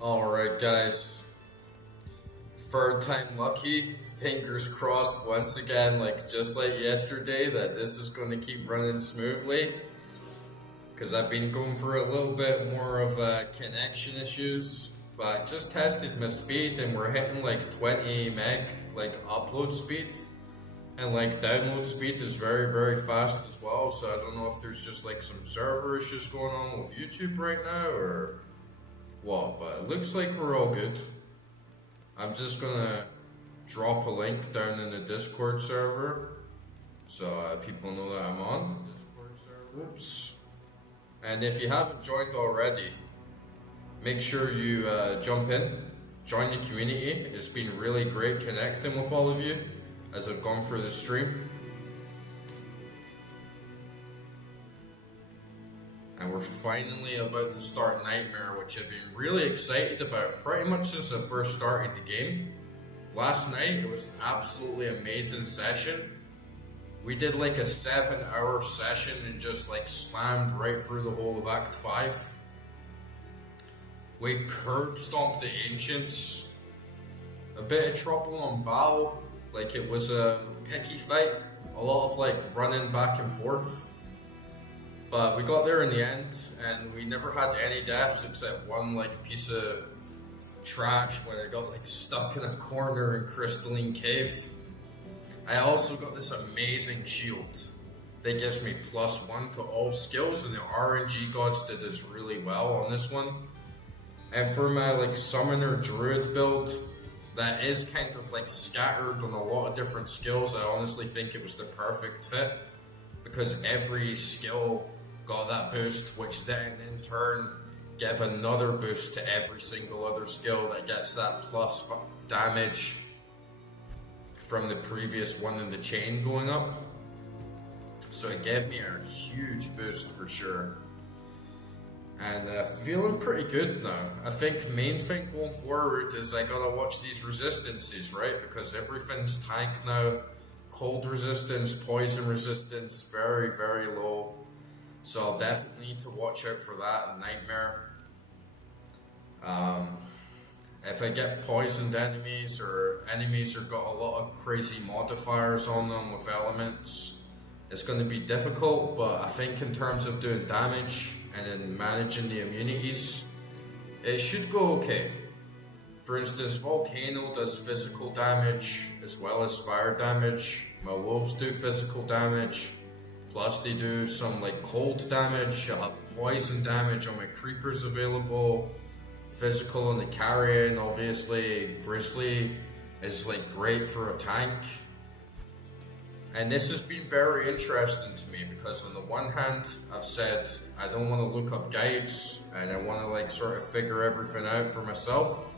Alright, guys. Third time lucky. Fingers crossed once again, just like yesterday, that this is going to keep running smoothly. Because I've been going through a little bit more of connection issues. But I just tested my speed and we're hitting 20 meg upload speed. And download speed is very, very fast as well. So I don't know if there's just some server issues going on with YouTube right now or what, but it looks like we're all good. I'm just gonna drop a link down in the Discord server so people know that I'm on Discord server. Oops. And if you haven't joined already, make sure you jump in, join the community. It's been really great connecting with all of you as I've gone through the stream. And we're finally about to start Nightmare, which I've been really excited about pretty much since I first started the game. Last night, it was an absolutely amazing session. We did a 7-hour session and just slammed right through the whole of Act 5. We curb stomped the Ancients. A bit of trouble on Battle, it was a picky fight. A lot of running back and forth. But we got there in the end, and we never had any deaths except one piece of trash when I got stuck in a corner in Crystalline Cave. I also got this amazing shield that gives me +1 to all skills, and the RNG gods did this really well on this one. And for my summoner druid build, that is kind of scattered on a lot of different skills. I honestly think it was the perfect fit because every skill got that boost, which then in turn gave another boost to every single other skill that gets that plus damage from the previous one in the chain going up. So it gave me a huge boost for sure. And feeling pretty good now. I think main thing going forward is I gotta watch these resistances, right? Because everything's tanked now. Cold resistance, poison resistance, very, very low. So I'll definitely need to watch out for that in Nightmare. If I get poisoned enemies or enemies that got a lot of crazy modifiers on them with elements, it's going to be difficult, but I think in terms of doing damage and then managing the immunities, it should go okay. For instance, Volcano does physical damage as well as fire damage. My wolves do physical damage. Plus they do some cold damage. I'll have poison damage on my creepers available. Physical on the carrion, obviously. Grizzly is great for a tank. And this has been very interesting to me because on the one hand, I've said I don't want to look up guides and I want to sort of figure everything out for myself.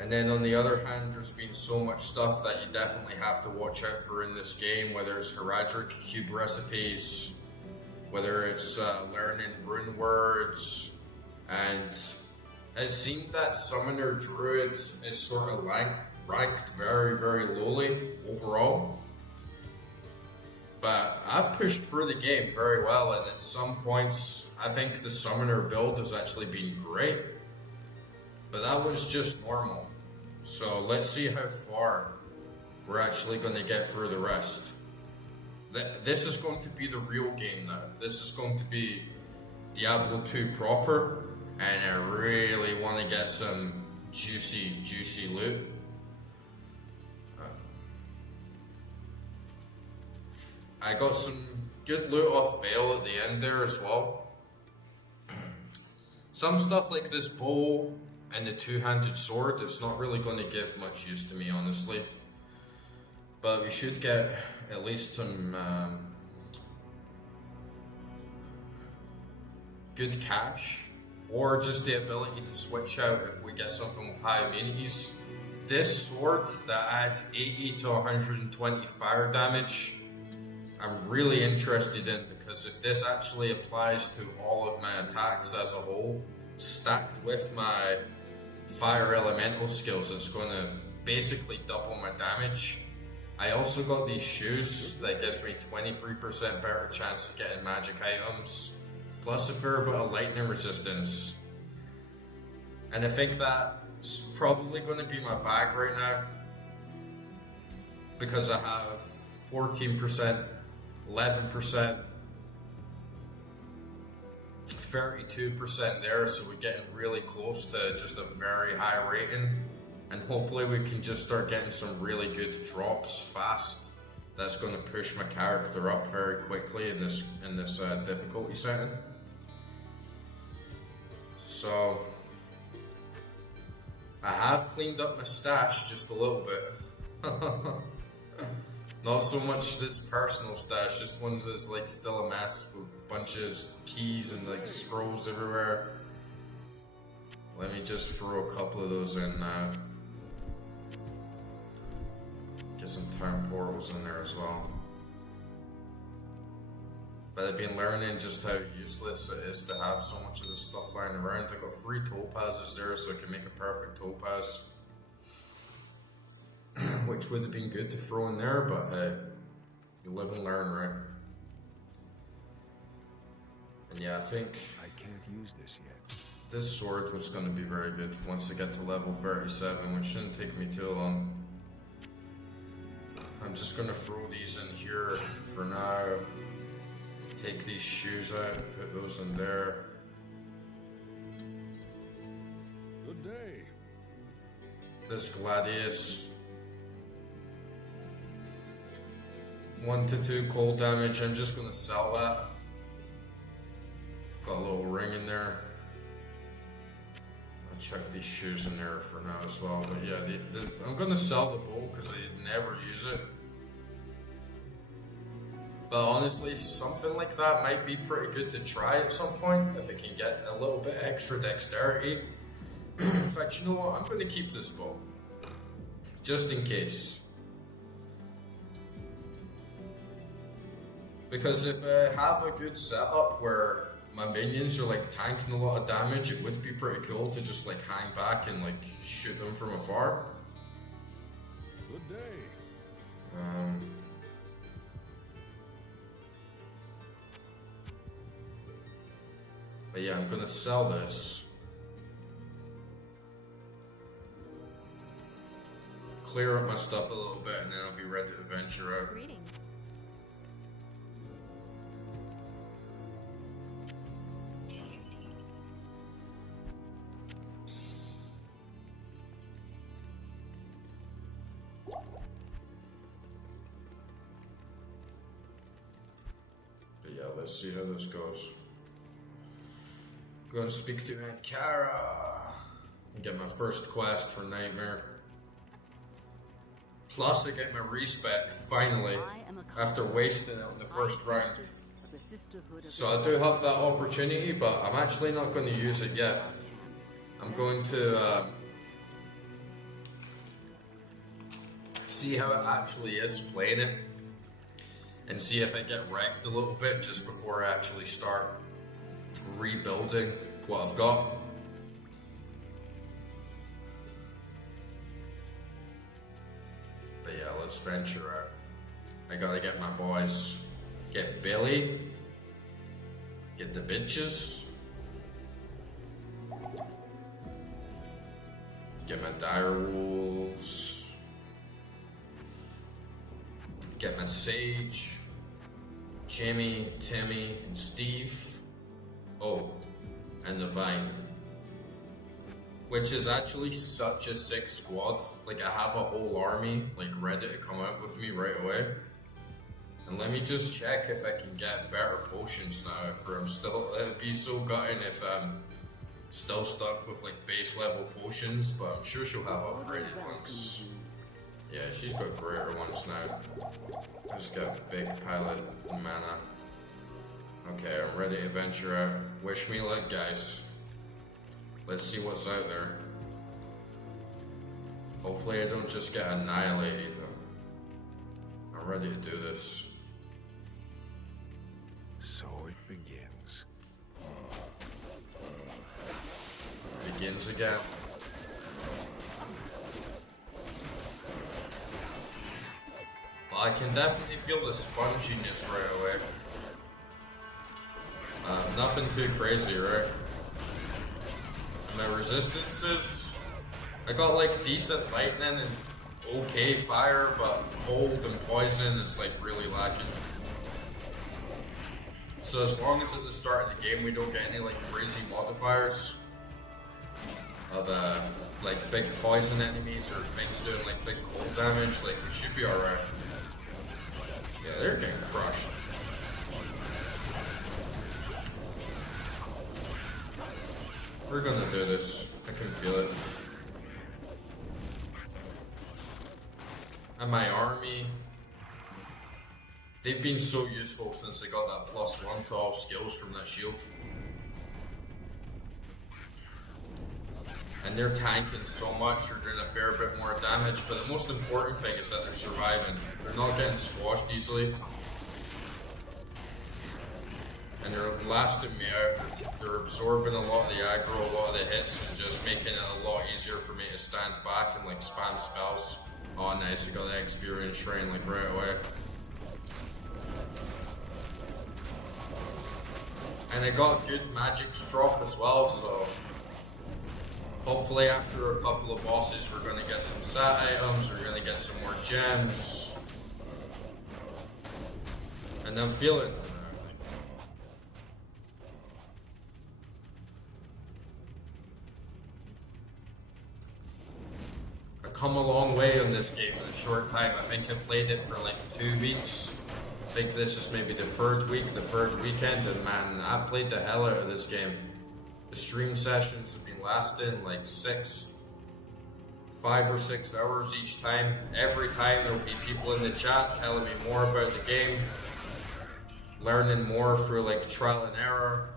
And then on the other hand, there's been so much stuff that you definitely have to watch out for in this game, whether it's heraldic cube recipes, whether it's learning rune words, and it seemed that Summoner Druid is sort of ranked very, very lowly overall. But I've pushed through the game very well, and at some points, I think the Summoner build has actually been great. But that was just normal. So let's see how far we're actually going to get through the rest. This is going to be the real game now. This is going to be Diablo 2 proper. And I really want to get some juicy loot. I got some good loot off Bale at the end there as well. Some stuff like this bow and the two-handed sword, it's not really going to give much use to me, honestly. But we should get at least some good cash, or just the ability to switch out if we get something with high immunities. This sword that adds 80 to 120 fire damage, I'm really interested in, because if this actually applies to all of my attacks as a whole, stacked with my fire elemental skills, it's going to basically double my damage. I also got these shoes that gives me 23% better chance of getting magic items, plus a fair bit of lightning resistance. And I think that's probably going to be my bag right now, because I have 14%, 11%, 32% there, so we're getting really close to just a very high rating, and hopefully we can just start getting some really good drops fast. That's going to push my character up very quickly in this difficulty setting. So I have cleaned up my stash just a little bit. Not so much this personal stash. This one's is like still a mess with a bunch of keys and like scrolls everywhere. Let me just throw a couple of those in now. Get some time portals in there as well. But I've been learning just how useless it is to have so much of this stuff lying around. I got 3 topazes there, so I can make a perfect topaz. Which would have been good to throw in there, but hey, you live and learn, right? And yeah, I think I can't use this yet. this sword was going to be very good once I get to level 37, which shouldn't take me too long. I'm just going to throw these in here for now. Take these shoes out, put those in there. Good day. This Gladius. 1 to 2 cold damage. I'm just gonna sell that. Got a little ring in there. I'll check these shoes in there for now as well. But yeah, I'm gonna sell the bow because I never use it. But honestly, something like that might be pretty good to try at some point if I can get a little bit extra dexterity. In fact, you know what? I'm gonna keep this bow just in case. Because if I have a good setup where my minions are like tanking a lot of damage, it would be pretty cool to just like hang back and like shoot them from afar. Good day. But yeah, I'm gonna sell this. Clear up my stuff a little bit and then I'll be ready to venture out. Greetings. But yeah, let's see how this goes. Go and speak to Ankara and get my first quest for Nightmare. Plus I get my respec finally after wasting it on the first round. So I do have that opportunity, but I'm actually not going to use it yet. I'm going to see how it actually is playing it and see if I get wrecked a little bit just before I actually start rebuilding what I've got. But yeah, let's venture out. I gotta get my boys, get Billy, get the bitches, get my dire wolves, get my Sage, Jimmy, Timmy, and Steve. Oh, and the Vine. Which is actually such a sick squad. Like, I have a whole army, like, ready to come out with me right away. And let me just check if I can get better potions now, if I'm still, it'd be so gutting if I'm still stuck with, like, base level potions, but I'm sure she'll have upgraded ones. Yeah, she's got greater ones now. I just got a big pile of mana. Okay, I'm ready to venture out. Wish me luck, guys. Let's see what's out there. Hopefully I don't just get annihilated. I'm ready to do this. So it begins. Begins again. Well, I can definitely feel the sponginess right away. Nothing too crazy, right? I my resistances. I got like decent lightning and okay fire, but cold and poison is like really lacking. So as long as at the start of the game we don't get any like crazy modifiers of like big poison enemies or things doing like big cold damage, like we should be alright. Yeah, they're getting crushed. We're gonna do this. I can feel it. And my army, they've been so useful since I got that +1 to all skills from that shield. And they're tanking so much, they're doing a fair bit more damage, but the most important thing is that they're surviving. They're not getting squashed easily. And they're lasting me out. They're absorbing a lot of the aggro, a lot of the hits, and just making it a lot easier for me to stand back and like spam spells. Oh nice, we got the experience shrine like right away. And I got good magics drop as well, so hopefully after a couple of bosses we're gonna get some sat items, we're gonna get some more gems. And I'm feeling it. Come a long way on this game in a short time. I think I played it for like 2 weeks. I think this is maybe the third week, the third weekend, and man, I played the hell out of this game. The stream sessions have been lasting like 5 or 6 hours each time. Every time there will be people in the chat telling me more about the game, learning more through like trial and error,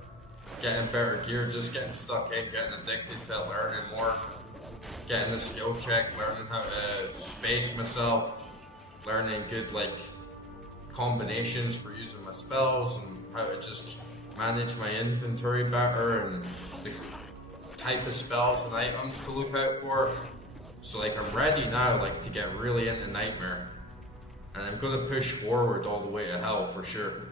getting better gear, just getting stuck in, getting addicted to it, learning more. Getting the skill check, learning how to space myself, learning good like combinations for using my spells and how to just manage my inventory better and the type of spells and items to look out for. So like I'm ready now like to get really into Nightmare, and I'm gonna push forward all the way to hell for sure.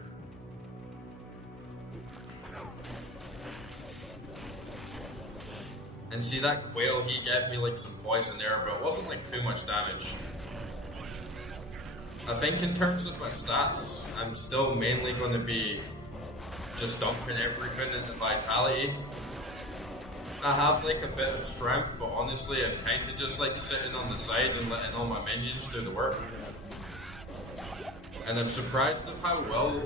And see that quail, he gave me like some poison there, but it wasn't like too much damage. I think in terms of my stats, I'm still mainly going to be just dumping everything into vitality. I have like a bit of strength, but honestly I'm kind of just like sitting on the side and letting all my minions do the work. And I'm surprised of how well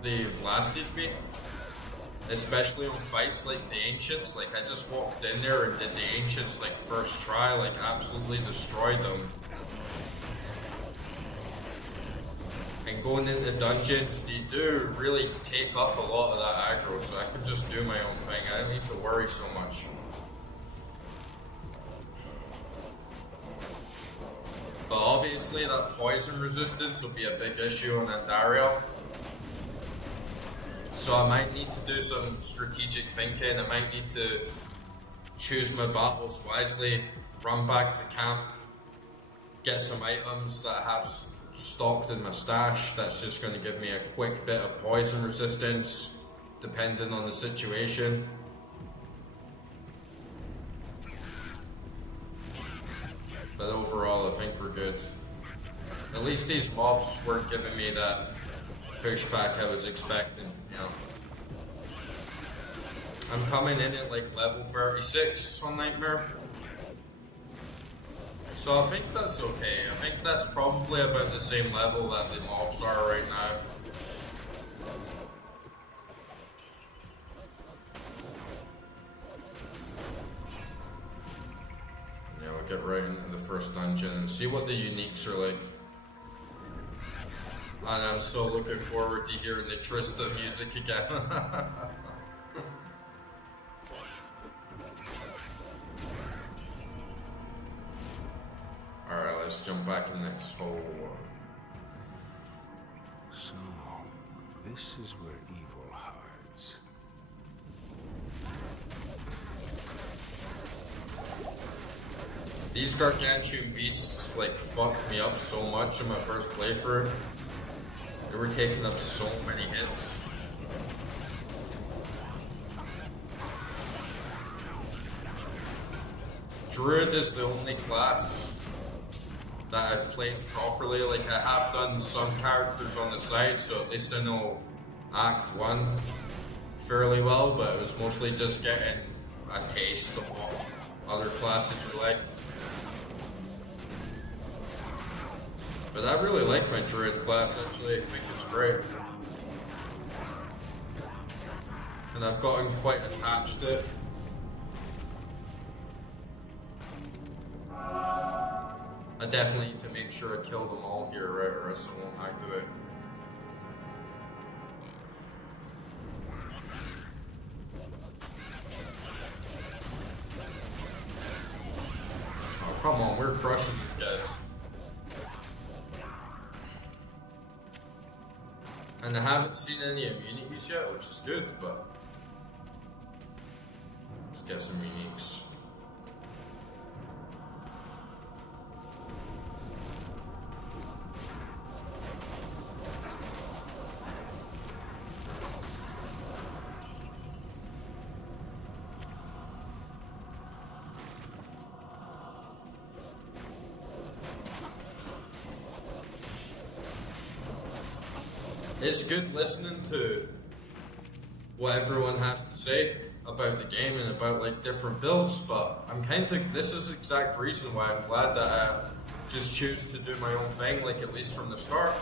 they've lasted me. Especially on fights like the Ancients, like I just walked in there and did the Ancients like first try, like absolutely destroyed them. And going into dungeons, they do really take up a lot of that aggro, so I can just do my own thing. I don't need to worry so much. But obviously that poison resistance will be a big issue on Andario. So I might need to do some strategic thinking. I might need to choose my battles wisely, run back to camp, get some items that I have stocked in my stash that's just going to give me a quick bit of poison resistance, depending on the situation. But overall, I think we're good. At least these mobs weren't giving me that pushback I was expecting, you know. I'm coming in at like level 36 on Nightmare. So I think that's okay. I think that's probably about the same level that the mobs are right now. Yeah, we'll get right into the first dungeon and see what the uniques are like. And I'm so looking forward to hearing the Trista music again. Alright, let's jump back in this hole. So, this is where evil hides. These gargantuan beasts like fucked me up so much in my first playthrough. They were taking up so many hits. Druid is the only class that I've played properly. Like, I have done some characters on the side, so at least I know Act 1 fairly well, but it was mostly just getting a taste of what other classes are like. But I really like my Druid class, actually. I think it's great. And I've gotten quite attached to it. I definitely need to make sure I kill them all here, right, or else I won't activate. Oh, come on, we're crushing these guys. And I haven't seen any immunities yet, which is good, but let's get some uniques. It's good listening to what everyone has to say about the game and about like different builds, but I'm kind of, this is the exact reason why I'm glad that I just choose to do my own thing, like at least from the start.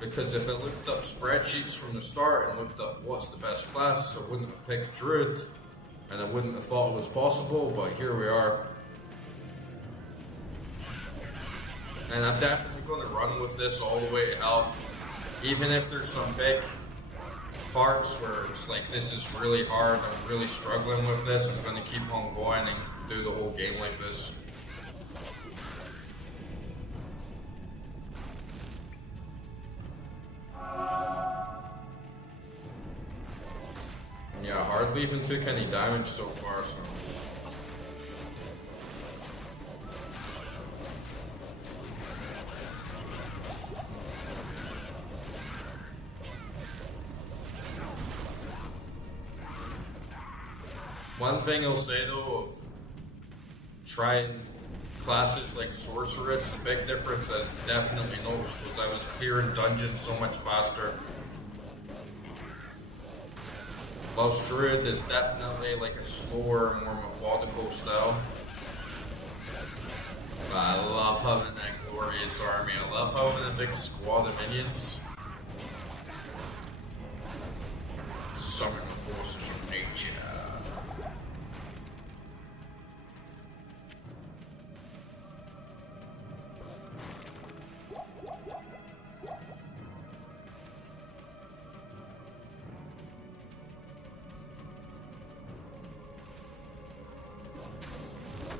Because if I looked up spreadsheets from the start and looked up what's the best class, I wouldn't have picked Druid and I wouldn't have thought it was possible, but here we are. And I'm definitely going to run with this all the way to hell. Even if there's some big parts where it's like, this is really hard, I'm really struggling with this, I'm going to keep on going and do the whole game like this. And yeah, hardly even took any damage so far, so... One thing I'll say though, of trying classes like Sorceress, the big difference I definitely noticed was I was clearing dungeons so much faster. Whilst Druid is definitely like a slower, more methodical style. But I love having that glorious army, I love having a big squad of minions. Summon the forces of nature.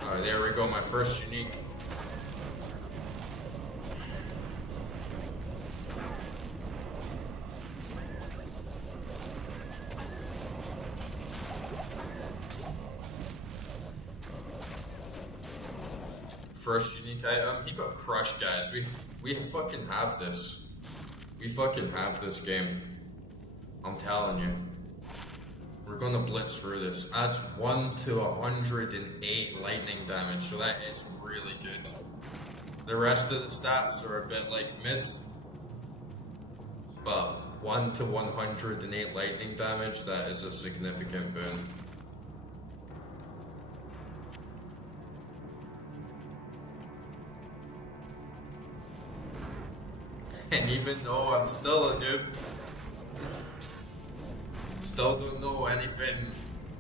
Alright, there we go, my first unique. First unique item. He got crushed, guys. We fucking have this. We fucking have this game. I'm telling you. We're gonna blitz through this. Adds 1 to 108 lightning damage, so that is really good. The rest of the stats are a bit like mid, but 1 to 108 lightning damage, that is a significant boon. And even though I'm still a noob, still don't know anything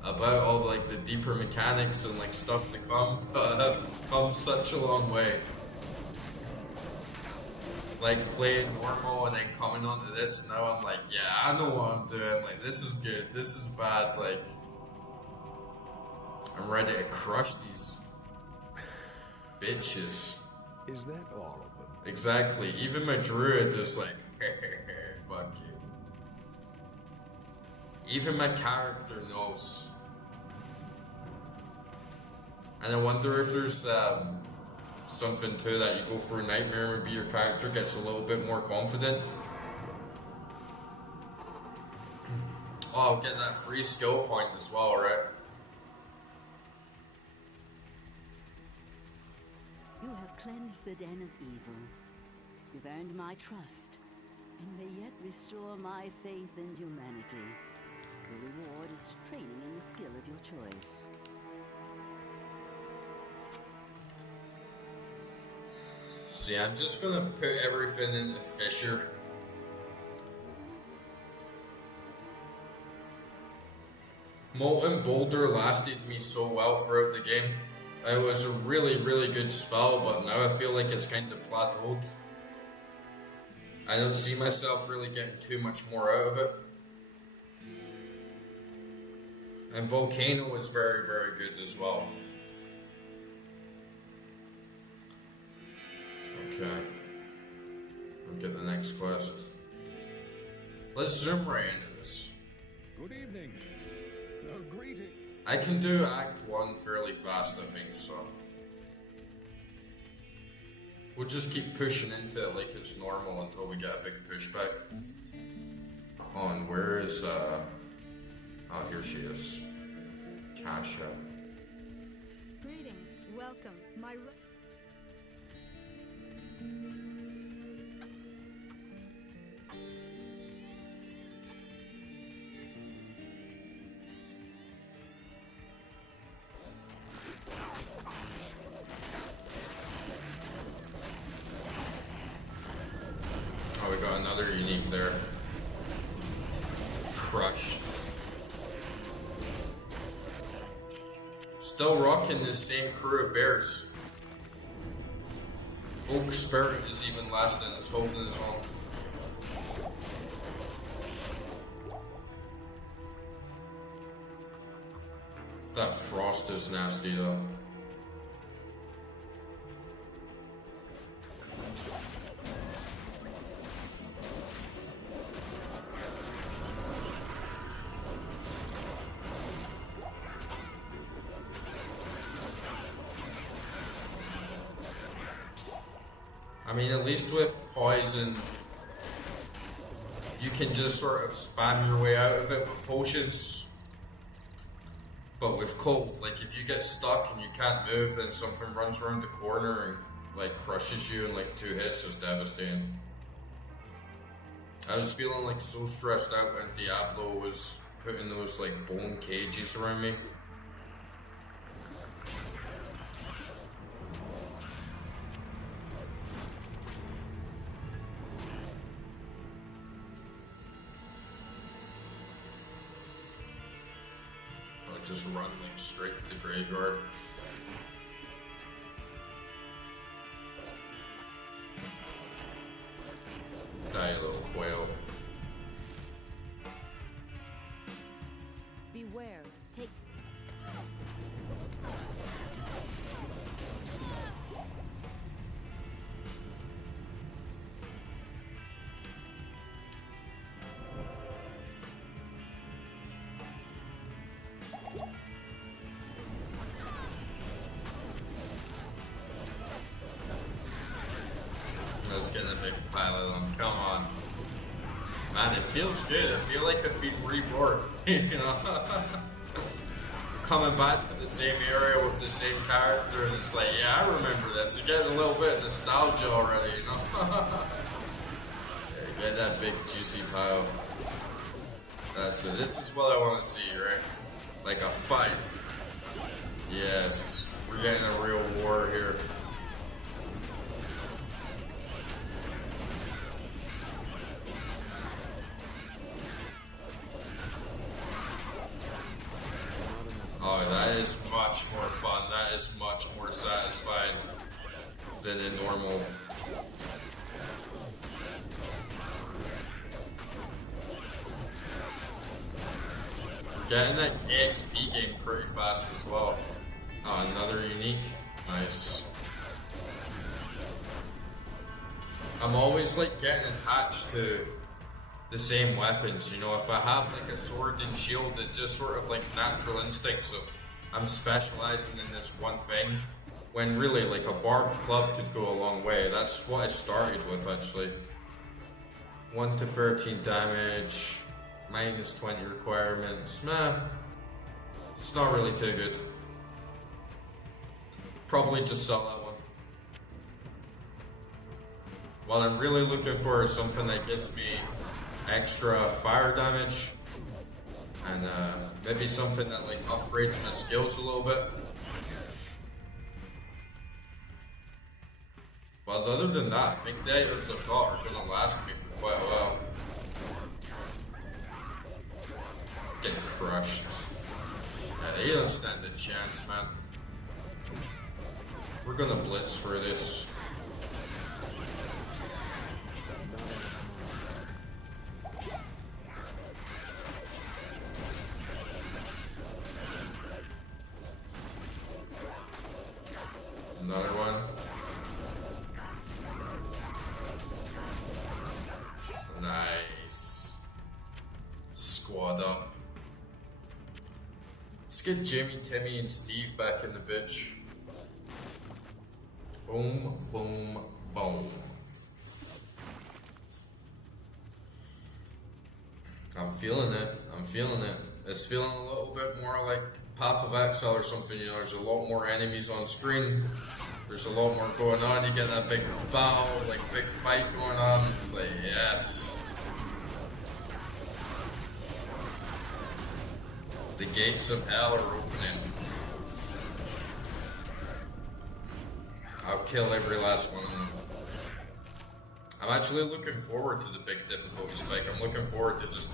about all like the deeper mechanics and like stuff to come, but I've come such a long way. Like playing normal and then coming onto this, now I'm like, yeah, I know what I'm doing, like this is good, this is bad, like I'm ready to crush these bitches. Is that all of them? Exactly, even my Druid is like, fuck you. Even my character knows. And I wonder if there's something to that. You go for a nightmare, maybe your character gets a little bit more confident. Oh, I'll get that free skill point as well, right? cleanse the den of evil. You've earned my trust, and may yet restore my faith in humanity. The reward is training in the skill of your choice. See, I'm just gonna put everything into Fisher. Molten Boulder lasted me so well throughout the game. It was a really, really good spell, but now I feel like it's kind of plateaued. I don't see myself really getting too much more out of it. And Volcano is very, very good as well. Okay. We'll get the next quest. Let's zoom right into this. Good evening. Greeting. I can do Act 1 fairly fast, I think, so. We'll just keep pushing into it like it's normal until we get a big pushback. Oh, and where is, oh, here she is. Kasha. Greeting, welcome. Oh, we got another unique there. Crushed. Still rocking this same crew of bears. Oak Spirit is even lasting, it's holding his own. That frost is nasty though. I mean, at least with poison, you can just sort of spam your way out of it with potions. But with cold, like if you get stuck and you can't move, then something runs around the corner and like crushes you in like 2 hits. Is devastating. I was feeling like so stressed out when Diablo was putting those like bone cages around me. Just run like straight to the graveyard. Die, little quail. Beware. Take. Let's get a big pile of them. Come on. Man, it feels good. I feel like I've been reborn. You know? Coming back to the same area with the same character, and it's like, yeah, I remember this. You get a little bit of nostalgia already, you know? Yeah, get that big juicy pile. That's it. This is what I want to see, right? Like a fight. Yes. We're getting a real war here. Oh, that is much more fun. That is much more satisfying than a normal. Getting that EXP game pretty fast as well. Oh, another unique. Nice. I'm always like getting attached to the same weapons, you know. If I have like a sword and shield, it's just sort of like natural instincts of I'm specializing in this one thing, when really like a barbed club could go a long way. That's what I started with actually. 1 to 13 damage, minus 20 requirements. Nah, it's not really too good. Probably just sell that one. what I'm really looking for is something that gives me extra fire damage, and maybe something that like upgrades my skills a little bit. But other than that, I think the items I've got are gonna last me for quite a while. Get crushed. Yeah, they don't stand a chance, man. We're gonna blitz for this. Another one. Nice. Squad up. Let's get Jimmy, Timmy, and Steve back in the bitch. Boom, boom, boom. I'm feeling it. I'm feeling it. It's feeling a little bit more like Path of Exile or something, you know, there's a lot more enemies on screen. There's a lot more going on. You get that big battle, like big fight going on. It's like, yes. The gates of hell are opening. I'll kill every last one of them. I'm actually looking forward to the big difficulty spike. I'm looking forward to just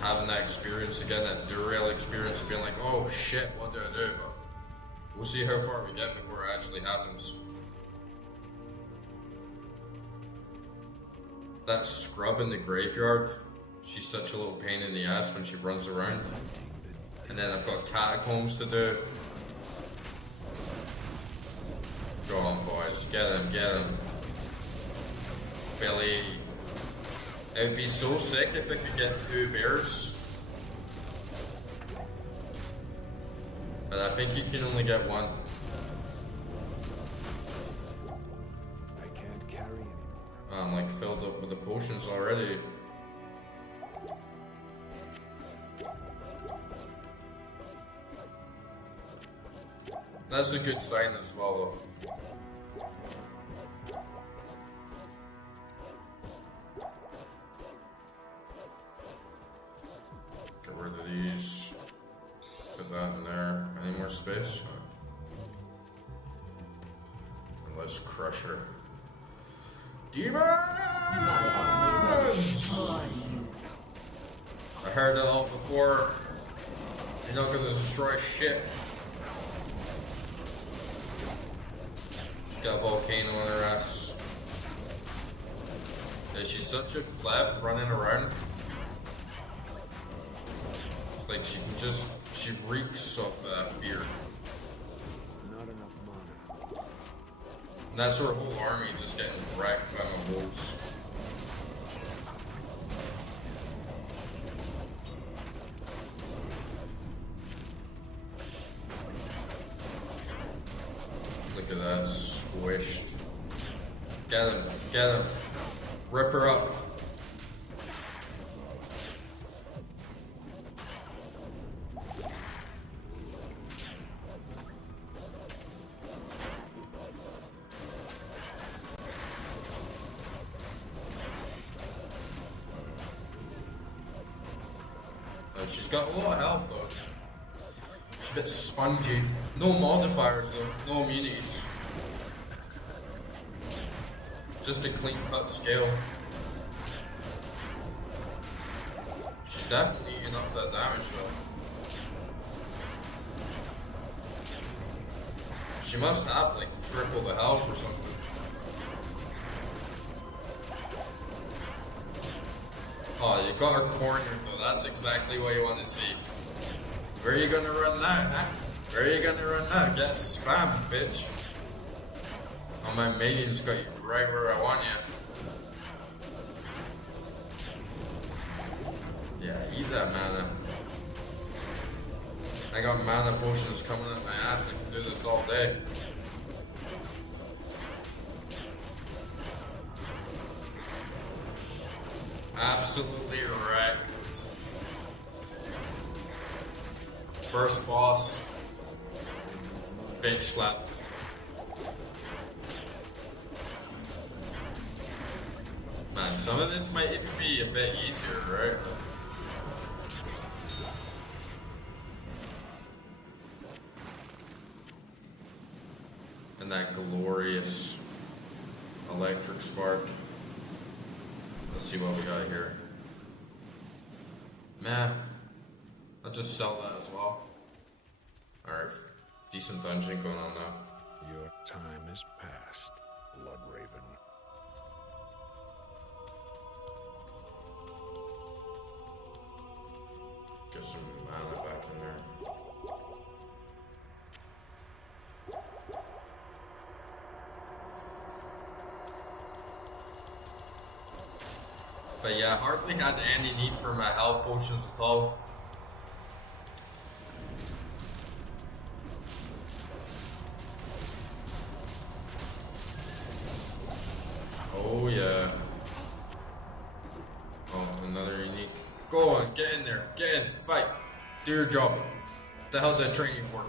having that experience again, that Druid experience of being like, oh shit, what do I do? But we'll see how far we get before it actually happens. That scrub in the graveyard, she's such a little pain in the ass when she runs around. And then I've got catacombs to do. Go on, boys, get him, get him. Billy. It would be so sick if I could get 2 bears. But I think you can only get 1. I can't carry anymore. I'm like filled up with the potions already. That's a good sign as well though. Get rid of these. Put that in there. Any more space? And let's crush her. Demons! I heard it all before. You're not gonna destroy shit. Got a volcano on her ass. Yeah, she's such a pleb running around. It's like she can just, she reeks of fear. Not enough mana. And that's her whole army just getting wrecked by my wolves. Look at that, squished. Get him, get him. Rip her up. Oh, she's got a lot of health though. She's a bit spongy. No modifiers though, no immunities. Just a clean cut scale. She's definitely eating up that damage though. She must have like triple the health or something. Oh, you got her cornered though, that's exactly what you want to see. Where are you gonna run now, huh? Where are you gonna run now? Get spammed, bitch. Oh, my minions got you right where I want you. Yeah, eat that mana. I got mana potions coming up my ass, I can do this all day. Absolutely wrecked. First boss. Bitch slapped. Man, some of this might even be a bit easier, right? And that glorious electric spark. Let's see what we got here. Nah, I'll just sell that as well. Alright, decent dungeon going on now. Your time is past, Blood Raven. Get some mana back in there. But yeah, hardly had any need for my health potions at all. Oh yeah. Oh, another unique. Go on, get in there. Get in, fight. Do your job. What the hell did I train you for?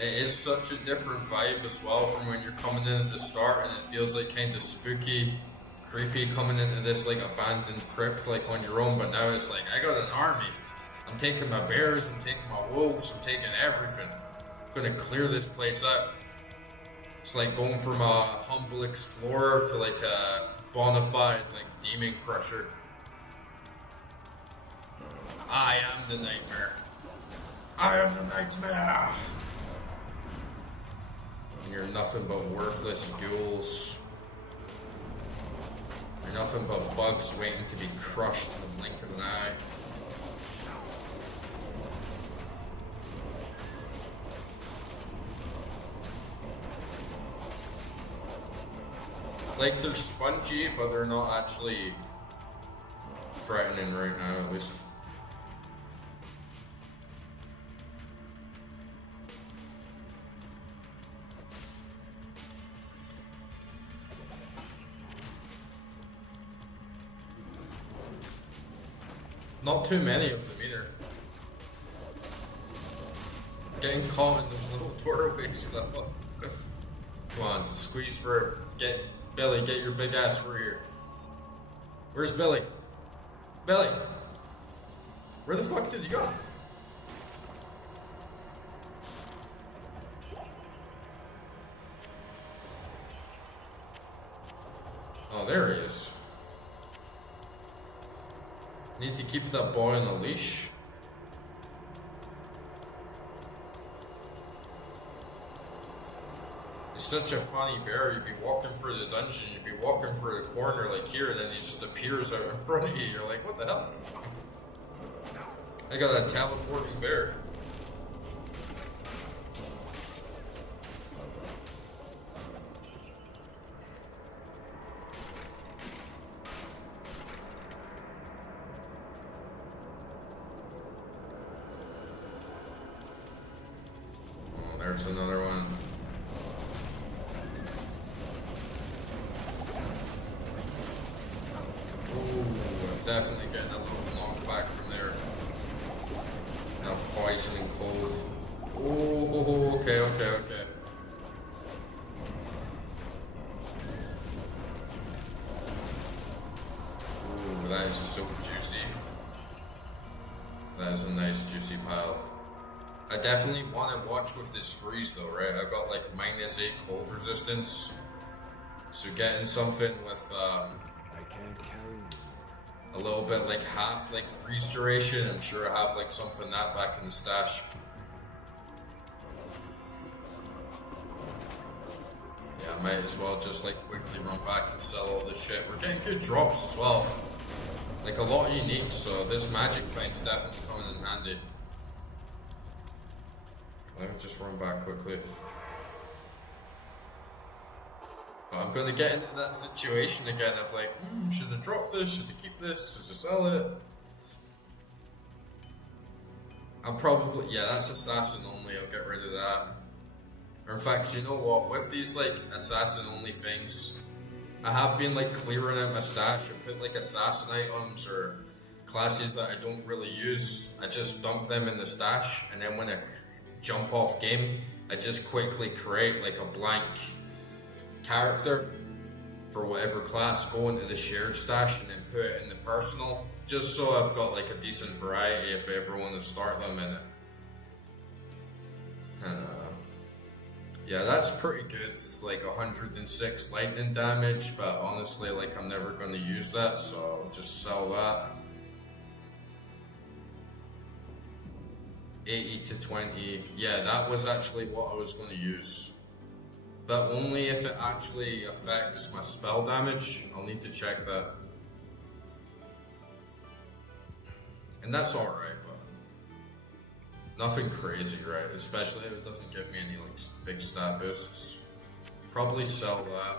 It is such a different vibe as well from when you're coming in at the start, and it feels like kind of spooky, creepy coming into this like abandoned crypt like on your own. But now it's like I got an army. I'm taking my bears, I'm taking my wolves, I'm taking everything. I'm gonna clear this place out. It's like going from a humble explorer to like a bona fide like demon crusher. I am the nightmare. I am the nightmare. And you're nothing but worthless ghouls. You're nothing but bugs waiting to be crushed in the blink of an eye. Like, they're spongy, but they're not actually threatening right now, at least. Not too many of them either. Getting caught in those little doorways though. Come on, squeeze for it. Get Billy, get your big ass over here. Where's Billy? Billy! Where the fuck did you go? Oh, there he is. Need to keep that boy on a leash. He's such a funny bear. You'd be walking through the dungeon, you'd be walking through the corner like here, and then he just appears out in front of you. You're like, what the hell? I got a teleporting bear. Oh, there's another one. Definitely getting a little knockback from there. Now poisoning cold. Oh, okay. Ooh, that is so juicy. That is a nice juicy pile. I definitely want to watch with this freeze though, right? I've got like -8 cold resistance. So getting something with I can't carry you. a little bit like half like freeze duration. I'm sure I have like something that back in the stash. Yeah, I might as well just like quickly run back and sell all this shit. We're getting good drops as well. Like a lot of uniques, so this magic find's definitely coming in handy. Let me just run back quickly. I'm going to get into that situation again of like, should I drop this? Should I keep this? Should I sell it? I'll probably, yeah, that's assassin only, I'll get rid of that. Or in fact, you know what, with these like assassin only things, I have been like clearing out my stash. I put like assassin items or classes that I don't really use, I just dump them in the stash, and then when I jump off game, I just quickly create like a blank character for whatever class, go into the shared stash and then put it in the personal, just so I've got like a decent variety if I ever want to start them in it. And yeah, that's pretty good, like 106 lightning damage, but honestly, like I'm never going to use that, so I'll just sell that. 80 to 20, yeah, that was actually what I was going to use, but only if it actually affects my spell damage. I'll need to check that, and that's alright, but nothing crazy, right? Especially if it doesn't give me any like big stat boosts. Probably sell that.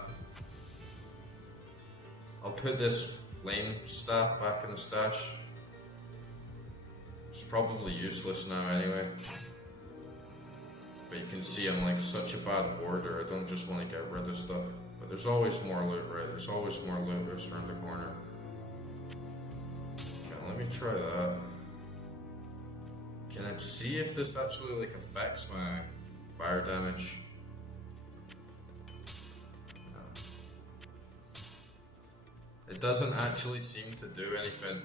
I'll put this flame staff back in the stash. It's probably useless now anyway. But you can see I'm like such a bad hoarder, I don't just want to get rid of stuff. But there's always more loot, right? There's always more loot just around the corner. Okay, let me try that. Can I see if this actually like affects my fire damage? No. It doesn't actually seem to do anything.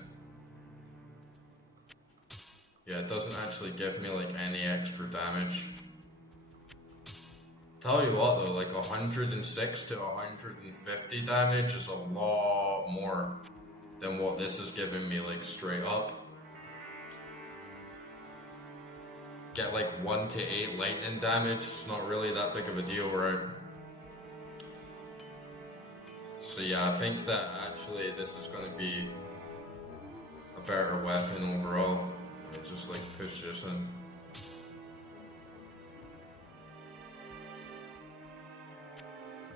Yeah, it doesn't actually give me like any extra damage. Tell you what though, like 106 to 150 damage is a lot more than what this is giving me like straight up. Get like 1 to 8 lightning damage, it's not really that big of a deal, right? So yeah, I think that actually this is going to be a better weapon overall. Let me just like push this in.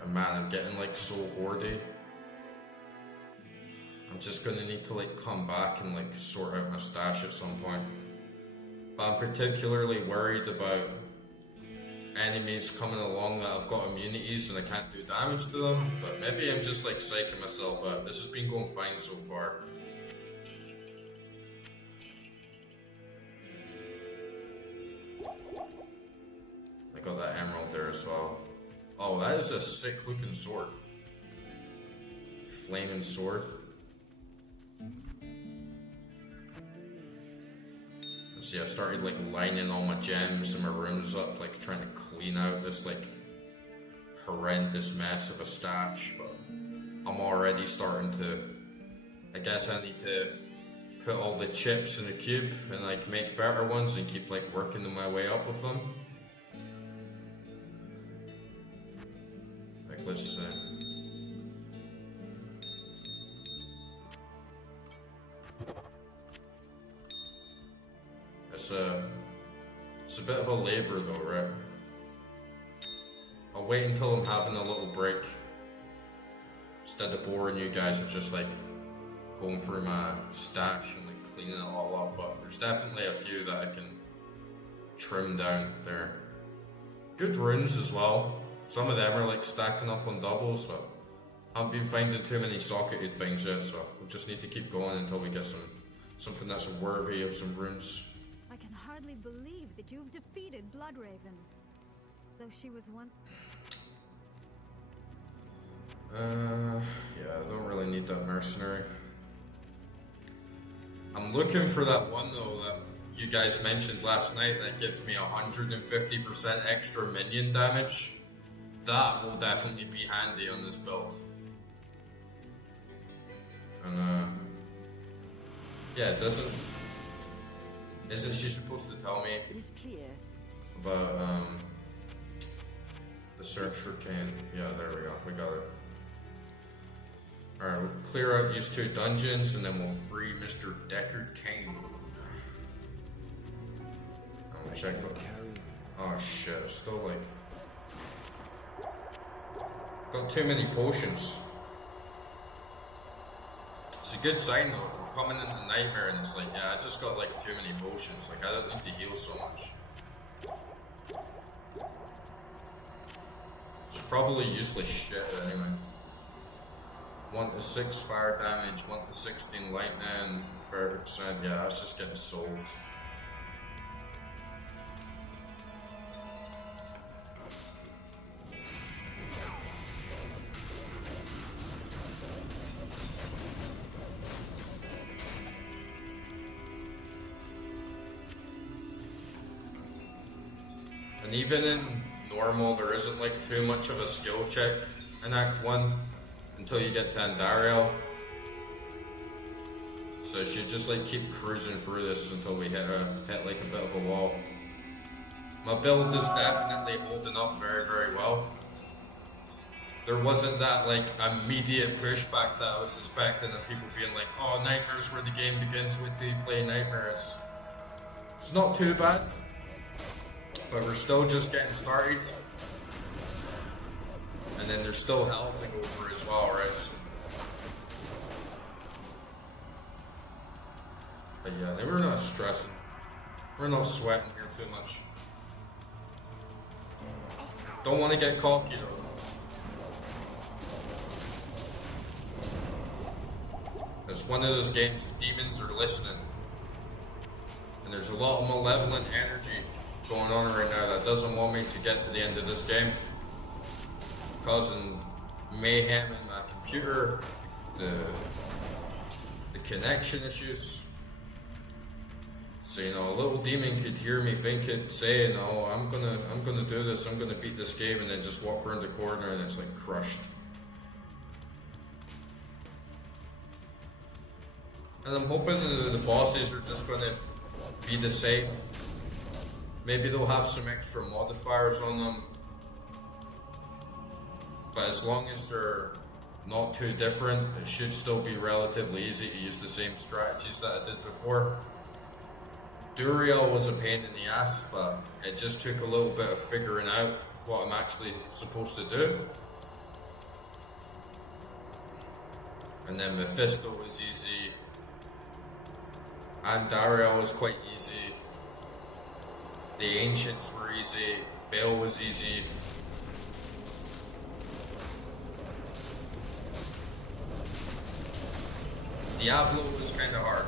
And man, I'm getting like so hoardy. I'm just gonna need to like come back and like sort out my stash at some point. But I'm particularly worried about enemies coming along that I've got immunities and I can't do damage to them. But maybe I'm just like psyching myself out. This has been going fine so far. I got that emerald there as well. Oh, that is a sick looking sword. Flaming sword. See, I started like lining all my gems and my runes up, like trying to clean out this like horrendous mess of a stash, but I'm already starting to, I guess I need to put all the chips in the cube and like make better ones and keep like working my way up with them. Like let's see. It's a bit of a labor though, right? I'll wait until I'm having a little break instead of boring you guys with just like going through my stash and like cleaning it all up, but there's definitely a few that I can trim down there. Good runes as well. Some of them are like stacking up on doubles, but I haven't been finding too many socketed things yet, so we'll just need to keep going until we get something that's worthy of some runes. I can hardly believe that you've defeated Bloodraven. Though she was once... yeah, I don't really need that mercenary. I'm looking for that one though that you guys mentioned last night that gives me 150% extra minion damage. That will definitely be handy on this build. And yeah, it doesn't... Isn't she supposed to tell me It is clear. about the search for Kane? Yeah, there we go. We got it. Alright, we'll clear out these 2 dungeons and then we'll free Mr. Deckard Kane. I'm gonna check what... Oh shit, it's still like... Got too many potions. It's a good sign though if we're coming into Nightmare and it's like, yeah, I just got like too many potions. Like, I don't need to heal so much. It's probably useless shit anyway. 1 to 6 fire damage, 1 to 16 lightning, 30%. Yeah, I was just getting sold. And even in normal, there isn't like too much of a skill check in Act 1 until you get to Andariel. So I should just like keep cruising through this until we hit like a bit of a wall. My build is definitely holding up very, very well. There wasn't that like immediate pushback that I was expecting of people being like, oh, Nightmare's where the game begins with you play Nightmares. It's not too bad. But we're still just getting started. And then there's still hell to go for as well, right? But yeah, we're not stressing. We're not sweating here too much. Don't want to get cocky though. It's one of those games the demons are listening. And there's a lot of malevolent energy going on right now that doesn't want me to get to the end of this game, causing mayhem in my computer, the connection issues. So you know, a little demon could hear me thinking, saying, "Oh, I'm gonna do this. I'm gonna beat this game," and then just walk around the corner and it's like crushed. And I'm hoping the bosses are just gonna be the same. Maybe they'll have some extra modifiers on them. But as long as they're not too different, it should still be relatively easy to use the same strategies that I did before. Duriel was a pain in the ass, but it just took a little bit of figuring out what I'm actually supposed to do. And then Mephisto was easy. Andariel was quite easy. The Ancients were easy. Bale was easy. Diablo was kind of hard.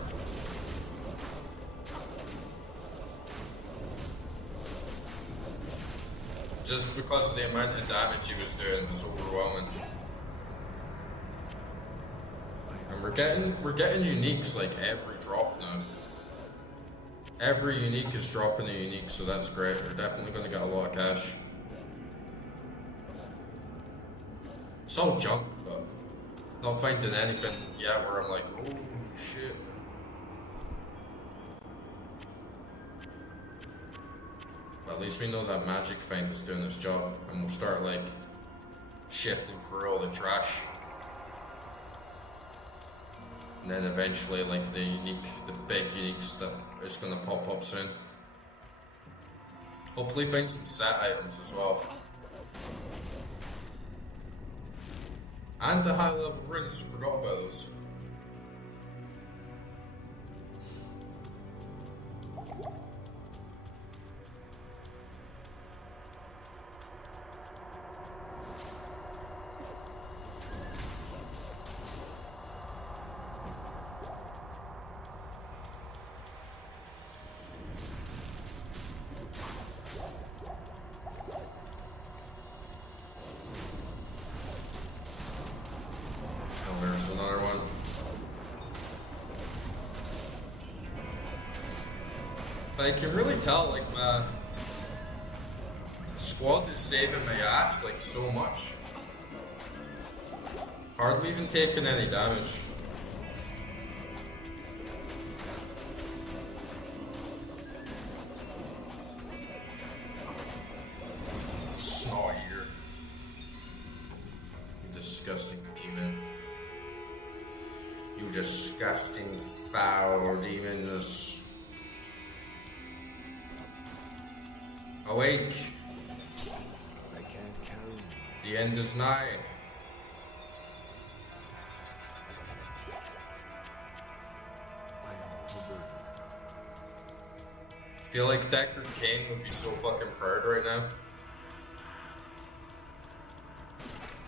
Just because of the amount of damage he was doing was overwhelming. And we're getting uniques like every drop now. Every unique is dropping a unique, so that's great. We're definitely going to get a lot of cash. It's all junk, but not finding anything yet where I'm like, oh shit. But at least we know that Magic Find is doing its job, and we'll start like shifting for all the trash. And then eventually like the big uniques that is going to pop up soon. Hopefully find some set items as well. And the high level runes, I forgot about those. I can really tell, like, my squad is saving my ass, like, so much. Hardly even taking any damage. Snot eater. You disgusting demon. You disgusting, foul demons. Awake. I can't carry you. The end is nigh. feel like Deckard Cain would be so fucking proud right now.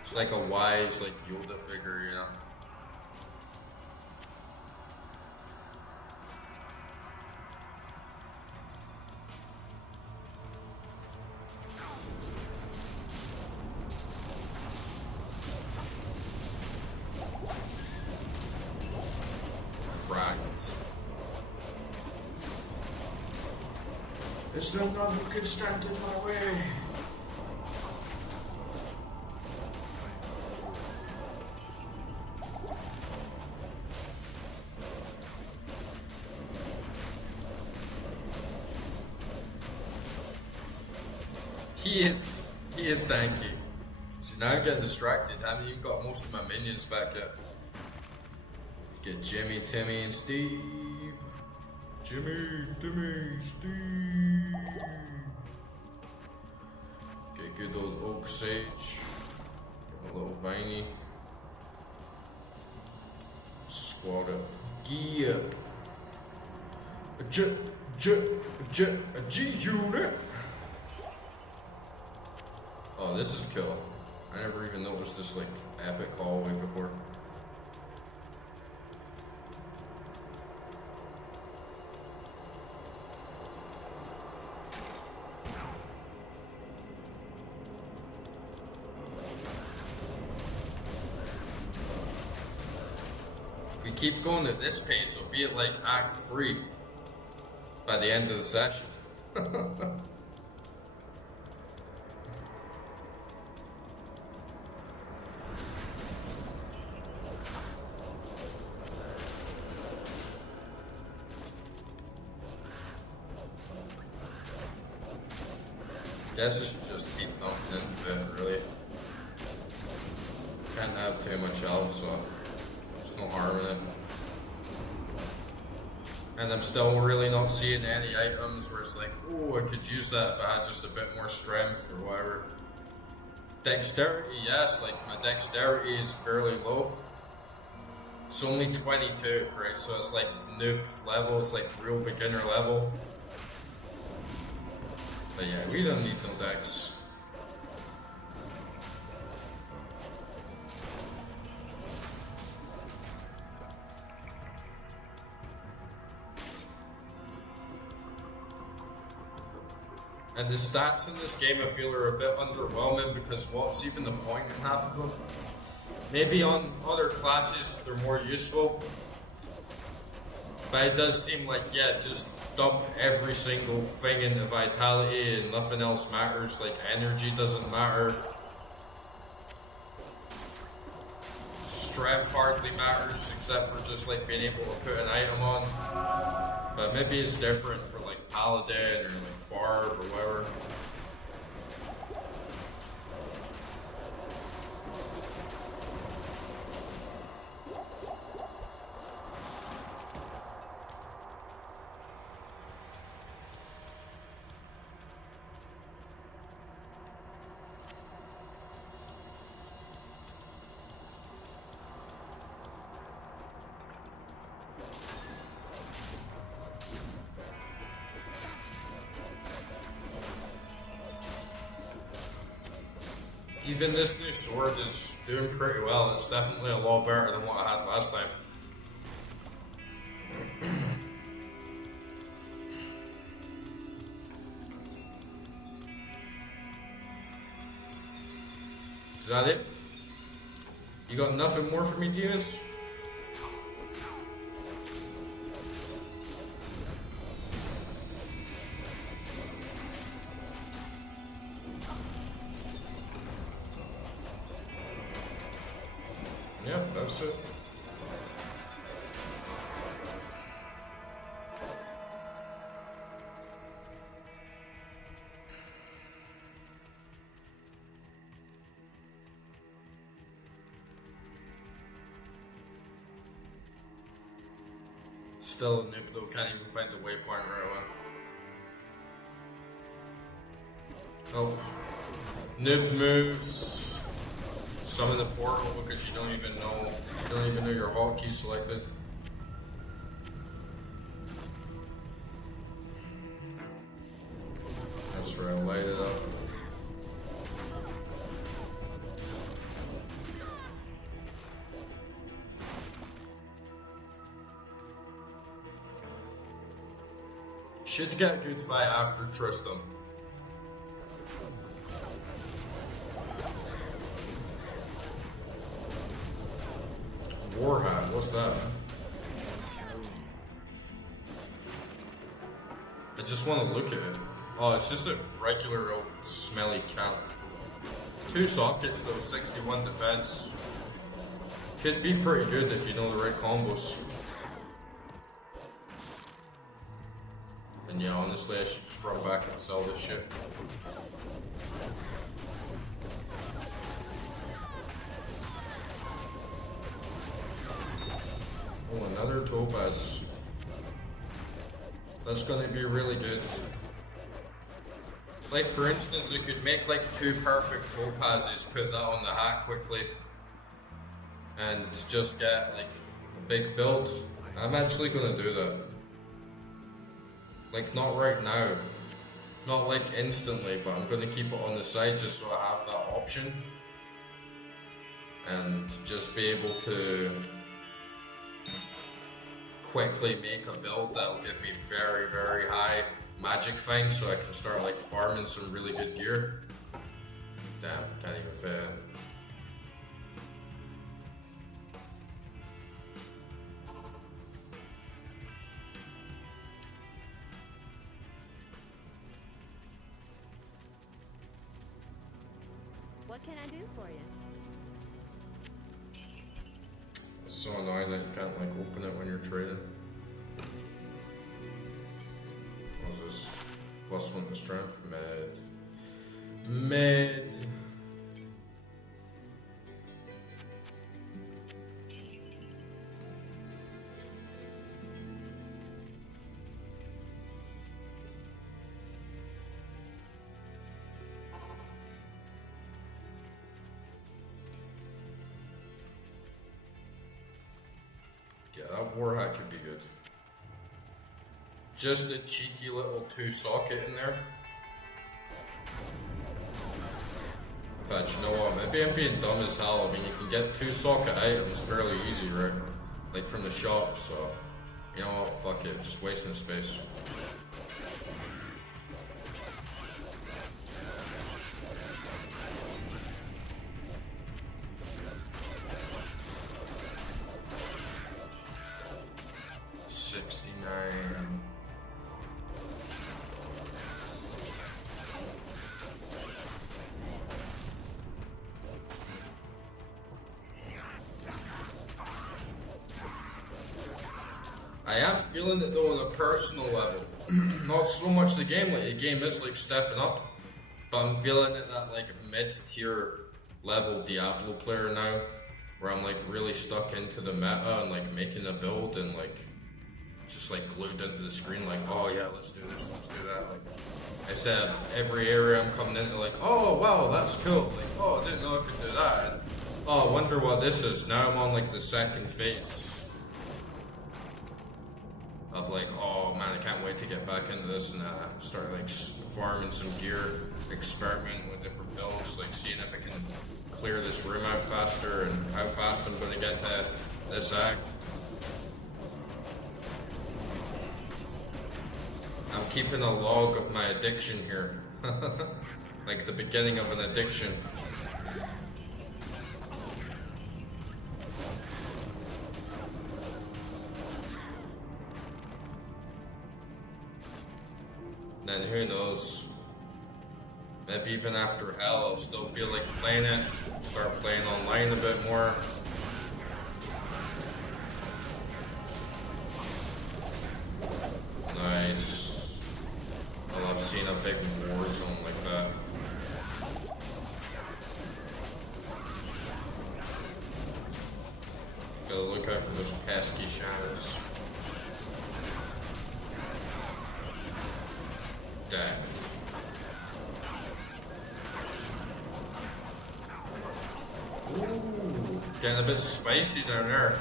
It's like a wise, like Yoda figure, you know. Is there none who can stand in my way? He is tanky. See, now I'm getting distracted. I haven't even got most of my minions back yet. Get Jimmy, Timmy, and Steve. Jimmy, Timmy, Steve. Get good old Oak Sage. Get a little Viney. Squad up. Gee up. A G unit. Oh, this is cool. I never even noticed this like epic hallway before. Keep going at this pace, it'll be at like Act 3 by the end of the session. Guess I should just keep dumping into it, really. Can't have too much health, so there's no harm in it. And I'm still really not seeing any items where it's like, oh, I could use that if I had just a bit more strength or whatever. Dexterity, yes, like my dexterity is fairly low. It's only 22, right? So it's like noob level, it's like real beginner level. But yeah, we don't need no dex. And the stats in this game I feel are a bit underwhelming because what's even the point in half of them? Maybe on other classes they're more useful. But it does seem like, yeah, just dump every single thing into vitality and nothing else matters. Like energy doesn't matter. Strength hardly matters except for just like being able to put an item on. But maybe it's different for like Paladin or like Barb or whatever. Even this new sword is doing pretty well. It's definitely a lot better than what I had last time. Is that it? You got nothing more for me, Diaz? Yep, that's it. Still a noob though, can't even find the waypoint right away. Oh. Noob moves. Summon the portal because you don't even know your hotkey selected. after I light it up. Should get a good fight after Tristan. Warhat, what's that? I just want to look at it. Oh, it's just a regular old smelly cat. 2 sockets though, 61 defense. Could be pretty good if you know the right combos. And yeah, honestly, I should just run back and sell this shit. Oh, another topaz. That's gonna be really good. Like for instance, I could make like 2 perfect topazes, put that on the hat quickly, and just get like a big build. I'm actually gonna do that. Like not right now, not like instantly, but I'm gonna keep it on the side just so I have that option. And just be able to quickly make a build that will give me very, very high magic find so I can start like farming some really good gear. Damn, can't even fit in. What can I do for you? It's so annoying that you can't like open it when you're trading. What's this? +1 to strength. Mid. Yeah, that warhat could be good. Just a cheeky little 2 socket in there. In fact, you know what? Maybe I'm being dumb as hell. I mean, you can get 2 socket items fairly easy, right? Like from the shop, so you know what? Fuck it, just wasting space. I am feeling it though on a personal level. Not so much the game, like the game is like stepping up, but I'm feeling it at like mid-tier level Diablo player now, where I'm like really stuck into the meta and like making a build and like just like glued into the screen like, oh yeah, let's do this, let's do that. Like I said, every area I'm coming into like, oh wow, that's cool. Like, oh, I didn't know I could do that. And, oh, I wonder what this is. Now I'm on like the second phase of like, oh man, I can't wait to get back into this and start like farming some gear, experimenting with different builds, like seeing if I can clear this room out faster and how fast I'm going to get to this act. I'm keeping a log of my addiction here, like the beginning of an addiction. Then who knows, maybe even after Hell I'll still feel like playing it, start playing online a bit more. Nice. I love seeing a big war zone like that. Gotta look out for those pesky shadows. Decked. Ooh, getting a bit spicy down there.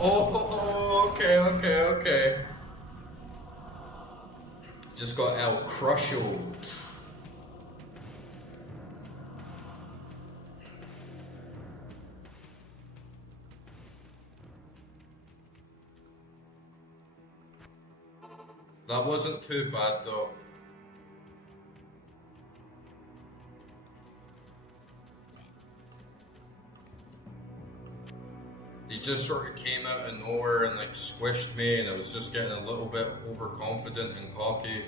Oh, Okay. Just got El Crushed. That wasn't too bad though. He just sort of came out of nowhere and like squished me, and I was just getting a little bit overconfident and cocky.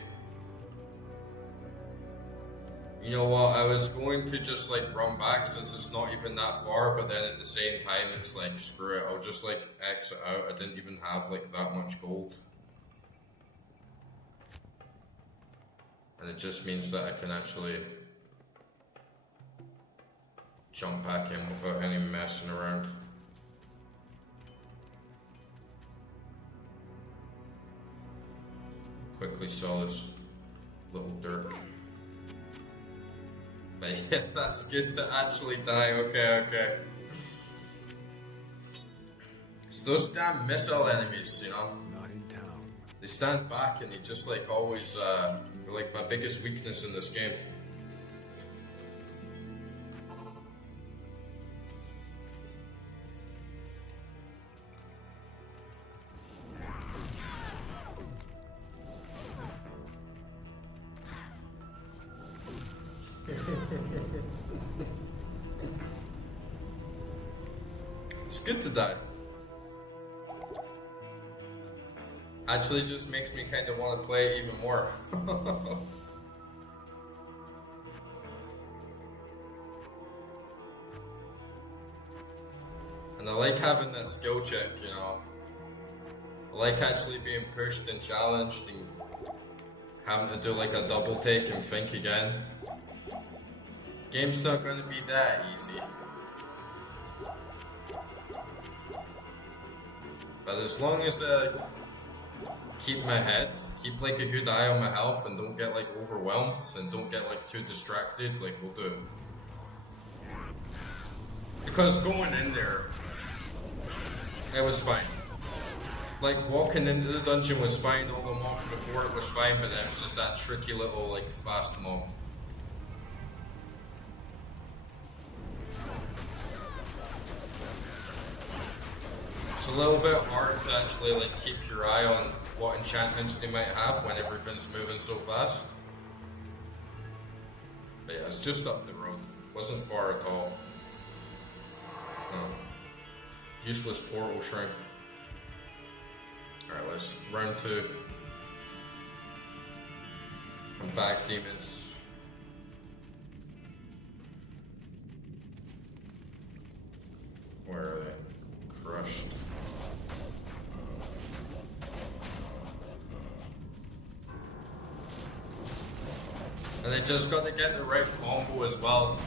You know what, I was going to just like run back since it's not even that far, but then at the same time it's like, screw it, I'll just like exit out. I didn't even have like that much gold. And it just means that I can actually jump back in without any messing around. Quickly saw this little dirk. But yeah, that's good to actually die. Okay. It's those damn missile enemies, you know? Not in town. They stand back and they just like always, they're like my biggest weakness in this game. It's good to die. Actually just makes me kind of want to play it even more. And I like having that skill check, you know. I like actually being pushed and challenged and having to do like a double take and think again. Game's not going to be that easy. But as long as I keep my head, keep like a good eye on my health and don't get like overwhelmed and don't get like too distracted, like we'll do it. Because going in there, it was fine. Like walking into the dungeon was fine, all the mobs before it was fine, but then it's just that tricky little like fast mob. It's a little bit hard to actually like keep your eye on what enchantments they might have when everything's moving so fast. But yeah, it's just up the road. Wasn't far at all. Oh. Useless portal shrine. Alright, let's round 2. I'm back, demons. Where are they? Crushed. And I just got to get the right combo as well.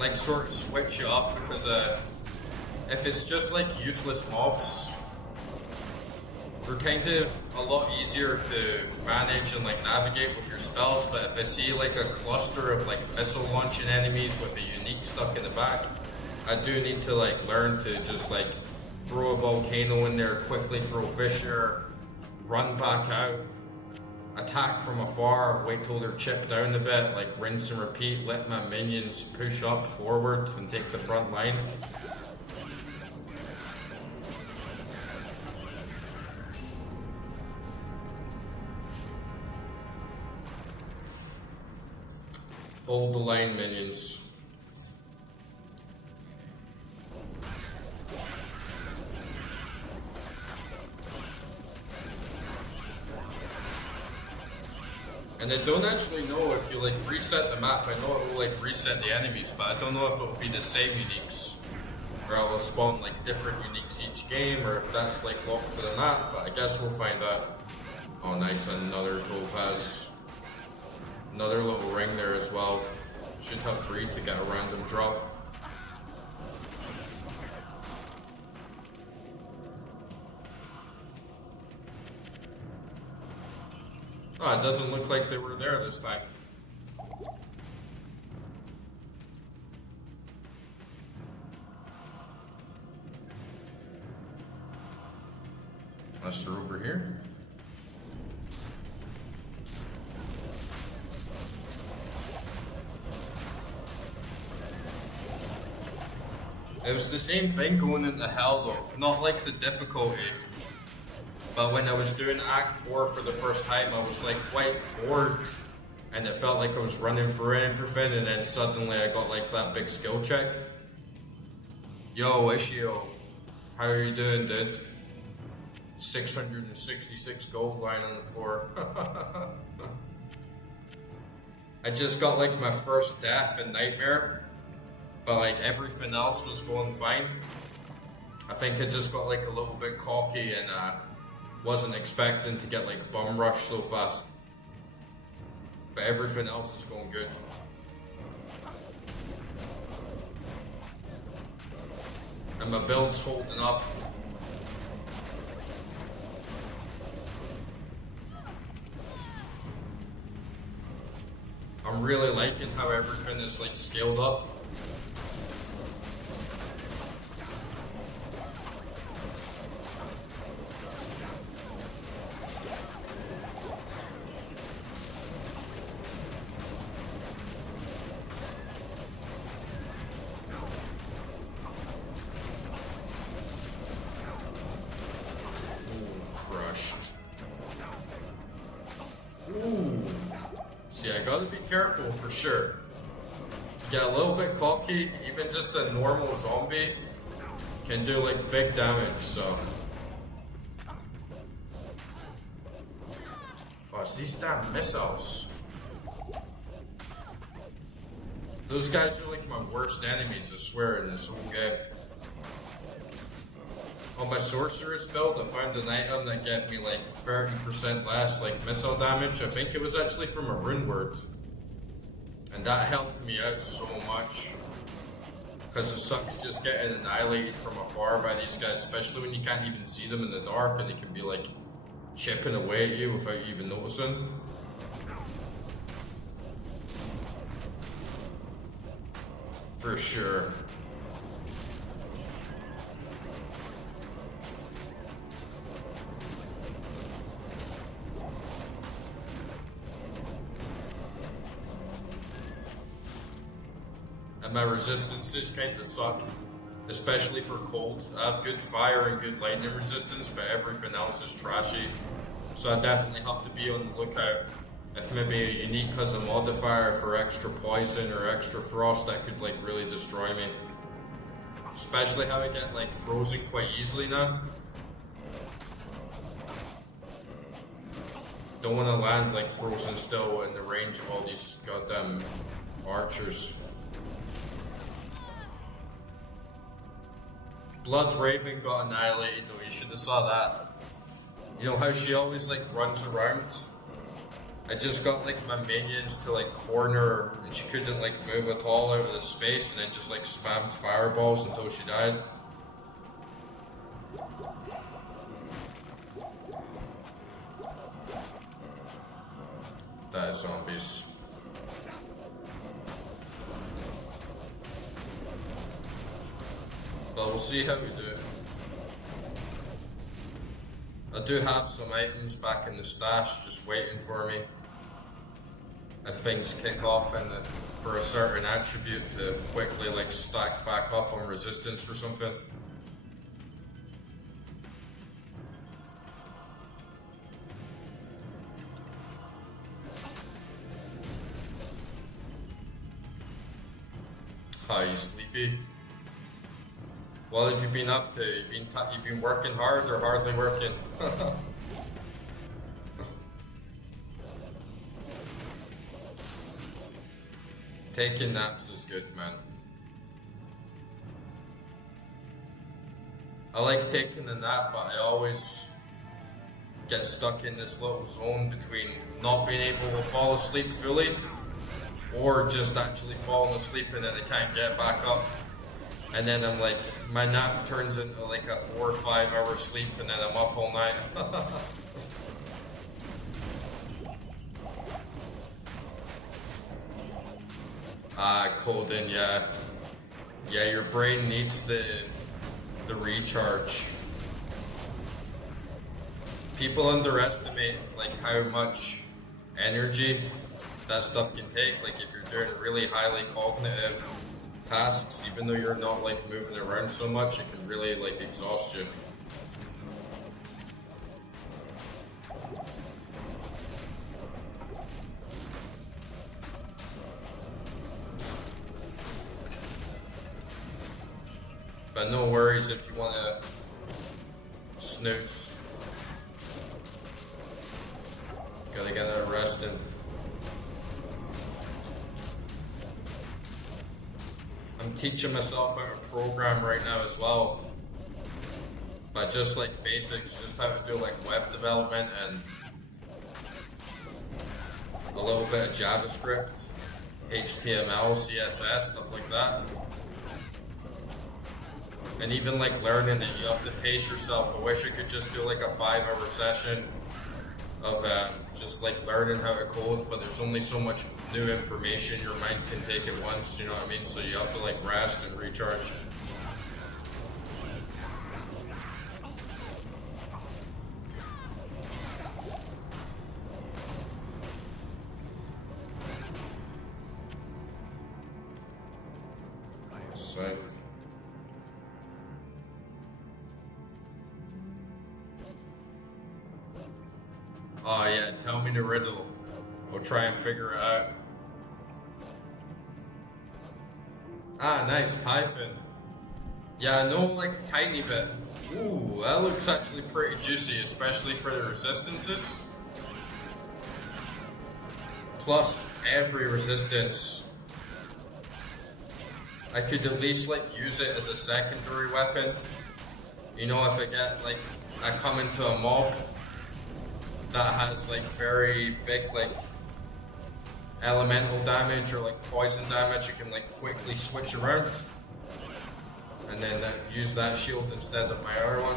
Like sort of switch it up because if it's just like useless mobs, they're kind of a lot easier to manage and like navigate with your spells, but if I see like a cluster of like missile launching enemies with a unique stuck in the back, I do need to like learn to just like throw a volcano in there, quickly throw fissure, run back out, attack from afar, wait till they're chipped down a bit, like rinse and repeat, let my minions push up forward and take the front line. Hold the line, minions. And I don't actually know if you like reset the map. I know it will like reset the enemies, but I don't know if it will be the same uniques, or it will spawn like different uniques each game, or if that's like locked to the map. But I guess we'll find out. Oh, nice, another topaz. Another little ring there as well. Should have 3 to get a random drop. Oh, it doesn't look like they were there this time. here? It was the same thing going into hell though, not like the difficulty. But when I was doing Act 4 for the first time, I was like quite bored. And it felt like I was running through everything, and then suddenly I got like that big skill check. Yo, Ishio, how are you doing, dude? 666 gold lying on the floor. I just got like my first death in Nightmare, but like everything else was going fine. I think I just got like a little bit cocky and wasn't expecting to get like bum rush so fast. But everything else is going good. And my build's holding up. I'm really liking how everything is like scaled up. Careful for sure. Get a little bit cocky, even just a normal zombie can do like big damage, so. Oh, it's these damn missiles. Those guys are like my worst enemies, I swear, in this whole game. On my sorceress build, I found an item that gave me like 30% less like missile damage. I think it was actually from a rune word. And that helped me out so much. Because it sucks just getting annihilated from afar by these guys, especially when you can't even see them in the dark and they can be like chipping away at you without you even noticing. For sure. My resistances kind of suck, especially for cold. I have good fire and good lightning resistance, but everything else is trashy. So I definitely have to be on the lookout. If maybe a unique has a modifier for extra poison or extra frost, that could like really destroy me. Especially how I get like frozen quite easily now. Don't want to land like frozen still in the range of all these goddamn archers. Blood Raven got annihilated though, you should have saw that. You know how she always like runs around? I just got like my minions to like corner her and she couldn't like move at all out of the space and then just like spammed fireballs until she died. That is zombies. But we'll see how we do. I do have some items back in the stash just waiting for me. If things kick off and for a certain attribute to quickly like stack back up on resistance or something. Are you sleepy? What have you been up to? You've been working hard or hardly working? Taking naps is good, man. I like taking a nap, but I always get stuck in this little zone between not being able to fall asleep fully or just actually falling asleep and then I can't get back up. And then I'm like, my nap turns into like a 4 or 5 hour sleep and then I'm up all night. Coding, yeah. Yeah, your brain needs the recharge. people underestimate like how much energy that stuff can take. Like if you're doing really highly cognitive tasks, even though you're not like moving around so much, it can really like exhaust you. But no worries if you want to snooze. Gotta get that rest in. I'm teaching myself how to program right now as well. But just like basics, just how to do like web development and a little bit of JavaScript, HTML, CSS, stuff like that. And even like learning it, you have to pace yourself. I wish I could just do like a 5-hour session of just like learning how to code, but there's only so much new information your mind can take at once, you know what I mean? So you have to like rest and recharge. Safe. Oh yeah, tell me the riddle. We'll try and figure it out. Ah, nice, Python. Yeah, I know like tiny bit. Ooh, that looks actually pretty juicy, especially for the resistances. Plus, every resistance, I could at least like use it as a secondary weapon. You know, if I get like, I come into a mob that has like very big like elemental damage or like poison damage, you can like quickly switch around and then use that shield instead of my other one.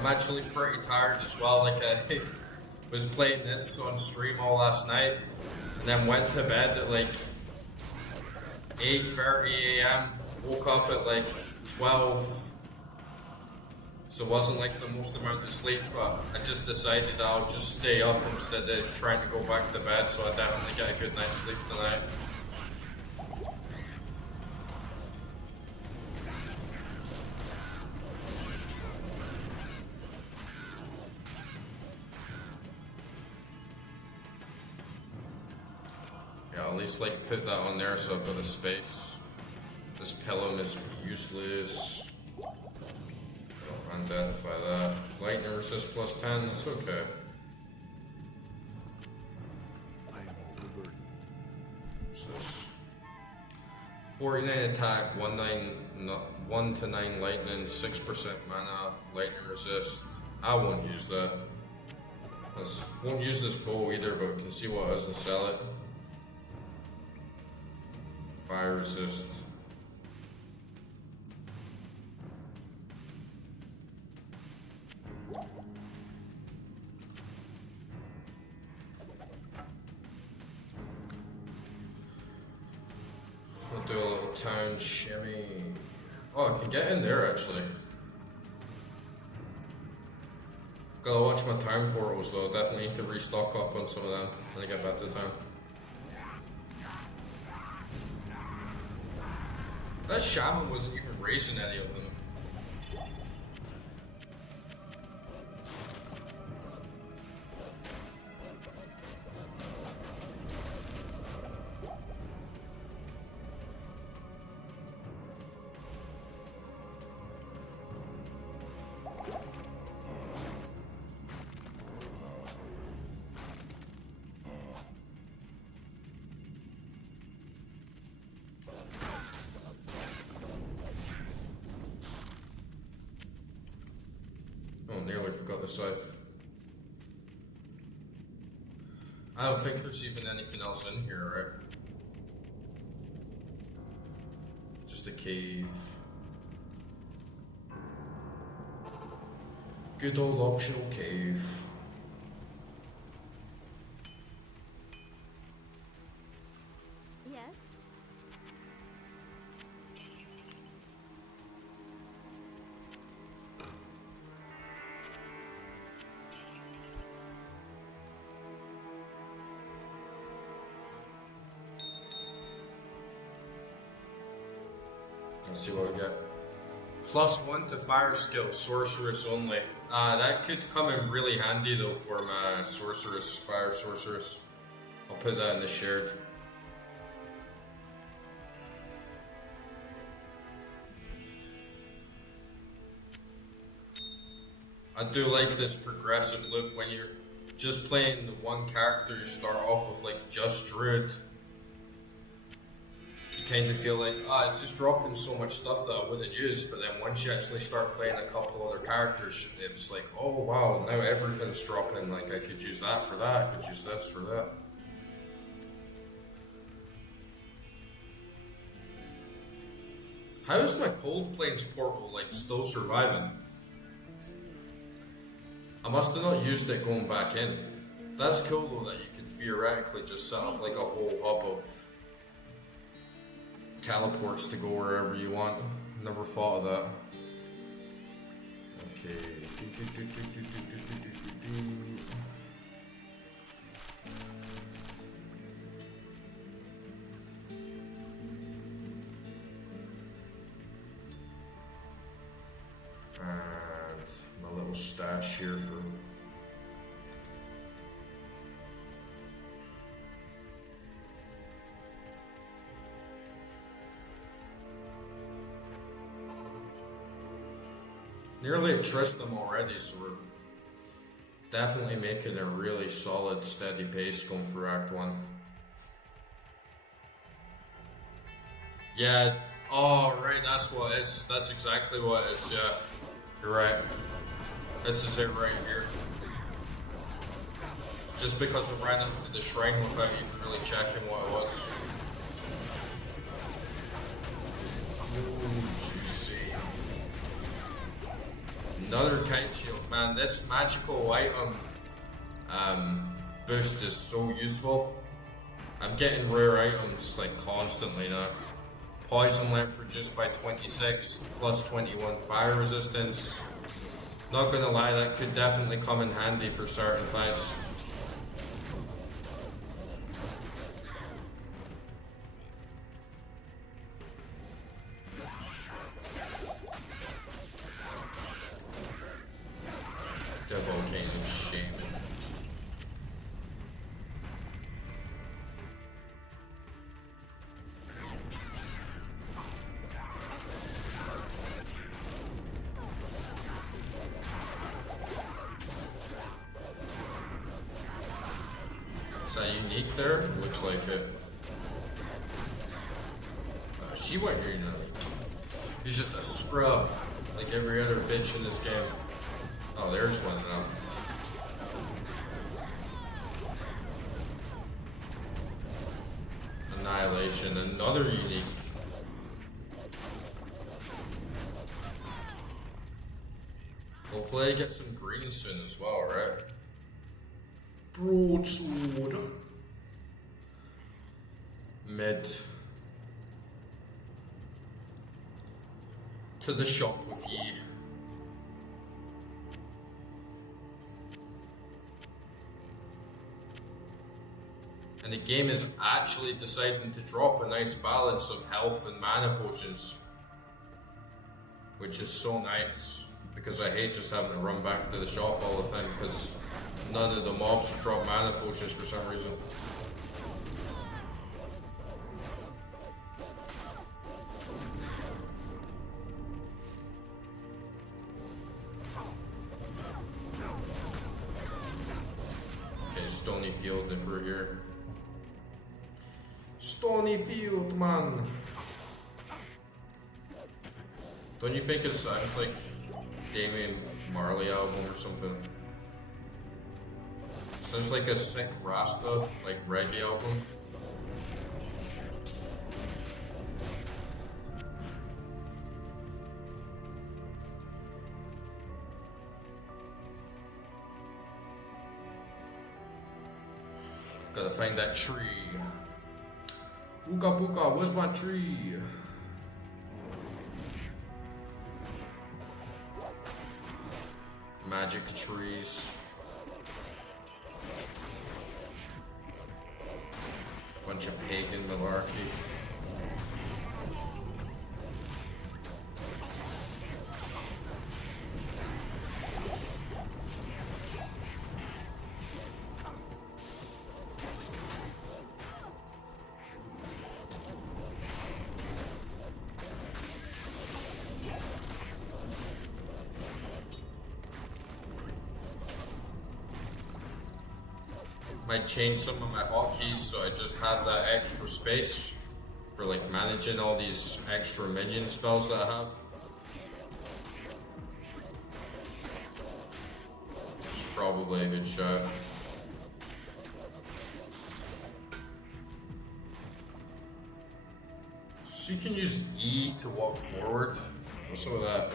I'm actually pretty tired as well. Like I was playing this on stream all last night and then went to bed at like 8:30 a.m. Woke up at like 12. So it wasn't like the most amount of sleep, but I just decided I'll just stay up instead of trying to go back to bed, so I definitely get a good night's sleep tonight. Yeah, at least like put that on there so I've got a space. This pillow is useless. Don't identify that. Lightning resist plus 10, that's okay. I am overburdened. What's this? 49 attack, 1 to 9 lightning, 6% mana, lightning resist. I won't use that. Won't use this bow either, but we can see what it is and sell it. Fire resist. We'll do a little town shimmy. Oh, I can get in there actually. Gotta watch my town portals though. Definitely need to restock up on some of them when I get back to town. That shaman wasn't even raising any of them. Nearly forgot the scythe. I don't think there's even anything else in here, right? Just a cave. Good old optional cave. Let's see what we get. +1 to fire skill, sorceress only. That could come in really handy though for my sorceress, fire sorceress. I'll put that in the shared. I do like this progressive look when you're just playing the one character. You start off with like just Druid. You kind of feel like, it's just dropping so much stuff that I wouldn't use, but then once you actually start playing a couple other characters, it's like, oh wow, now everything's dropping, like I could use that for that, I could use this for that. How is my Cold Plains portal, like, still surviving? I must have not used it going back in. That's cool though, that you could theoretically just set up like a whole hub of teleports to go wherever you want. Never thought of that. Okay. And my little stash here for nearly at Tristram already, so we're definitely making a really solid, steady pace going through Act 1. Yeah, oh right, that's what it is. That's exactly what it is, yeah. You're right. This is it right here. Just because I ran up to the shrine without even really checking what it was. Another kite shield, man. This magical item boost is so useful. I'm getting rare items like constantly now. Poison length reduced by 26, plus 21 fire resistance. Not gonna lie, that could definitely come in handy for certain fights. Is that unique there? Looks like it. She went unique. He's just a scrub, like every other bitch in this game. Oh, there's one now. Annihilation, another unique. Hopefully I get some green soon as well, right? Broadsword. Mid. To the shop with ye. And the game is actually deciding to drop a nice balance of health and mana potions. Which is so nice. Because I hate just having to run back to the shop all the time because none of the mobs drop mana potions for some reason. Okay, Stony Field if we're here. Stony Field, man! Don't you think it sounds like Damian Marley album or something? Sounds like a sick Rasta, like reggae album. Gotta find that tree. Ooga booga, where's my tree? Magic trees. Bunch of pagan malarkey. might change some of my hotkeys so I just have that extra space for like managing all these extra minion spells that I have. It's probably a good shot. So you can use E to walk forward. What's up with that?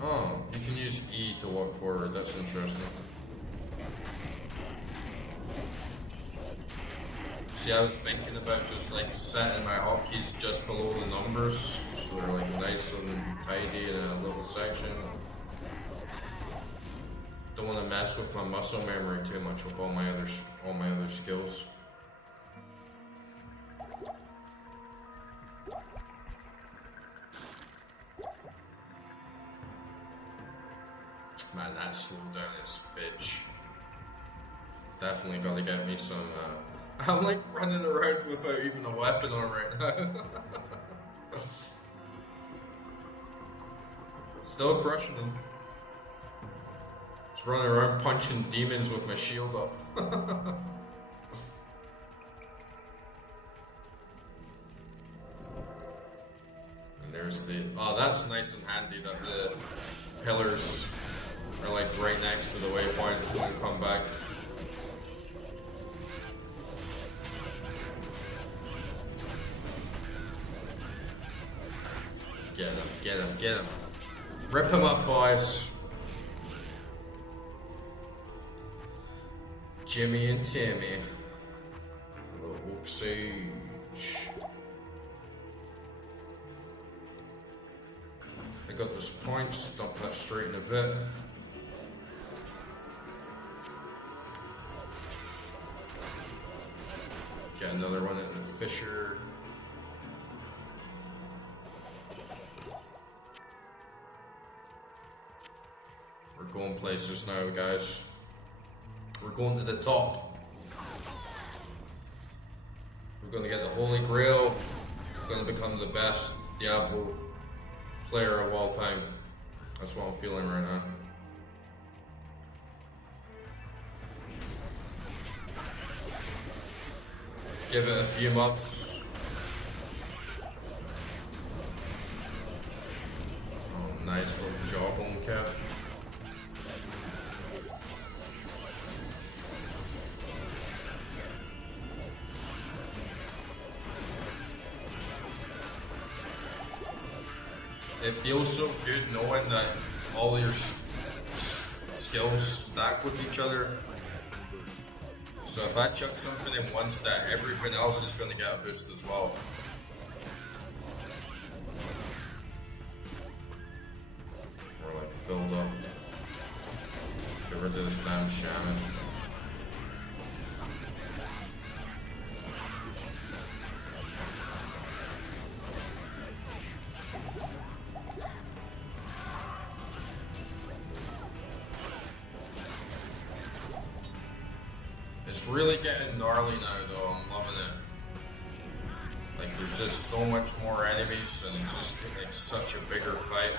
Oh, you can use E to walk forward. That's interesting. See, I was thinking about just like setting my hotkeys just below the numbers, so they're like nice and tidy in a little section. Don't want to mess with my muscle memory too much with all my other skills. Man, that slowed down this bitch. Definitely gotta get me some. I'm like running around without even a weapon on right now. Still crushing them. Just running around punching demons with my shield up. And there's the. Oh, that's nice and handy that the pillars are like right next to the waypoint when you come back. Get him, get him, get him. Rip him up, boys. Jimmy and Timmy. The Oak Sage. I got those points, dump that straight in a bit. Get another one in the Fisher. We're going places now, guys. We're going to the top. We're going to get the Holy Grail. We're going to become the best Diablo player of all time. That's what I'm feeling right now. Give it a few months. Oh, nice little jawbone cap. It feels so good knowing that all your skills stack with each other. So if I chuck something in one stat, everything else is going to get a boost as well. We're like filled up. Get rid of this damn shaman. It's really getting gnarly now though, I'm loving it. Like there's just so much more enemies and it's just like such a bigger fight.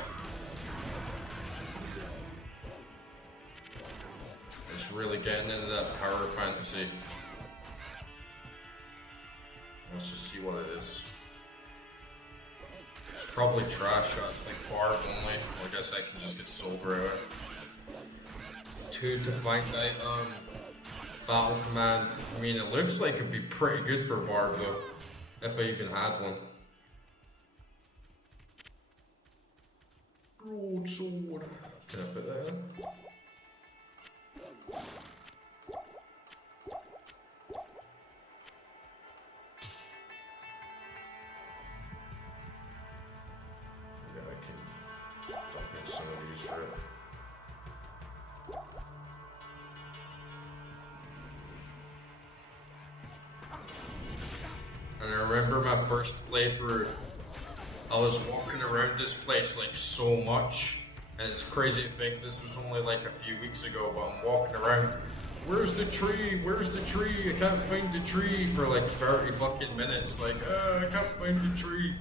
It's really getting into that power fantasy. Let's just see what it is. It's probably trash shots, like barb only. I guess I can just get sold right away. 2 defined item. Battle command. I mean, it looks like it'd be pretty good for barb though, if I even had one. Broadsword. Can I fit that in? Yeah, I can dump in some of these for it. And I remember my first playthrough, I was walking around this place like so much, and it's crazy to think this was only like a few weeks ago, but I'm walking around, where's the tree, where's the tree, I can't find the tree for like 30 fucking minutes, like, I can't find the tree.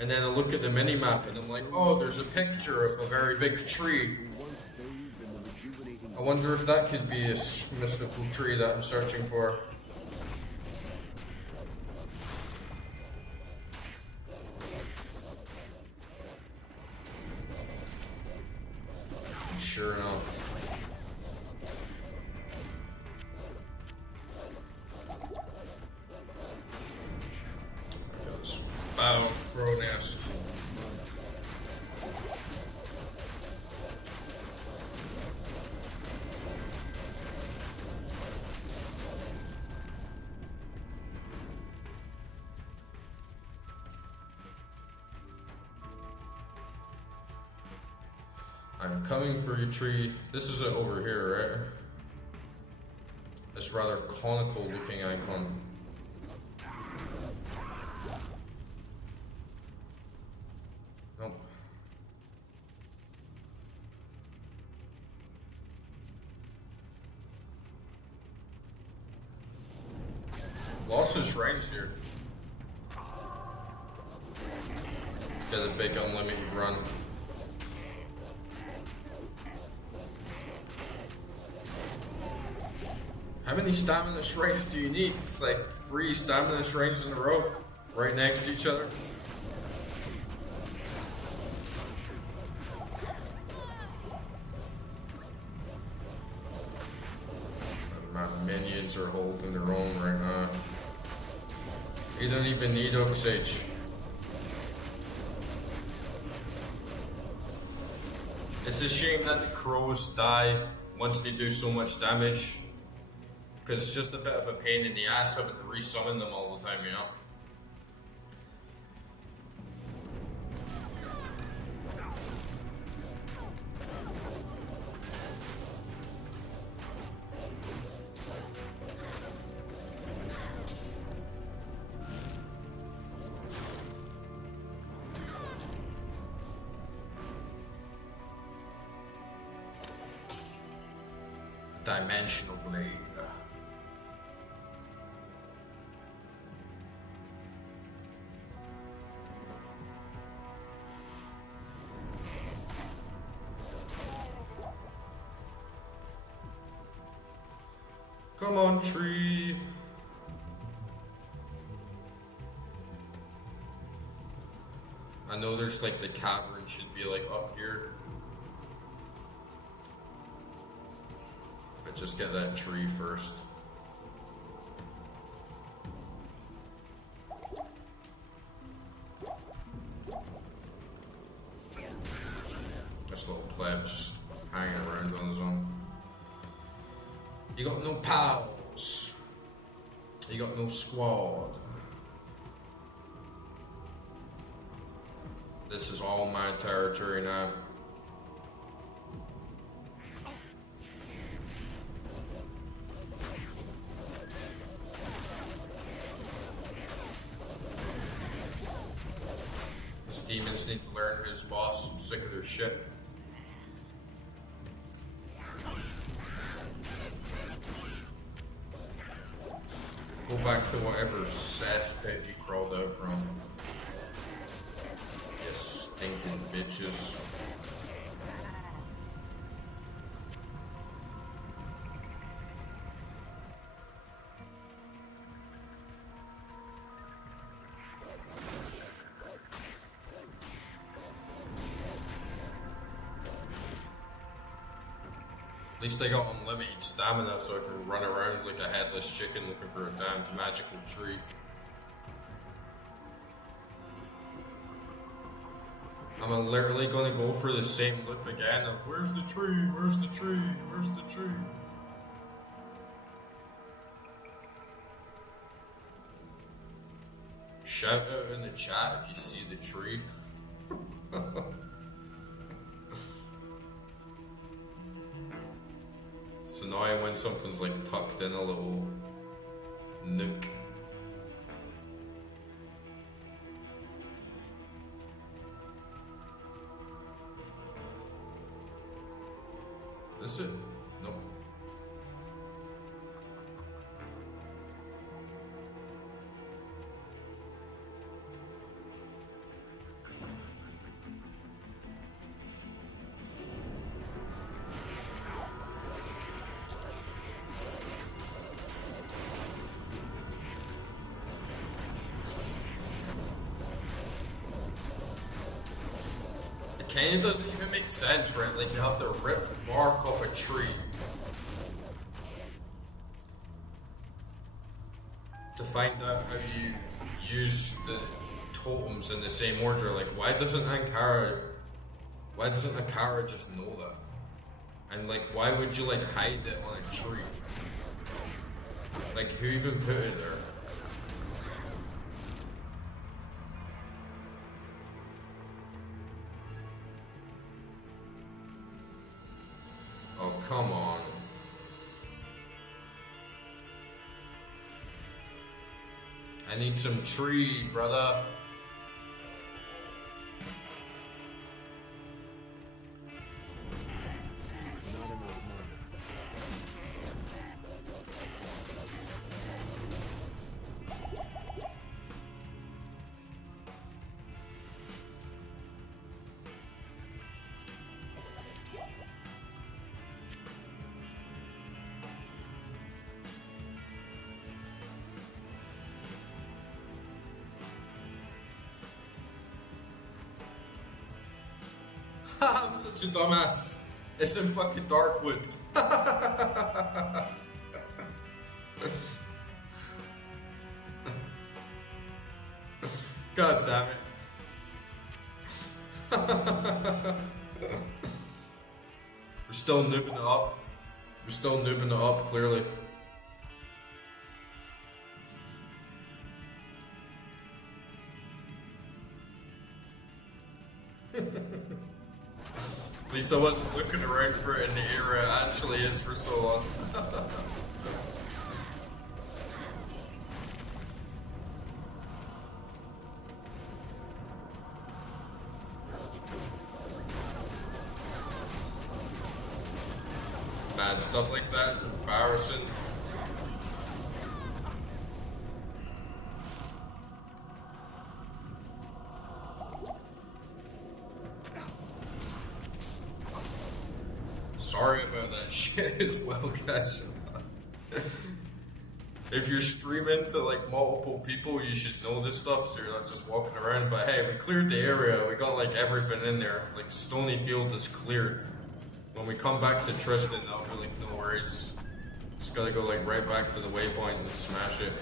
And then I look at the mini-map and I'm like, oh, there's a picture of a very big tree. I wonder if that could be a mystical tree that I'm searching for. And sure enough. I got this foul crow nest. I'm coming for your tree. This is it over here, right? This rather conical looking icon. Nope. Lots of shrines here. Get a big unlimited run. How many stamina shrines do you need? It's like 3 stamina shrines in a row, right next to each other. My minions are holding their own right now. You don't even need Oak Sage. It's a shame that the crows die once they do so much damage. Because it's just a bit of a pain in the ass having to resummon them all the time, you know? Dimensional blade. Come on, tree. I know there's like the cavern should be like up here. But just get that tree first. This little pleb just hanging around on his own. You got no pals. You got no squad. This is all my territory now. These demons need to learn who's boss. I'm sick of their shit. Go back to whatever cesspit you crawled out from. You stinking bitches. At least I got unlimited stamina so I can run around like a headless chicken looking for a damn magical tree. I'm literally gonna go for the same loop again of where's the tree, where's the tree, where's the tree? Shout out in the chat if you see the tree. It's annoying when something's like tucked in a little nook. This it? Nope. kind of doesn't even make sense, right? Like you have to rip bark off a tree to find out how you use the totems in the same order. Like why doesn't Ankara just know that? And like why would you like hide it on a tree? Like who even put it there? Oh, come on. I need some tree, brother. Not enough mana. I'm such a dumbass. It's in fucking Darkwood. God damn it. We're still noobing it up. We're still noobing it up, clearly. At least I wasn't looking around for it in the area it actually is for so long. Man, stuff like that is embarrassing. Sorry about that shit as well, guys. If you're streaming to like multiple people, you should know this stuff so you're not just walking around. But hey, we cleared the area. We got like everything in there. Like Stony Field is cleared. When we come back to Tristan, I'll be like, no worries. Just gotta go like right back to the waypoint and smash it.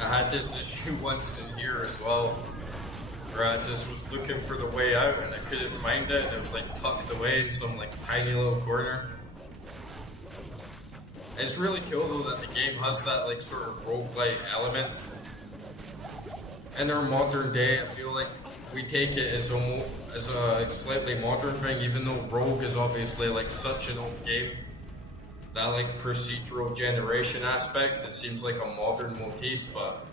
I had this issue once in here as well, where I just was looking for the way out and I couldn't find it, and it was like tucked away in some like tiny little corner. It's really cool though that the game has that like sort of roguelike element. In our modern day, I feel like we take it as a slightly modern thing, even though Rogue is obviously like such an old game. That like procedural generation aspect, it seems like a modern motif, but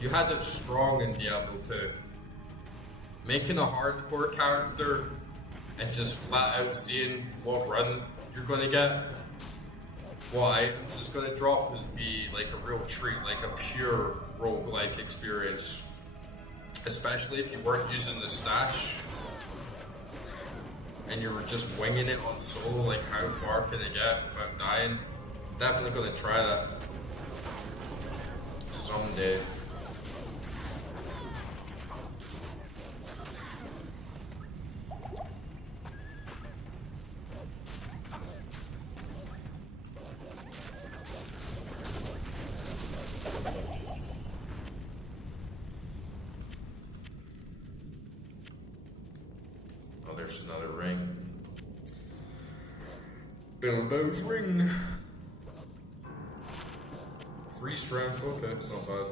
you had it strong in Diablo 2. Making a hardcore character and just flat out seeing what run you're gonna get, what items is gonna drop, would be like a real treat, like a pure roguelike experience. Especially if you weren't using the stash and you were just winging it on solo, like how far can I get without dying? Definitely gonna try that someday. Oh, there's another ring. Bilbo's ring. Free strength, okay, not bad.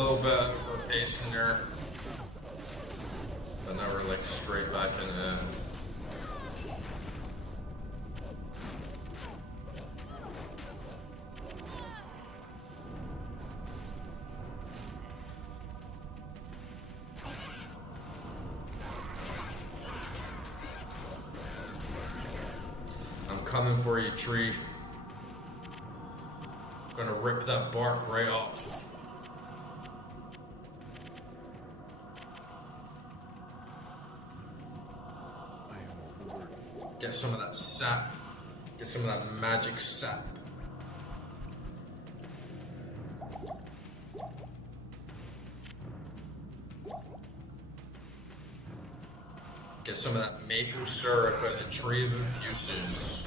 little bit of a pace in there. But now we're like straight back in I'm coming for you, tree. I'm gonna rip that bark right off. I am overburdened. Get some of that sap. Get some of that magic sap. Get some of that maple syrup and the tree of infuses.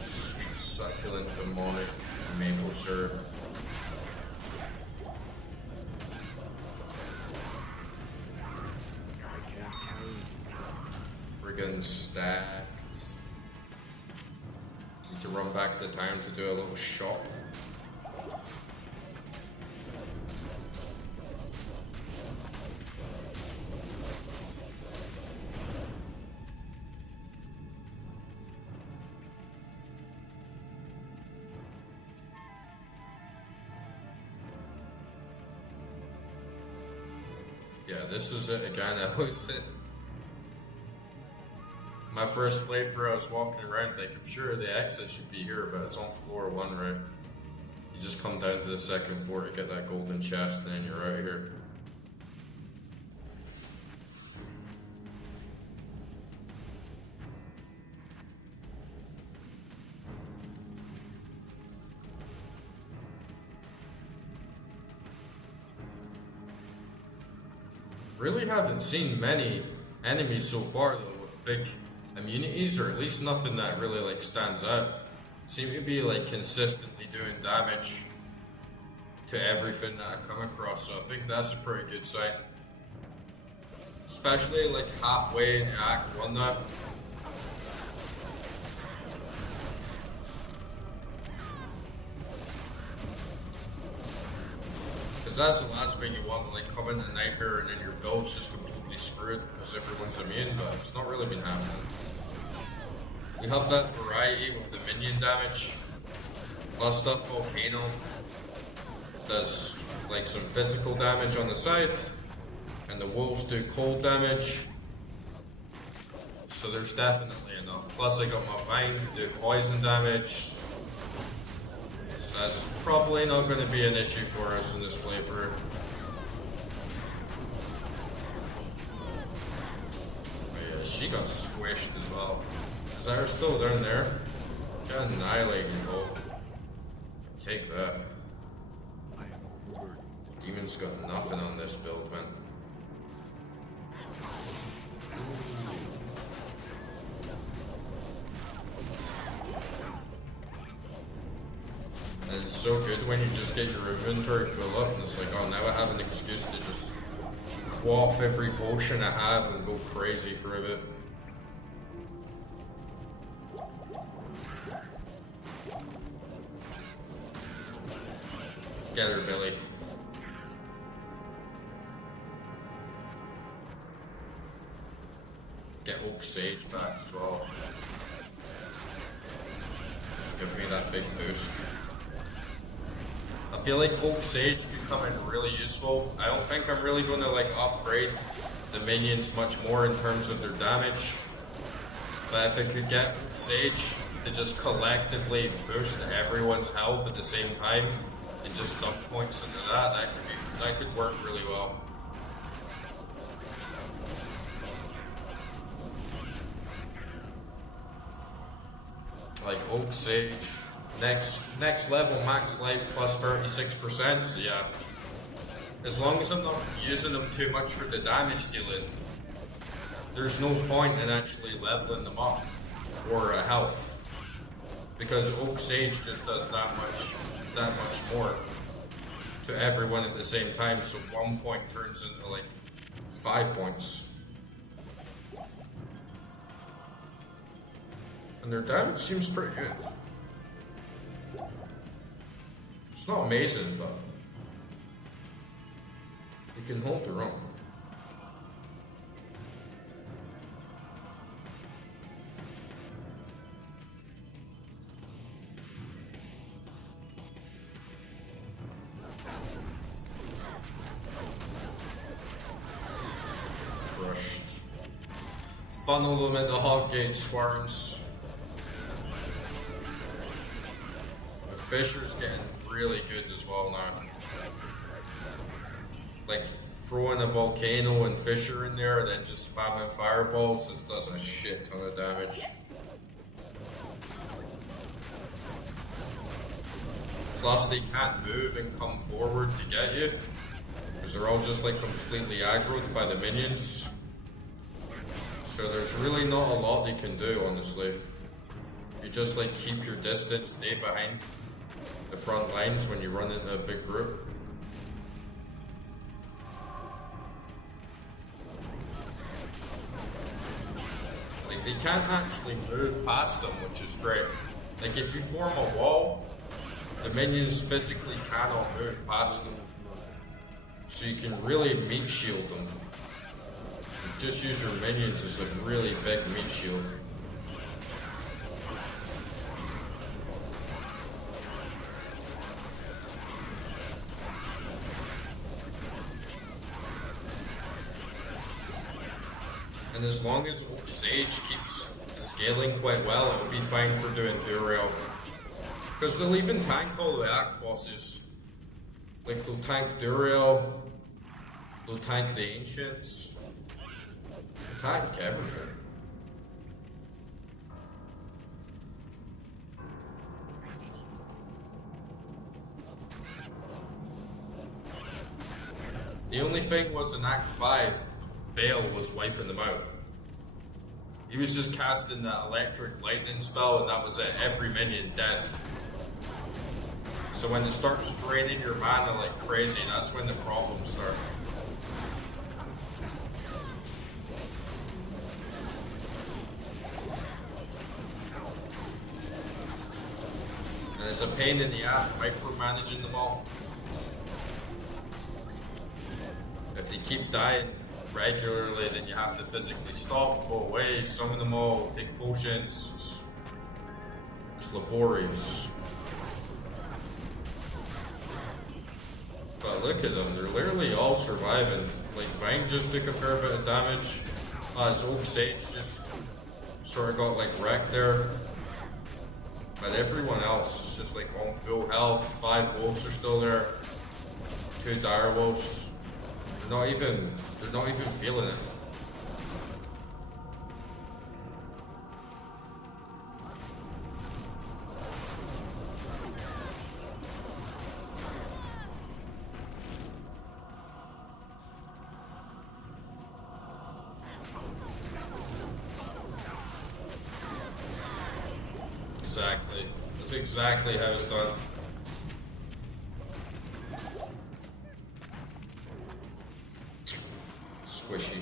Sweet, succulent, demonic maple syrup. I can't carry you. We're getting stacked. Need to run back to town to do a little shop. Yeah, this is it again. I was it. My first playthrough, I was walking around like, I'm sure the exit should be here, but it's on floor 1, right? You just come down to the second floor to get that golden chest, and then you're out here. Really haven't seen many enemies so far though with big immunities, or at least nothing that really like stands out. Seem to be like consistently doing damage to everything that I come across, so I think that's a pretty good sign. Especially like halfway into Act 1 now. Because that's the last thing you want, like come into Nightmare and then your build's just completely screwed because everyone's immune, but it's not really been happening. We have that variety with the minion damage, plus stuff Volcano does like some physical damage on the side, and the wolves do cold damage. So there's definitely enough. Plus I got my vine to do poison damage. So that's probably not going to be an issue for us in this playthrough. Oh yeah, she got squished as well. Is that her still down there? Got annihilated, oh. Take that. I am overburdened. Demon's got nothing on this build, man. And it's so good when you just get your inventory full up and it's like, oh, now I have an excuse to just quaff every potion I have and go crazy for a bit. Get her, Billy. Get Oak Sage back as well. Just give me that big boost. I feel like Oak Sage could come in really useful. I don't think I'm really going to like upgrade the minions much more in terms of their damage. But if I could get Oak Sage to just collectively boost everyone's health at the same time and just dump points into that could work really well. Like Oak Sage, next level max life plus 36%, so yeah. As long as I'm not using them too much for the damage dealing, there's no point in actually leveling them up for health. Because Oak Sage just does that much more to everyone at the same time, so 1 point turns into like 5 points. And their damage seems pretty good. It's not amazing, but they can hold their own. Crushed. Funnel them into Hoggate swarms. The Fisher's getting really good as well now. Like throwing a volcano and Fisher in there, and then just spamming fireballs, it does a shit ton of damage. Plus they can't move and come forward to get you, because they're all just like completely aggroed by the minions. So there's really not a lot they can do, honestly. You just like keep your distance, stay behind the front lines when you run into a big group. Like they can't actually move past them, which is great. Like if you form a wall, the minions physically cannot move past them. So you can really meat shield them. Just use your minions as a really big meat shield. And as long as Oak Sage keeps scaling quite well, it'll be fine for doing Durail. Because they'll even tank all the Act bosses. Like they'll tank Durail, they'll tank the Ancients. Tank everything. The only thing was in Act 5, Bale was wiping them out. He was just casting that electric lightning spell and that was it, every minion dead. So when it starts draining your mana like crazy, that's when the problems start. And it's a pain in the ass micromanaging them all. If they keep dying regularly, then you have to physically stop, go away, summon them all, take potions. It's laborious. But look at them, they're literally all surviving. Like Vine just took a fair bit of damage. His Oak Sage just sort of got like wrecked there. But everyone else is just like on full health. 5 wolves are still there. 2 dire wolves. They're not even feeling it. Exactly. That's exactly how it's done. Squishy.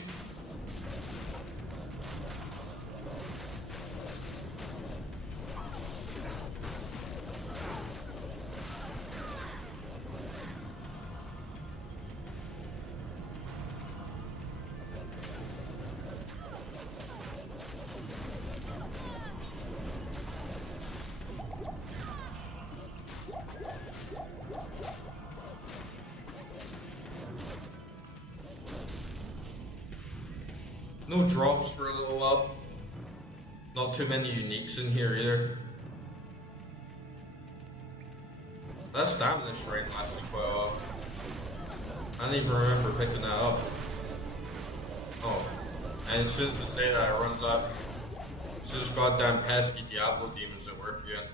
No drops for a little while. Not too many uniques in here either. That stamina shrine lasted quite a while. I don't even remember picking that up. Oh, and as soon as I say that, it runs up. It's just goddamn pesky Diablo demons at work again.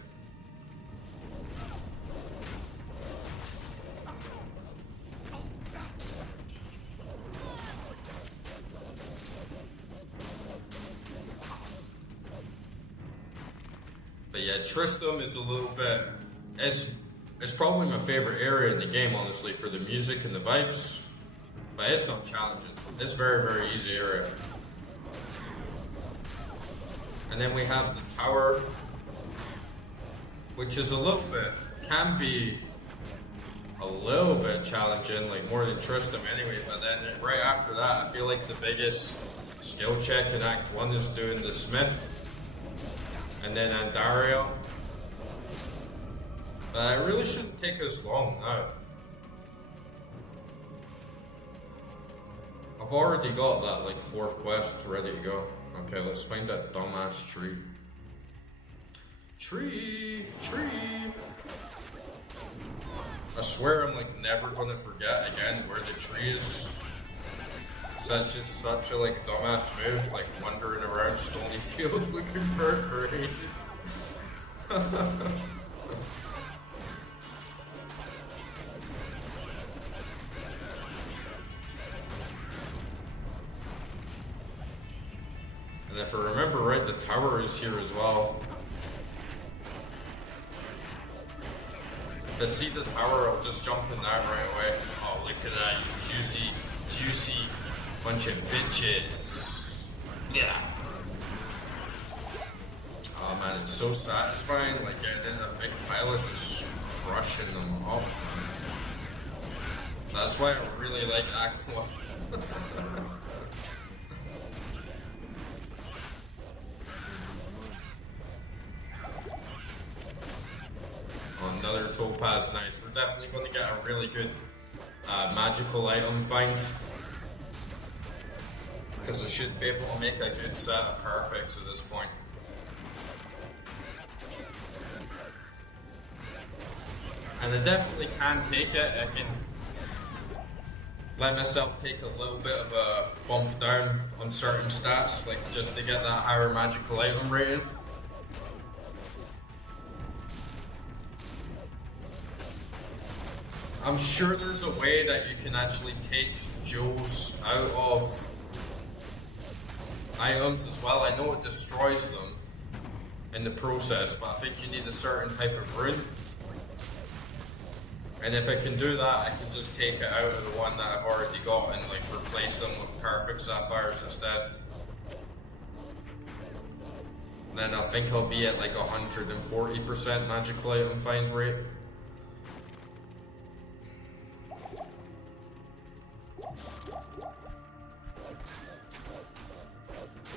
But yeah, Tristram is a little bit... It's probably my favorite area in the game, honestly, for the music and the vibes. But it's not challenging. It's a very, very easy area. And then we have the tower, which is a little bit... can be a little bit challenging, like more than Tristram anyway, but then right after that, I feel like the biggest skill check in Act 1 is doing the Smith, and then Andario. But it really shouldn't take us long now. I've already got that like 4th quest ready to go. Okay, let's find that dumbass tree. Tree! I swear I'm like never gonna forget again where the tree is. So that's just such a like dumbass move, like wandering around Stony Field looking for it for ages. And if I remember right, the tower is here as well. If I see the tower, I'll just jump in that right away. Oh, look at that, you juicy bunch of bitches. Yeah. Oh man, it's so satisfying, like getting in a big pile of just crushing them up. That's why I really like Act 1. Another topaz, nice. We're definitely going to get a really good magical item find, because I should be able to make a good set of perfects at this point. And I definitely can take it. I can let myself take a little bit of a bump down on certain stats, like just to get that higher magical item rating. I'm sure there's a way that you can actually take jewels out of items as well. I know it destroys them in the process, but I think you need a certain type of rune. And if I can do that, I can just take it out of the one that I've already got and like replace them with perfect sapphires instead. Then I think I'll be at like 140% magical item find rate.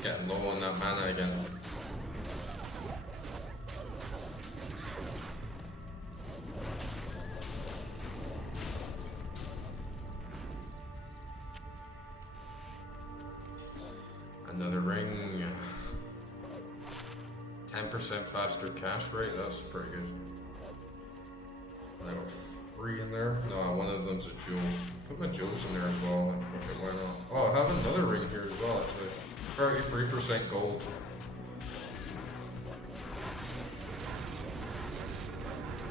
Getting low on that mana again. Another ring. 10% faster cast rate, that's pretty good. I got 3 in there. No, one of them's a jewel. Put my jewels in there as well. Like, okay, why not? Oh, I have another ring here as well, actually. 33% gold.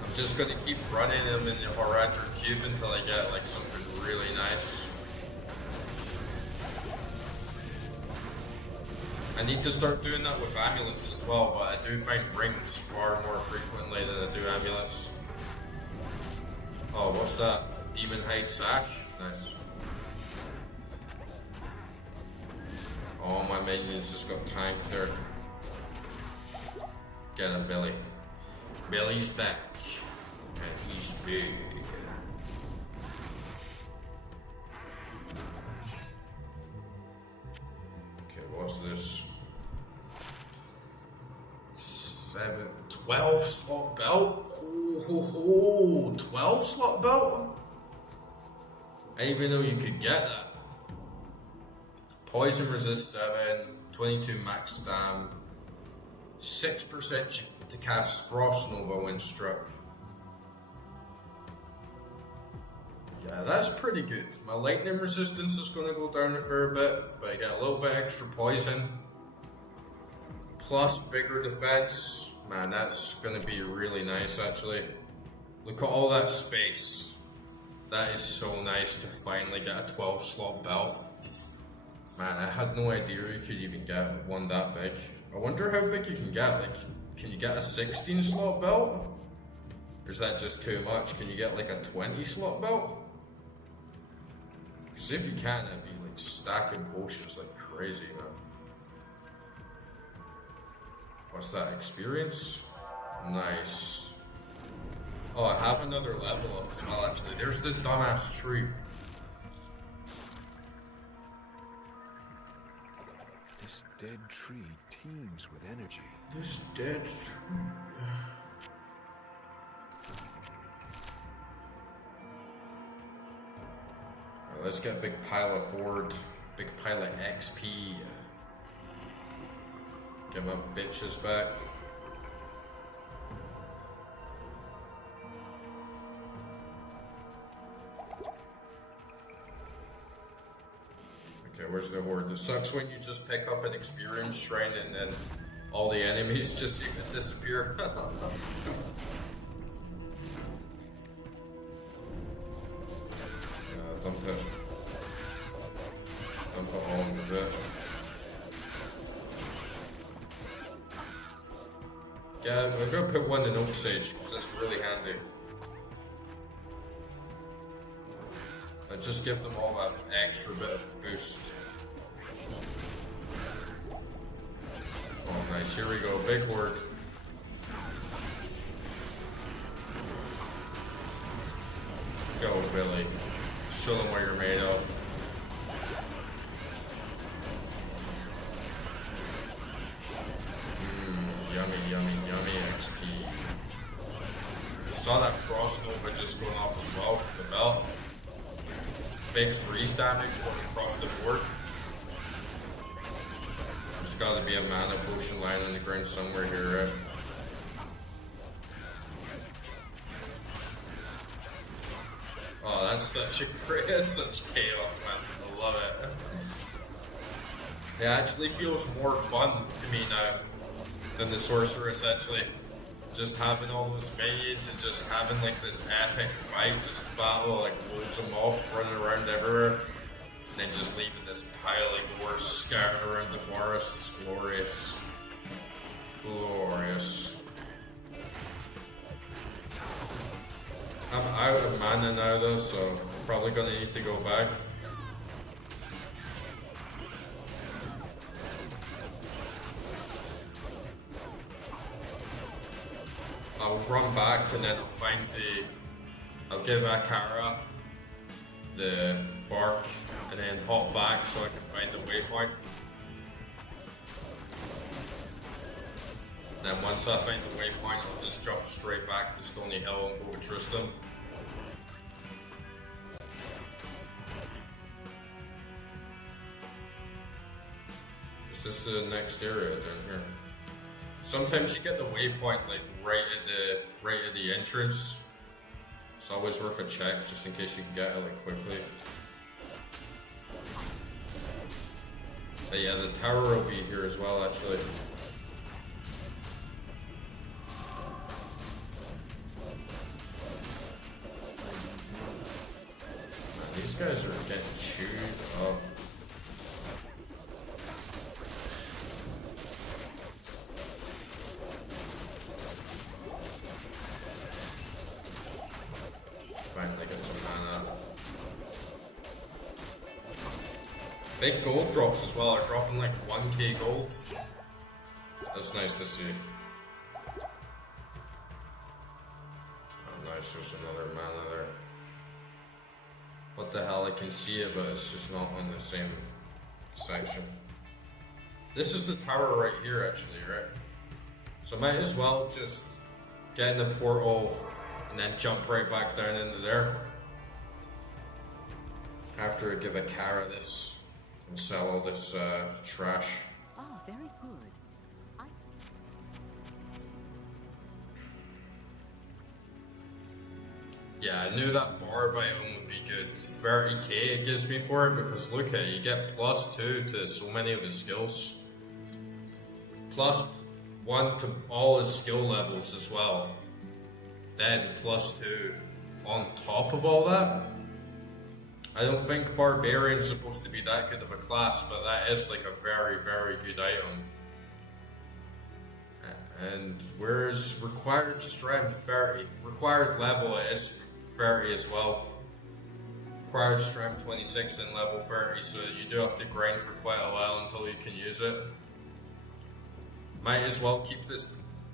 I'm just gonna keep running them in the Horadric Cube until I get like something really nice. I need to start doing that with amulets as well, but I do find rings far more frequently than I do amulets. Oh, what's that? Demon Hide Sash? Nice. Oh, my minions just got tanked there. Get him, Billy. Billy's back. And he's big. Okay, what's this? 12 slot belt? Oh, 12 slot belt? I didn't even know you could get that. Poison resist 7, 22 max stam, 6% to cast Frost Nova when struck. Yeah, that's pretty good. My lightning resistance is going to go down a fair bit, but I get a little bit extra poison. Plus bigger defense. Man, that's going to be really nice actually. Look at all that space. That is so nice to finally get a 12 slot belt. Man, I had no idea you could even get one that big. I wonder how big you can get. Like, can you get a 16 slot belt? Or is that just too much? Can you get like a 20 slot belt? Because if you can, it'd be like stacking potions like crazy, man. What's that? Experience? Nice. Oh, I have another level up as well, actually. There's the dumbass tree. This dead tree teems with energy. This dead tree. Alright, let's get a big pile of horde. Big pile of XP. Get my bitches back. Okay, where's the horde? It sucks when you just pick up an experience shrine and then all the enemies just seem to disappear. Dump it. Dump it all into it. Yeah, we're gonna put one in Oak Sage because that's really handy. And just give them all that extra bit of boost. Oh, nice. Here we go. Big horde. Go, Billy. Show them what you're made of. Yummy, yummy, yummy XP. Saw that Frost Nova just going off as well from the belt. Big freeze damage going across the board. There's gotta be a mana potion lying on the ground somewhere here, right? Oh, that's such a great, that's such chaos, man. I love it. It actually feels more fun to me now than the sorceress, actually. Just having all those minions and just having like this epic fight, just battle like loads of mobs running around everywhere, and then just leaving this pile of gore scattered around the forest. It's glorious. Glorious. I'm out of mana now though, so I'm probably gonna need to go back. I'll run back and then I'll find I'll give Akara the bark and then hop back so I can find the waypoint. Then once I find the waypoint, I'll just jump straight back to Stony Hill and go to Tristan. Is this the next area down here? Sometimes you get the waypoint like right at the entrance. It's always worth a check just in case you can get it like quickly. But yeah, the tower will be here as well actually. Man, these guys are getting chewed up. Finally get some mana. Big gold drops as well, are dropping like 1k gold. That's nice to see. Oh nice, there's another mana there. What the hell, I can see it but it's just not on the same section. This is the tower right here actually, right? So I might as well just get in the portal and then jump right back down into there. After I give Akara this and sell all this trash. Ah, very good. Yeah, I knew that bar biome would be good. 30k it gives me for it because look at it, you get +2 to so many of his skills. +1 to all his skill levels as well. Then +2 on top of all that. I don't think Barbarian's supposed to be that good of a class, but that is like a very, very good item. And where's required strength 30? Required level is 30 as well. Required strength 26 and level 30, so you do have to grind for quite a while until you can use it. Might as well keep this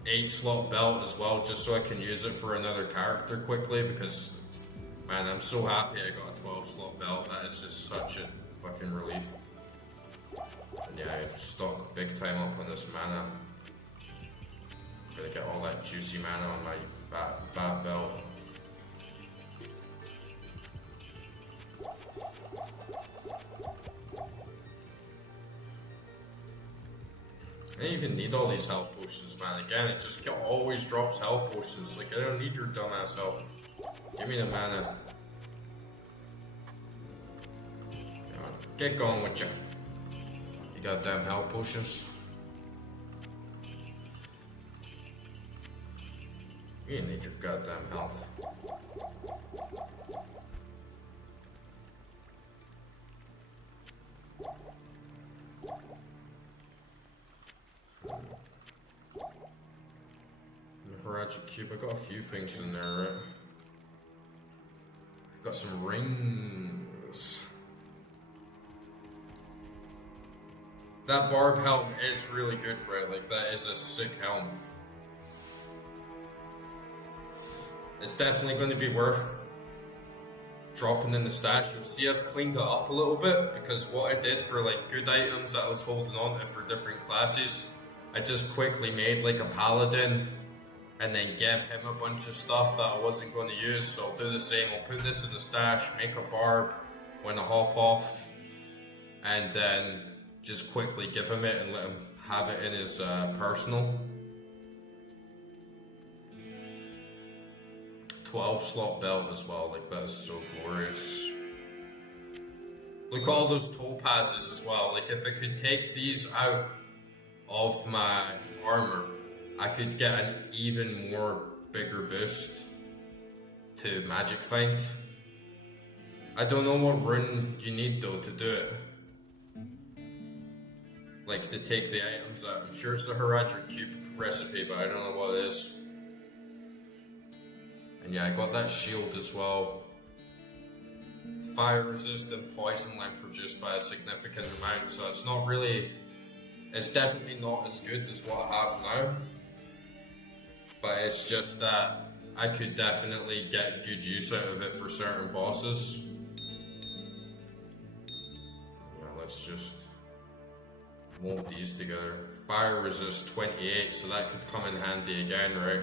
8 slot belt as well, just so I can use it for another character quickly, because man, I'm so happy I got a 12 slot belt. That is just such a fucking relief. And yeah, I've stocked big time up on this mana. Gonna get all that juicy mana on my bat belt. I don't even need all these health potions, man. Again, it just always drops health potions. Like, I don't need your dumbass health. Give me the mana. Get going with you. You goddamn health potions. You need your goddamn health. Harajuku Cube, I got a few things in there, right? Got some rings. That barb helm is really good, right? Like, that is a sick helm. It's definitely going to be worth dropping in the stash. You'll see I've cleaned it up a little bit, because what I did for like good items that I was holding on to for different classes, I just quickly made like a paladin and then gave him a bunch of stuff that I wasn't going to use. So I'll do the same. I'll put this in the stash, make a barb when I hop off, and then just quickly give him it and let him have it in his personal. 12 slot belt as well, like that is so glorious. Look at all those topazes as well. Like, if I could take these out of my armor, I could get an even more bigger boost to magic find. I don't know what rune you need though to do it. Like, to take the items out. I'm sure it's the Harajuku Cube recipe, but I don't know what it is. And yeah, I got that shield as well. Fire resistant, poison length reduced by a significant amount, so it's not really, it's definitely not as good as what I have now. But it's just that I could definitely get good use out of it for certain bosses. Yeah, let's just mold these together. Fire resist 28, so that could come in handy again, right?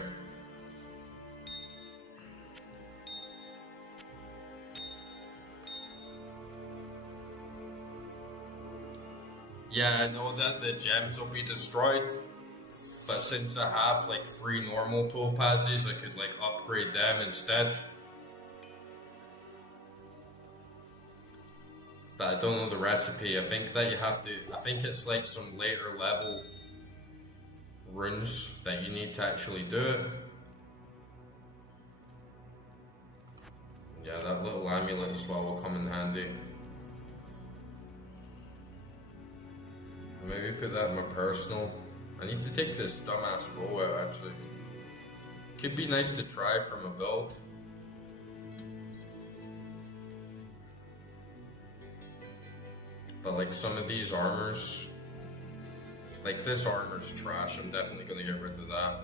Yeah, I know that the gems will be destroyed, but since I have like 3 normal topazes, I could like upgrade them instead. But I don't know the recipe. I think that you have to, I think it's like some later level runes that you need to actually do it. Yeah, that little amulet as well will come in handy. Maybe put that in my personal. I need to take this dumbass bow out actually. Could be nice to try from a build. But like some of these armors, like this armor's trash, I'm definitely gonna get rid of that.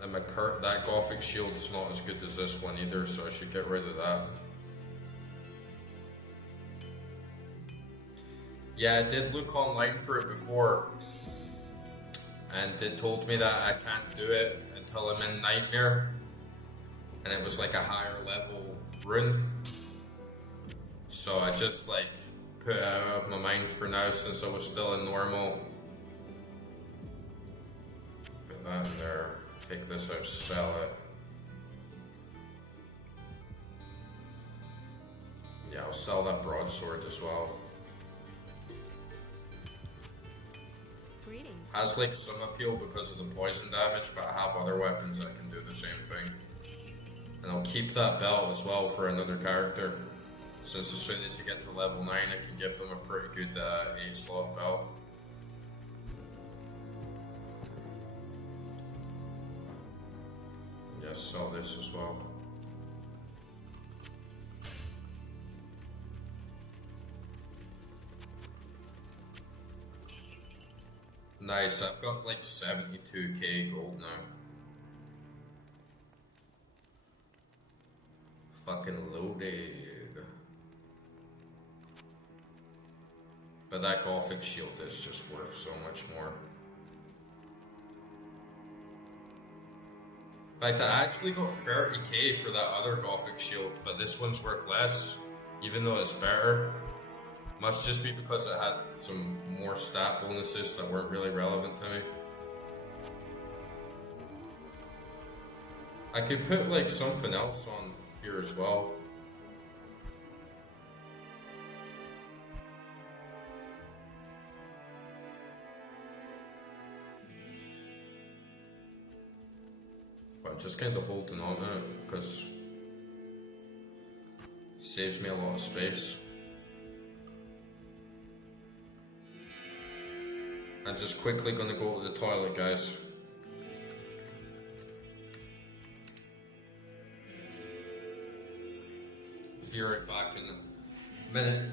And that Gothic shield is not as good as this one either, so I should get rid of that. Yeah, I did look online for it before, and it told me that I can't do it until I'm in Nightmare, and it was like a higher level rune. So I just like put it out of my mind for now since I was still in normal. Put that in there, take this out, sell it. Yeah, I'll sell that broadsword as well. Has like some appeal because of the poison damage, but I have other weapons that can do the same thing. And I'll keep that belt as well for another character, since as soon as you get to level 9 I can give them a pretty good 8 slot belt. Yeah, sell this as well. Nice, I've got like 72k gold now. Fucking loaded. But that Gothic shield is just worth so much more. In fact, I actually got 30k for that other Gothic shield, but this one's worth less, even though it's better. Must just be because it had some more stat bonuses that weren't really relevant to me. I could put like something else on here as well. But I'm just kind of holding on to it because it saves me a lot of space. I'm just quickly gonna go to the toilet, guys. Be right back in a minute.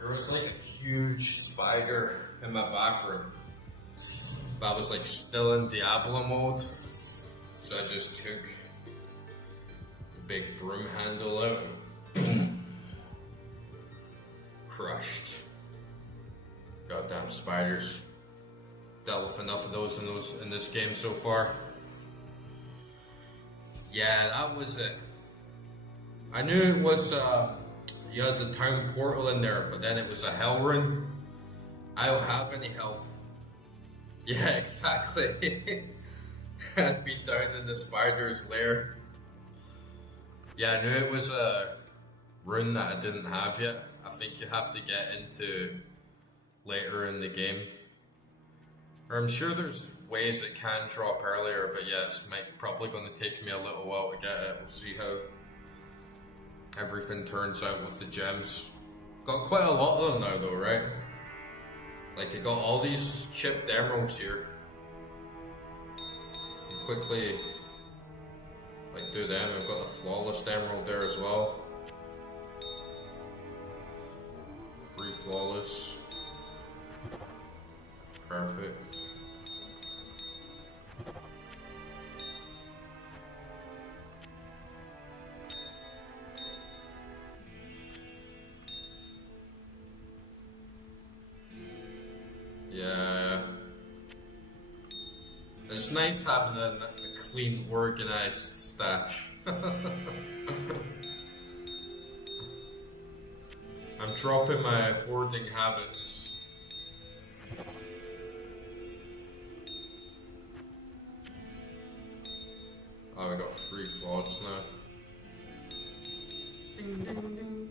There was like a huge spider in my bathroom, but I was like still in Diablo mode, so I just took the big broom handle out and crushed. Goddamn spiders. Dealt with enough of those in this game so far. Yeah, that was it. I knew it was you had the town portal in there, but then it was a hell rune. I don't have any health. Yeah, exactly. I'd be down in the spider's lair. Yeah, I knew it was a rune that I didn't have yet. I think you have to get into later in the game. Or I'm sure there's ways it can drop earlier, but yeah, it's probably going to take me a little while to get it. We'll see how everything turns out with the gems. Got quite a lot of them now though, right? Like, I got all these chipped emeralds here. And quickly, like, do them. I've got a flawless emerald there as well. 3 flawless. Perfect. Yeah. It's nice having a clean, organized stash. I'm dropping my hoarding habits. Oh, we got 3 flots now. Ding, ding, ding.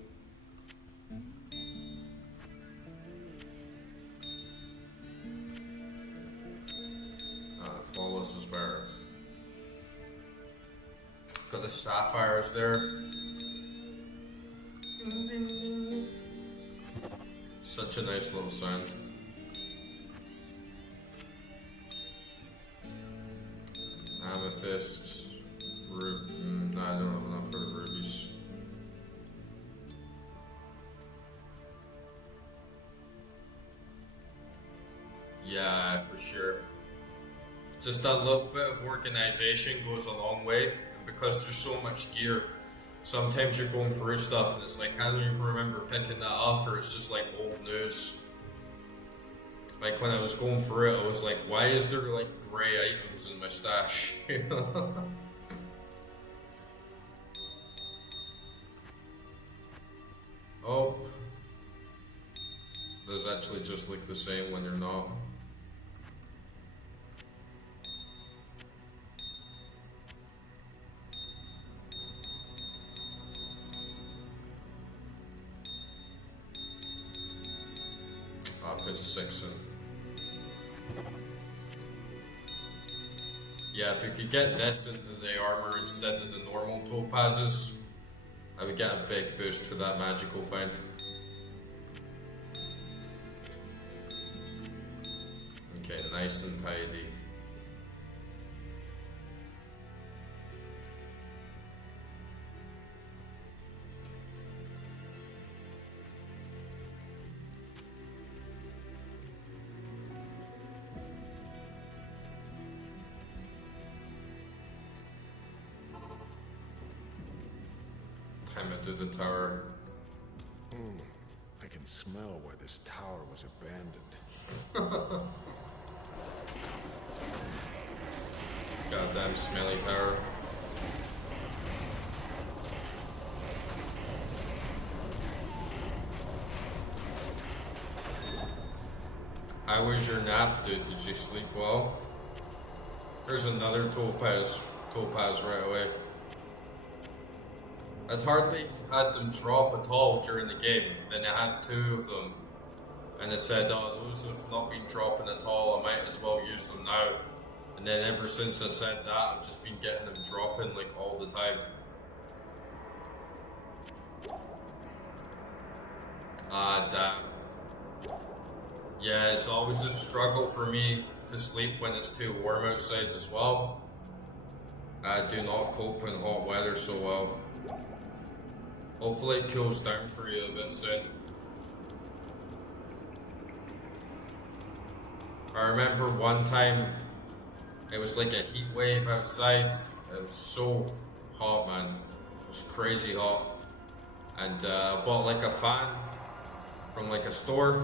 Flawless is better. Got the sapphires there. Ding, ding, ding. Such a nice little sound. Amethysts. No, I don't have enough for the rubies. Yeah, for sure. Just that little bit of organization goes a long way, and because there's so much gear, sometimes you're going through stuff and it's like, I don't even remember picking that up, or it's just like old news. Like when I was going through it, I was like, why is there like grey items in my stash? Oh, those actually just look the same when they're not. I'll put 6 in. Yeah, if we could get this into the armor instead of the normal topazes, I would get a big boost for that magical find. Okay, nice and tidy. Time to do the tower. I can smell where this tower was abandoned. Goddamn smelly tower. How was your nap, dude? Did you sleep well? There's another topaz right away. I'd hardly had them drop at all during the game. Then I had 2 of them, and it said, oh, those have not been dropping at all, I might as well use them now. And then ever since I said that, I've just been getting them dropping like all the time. Ah, damn. Yeah, it's always a struggle for me to sleep when it's too warm outside as well. I do not cope in hot weather so well. Hopefully it cools down for you a bit soon. I remember one time, it was like a heat wave outside. It was so hot, man. It was crazy hot. And I bought like a fan from like a store.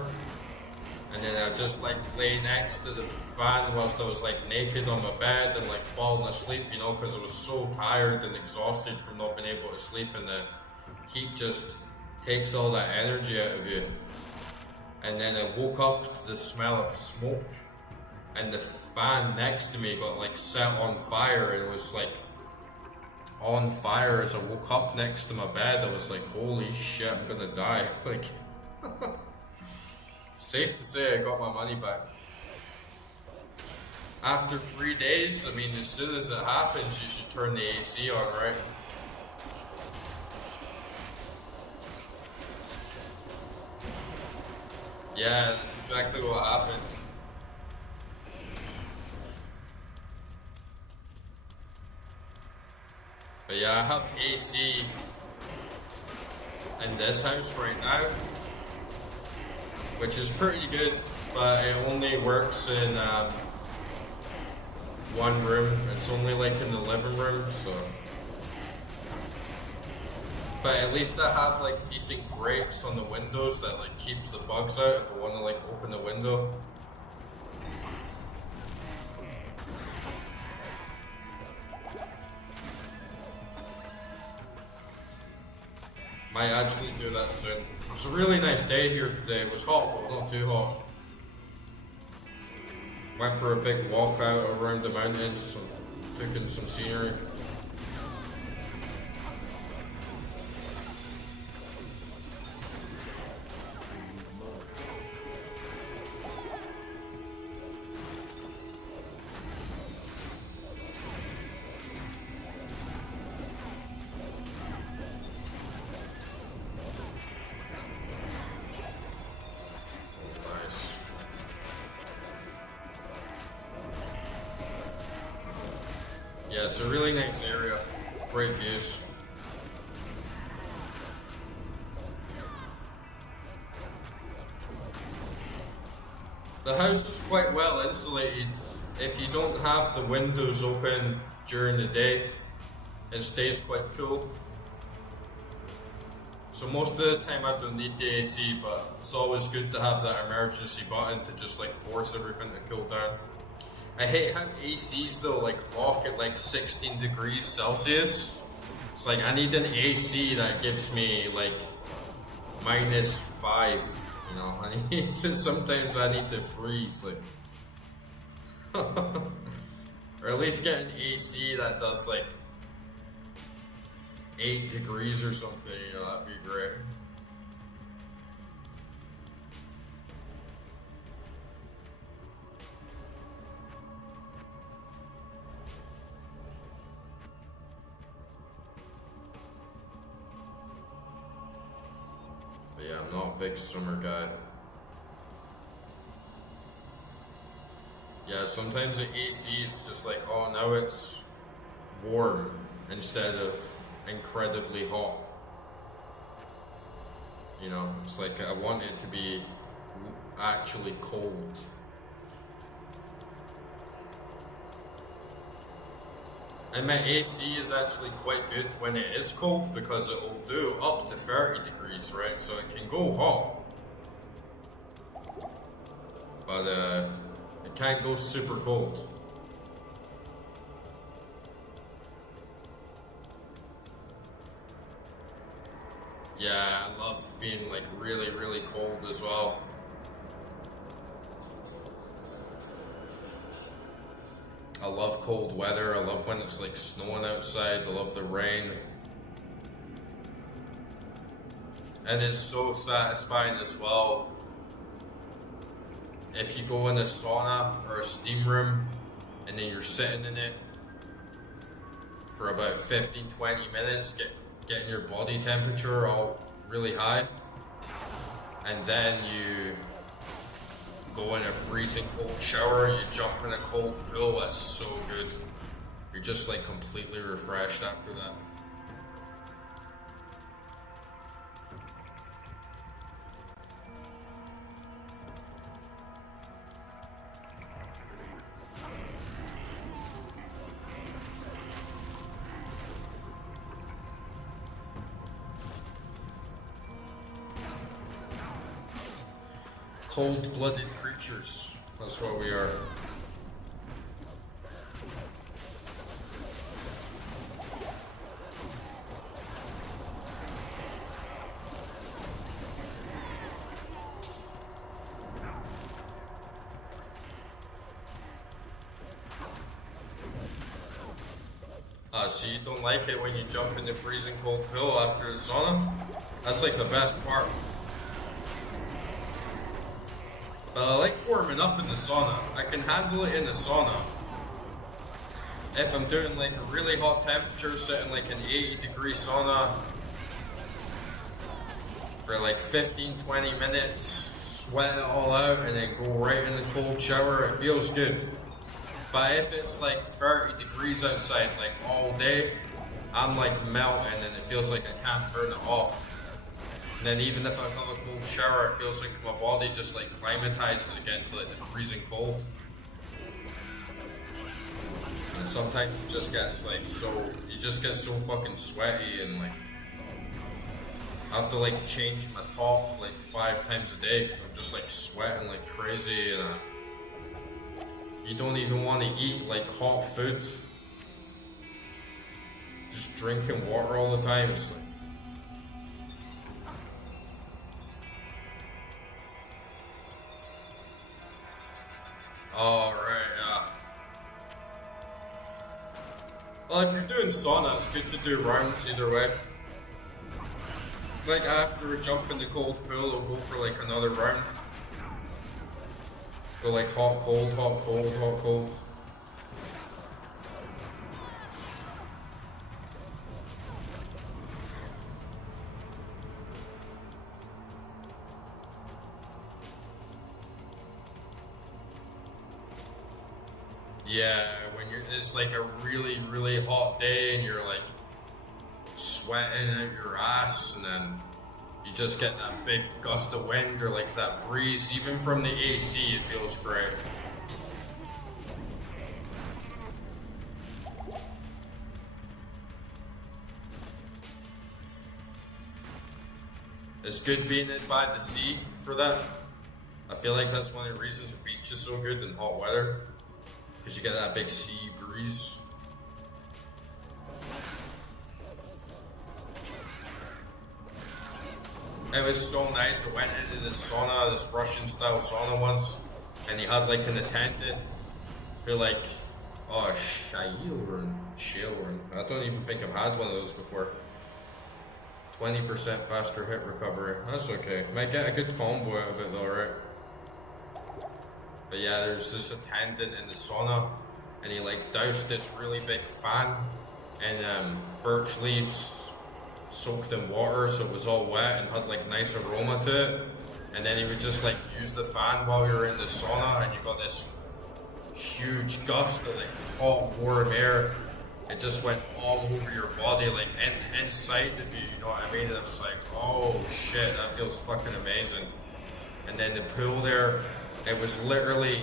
And then I just like lay next to the fan whilst I was like naked on my bed and like falling asleep, you know, because I was so tired and exhausted from not being able to sleep, and the heat just takes all that energy out of you. And then I woke up to the smell of smoke, and the fan next to me got like set on fire, and it was like on fire as I woke up next to my bed. I was like, holy shit, I'm gonna die. Like, safe to say I got my money back. After 3 days, I mean, as soon as it happens, you should turn the AC on, right? Yeah, that's exactly what happened. But yeah, I have AC in this house right now, which is pretty good, but it only works in one room. It's only like in the living room, so. But at least I have like decent grates on the windows that like keeps the bugs out if I want to like open the window. Might actually do that soon. It's a really nice day here today. It was hot, but not too hot. Went for a big walk out around the mountains, took in some scenery. Yeah, it's a really nice area. Great views. The house is quite well insulated. If you don't have the windows open during the day, it stays quite cool. So most of the time I don't need the AC, but it's always good to have that emergency button to just like force everything to cool down. I hate how ACs though like lock at like 16 degrees Celsius. It's like I need an AC that gives me like -5, you know. I need to, sometimes I need to freeze like or at least get an AC that does like 8 degrees or something, you know, that'd be great. But yeah, I'm not a big summer guy. Yeah, sometimes the AC, it's just like, oh, now it's warm instead of incredibly hot. You know, it's like I want it to be actually cold. And my AC is actually quite good when it is cold because it will do up to 30 degrees, right? So it can go hot. But it can't go super cold. Yeah, I love being like really, really cold as well. I love cold weather. I love when it's like snowing outside. I love the rain. And it's so satisfying as well. If you go in a sauna or a steam room and then you're sitting in it for about 15-20 minutes, getting your body temperature all really high, and then you go in a freezing cold shower, you jump in a cold pool, that's so good. You're just like completely refreshed after that. Cold-blooded creatures. That's what we are. So you don't like it when you jump in the freezing cold pool after the sauna? That's like the best part. But I like warming up in the sauna. I can handle it in the sauna. If I'm doing like a really hot temperature, sitting like an 80-degree sauna for like 15-20 minutes, sweat it all out, and then go right in the cold shower, it feels good. But if it's like 30 degrees outside like all day, I'm like melting and it feels like I can't turn it off. And then even if I have a cold shower, it feels like my body just like climatizes again to like the freezing cold. And sometimes it just gets like you just get so fucking sweaty and like I have to like change my top like 5 times a day because I'm just like sweating like crazy and you don't even want to eat like hot food. Just drinking water all the time. It's like Alright, yeah. Well, if you're doing sauna, it's good to do rounds either way. Like after a jump in the cold pool, I'll go for like another round. Go like hot, cold, hot, cold, hot, cold. Yeah, when it's like a really, really hot day and you're like sweating out your ass, and then you just get that big gust of wind or like that breeze, even from the AC, it feels great. It's good being in by the sea for that. I feel like that's one of the reasons the beach is so good in hot weather, because you get that big sea breeze. It was so nice. I went into this sauna, this Russian style sauna once, and he had like an attendant who like, oh, Shailrun. I don't even think I've had one of those before. 20% faster hit recovery. That's okay. Might get a good combo out of it though, right? But yeah, there's this attendant in the sauna, and he like doused this really big fan in birch leaves soaked in water, so it was all wet and had like nice aroma to it. And then he would just like use the fan while you're in the sauna, and you got this huge gust of like hot warm air. It just went all over your body, like inside of you, you know what I mean? And it was like, oh shit, that feels fucking amazing. And then the pool there, it was literally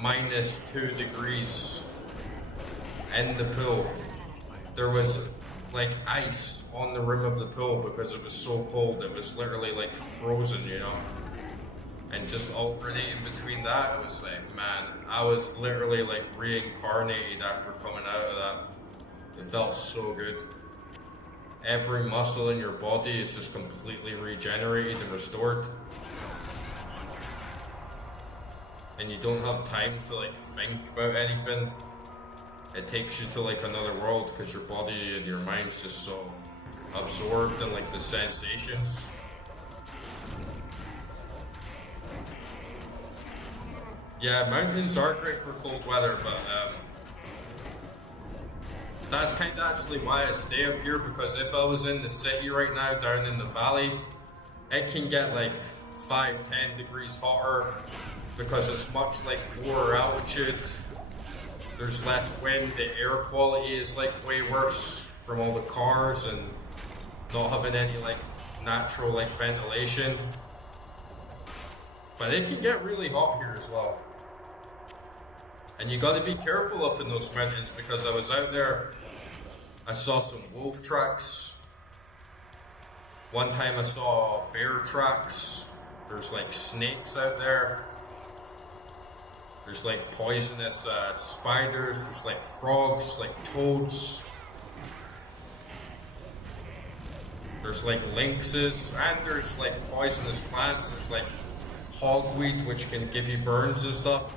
minus 2 degrees in the pool. There was like ice on the rim of the pool because it was so cold. It was literally like frozen, you know. And just alternating between that, it was like, man, I was literally like reincarnated after coming out of that. It felt so good. Every muscle in your body is just completely regenerated and restored. And you don't have time to like think about anything. It takes you to like another world because your body and your mind's just so absorbed in like the sensations. Yeah, mountains are great for cold weather, but that's kind of actually why I stay up here, because if I was in the city right now down in the valley, it can get like 5-10 degrees hotter because it's much like lower altitude. There's less wind, the air quality is like way worse from all the cars and not having any like natural like ventilation. But it can get really hot here as well. And you gotta be careful up in those mountains, because I was out there, I saw some wolf tracks. One time I saw bear tracks. There's like snakes out there. There's like poisonous spiders. There's like frogs, like toads. There's like lynxes, and there's like poisonous plants. There's like hogweed, which can give you burns and stuff.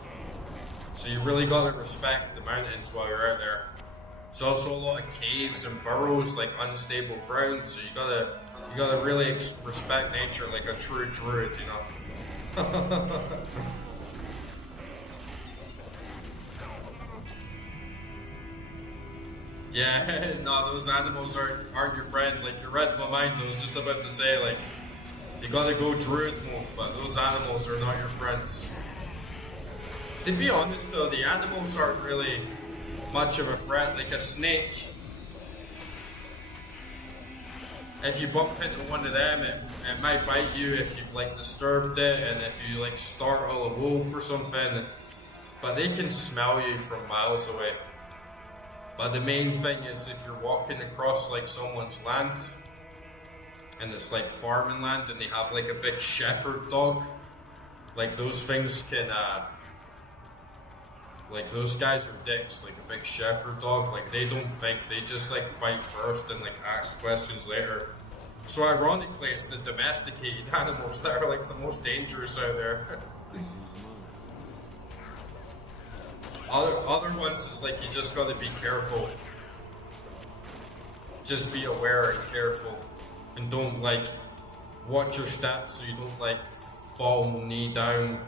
So you really gotta respect the mountains while you're out there. There's also a lot of caves and burrows, like unstable ground. So you gotta really respect nature like a true druid, you know. Yeah, no, those animals aren't your friend. Like, you read my mind. I was just about to say, like, you gotta go druid mode, but those animals are not your friends. To be honest though, the animals aren't really much of a threat. Like a snake, if you bump into one of them, it might bite you if you've like disturbed it, and if you like startle a wolf or something, but they can smell you from miles away. But the main thing is, if you're walking across like someone's land, and it's like farming land, and they have like a big shepherd dog, like those things can like those guys are dicks. Like a big shepherd dog, like they don't think, they just like bite first and like ask questions later. So ironically, it's the domesticated animals that are like the most dangerous out there. Other ones, it's like you just gotta be careful. Just be aware and careful, and don't like watch your steps so you don't like fall knee down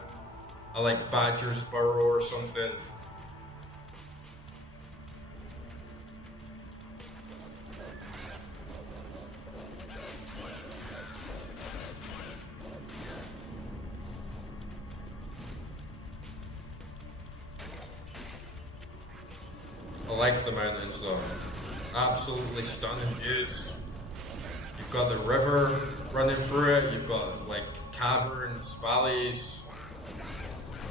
a like badger's burrow or something. I like the mountains though. Absolutely stunning views. You've got the river running through it, you've got like caverns, valleys,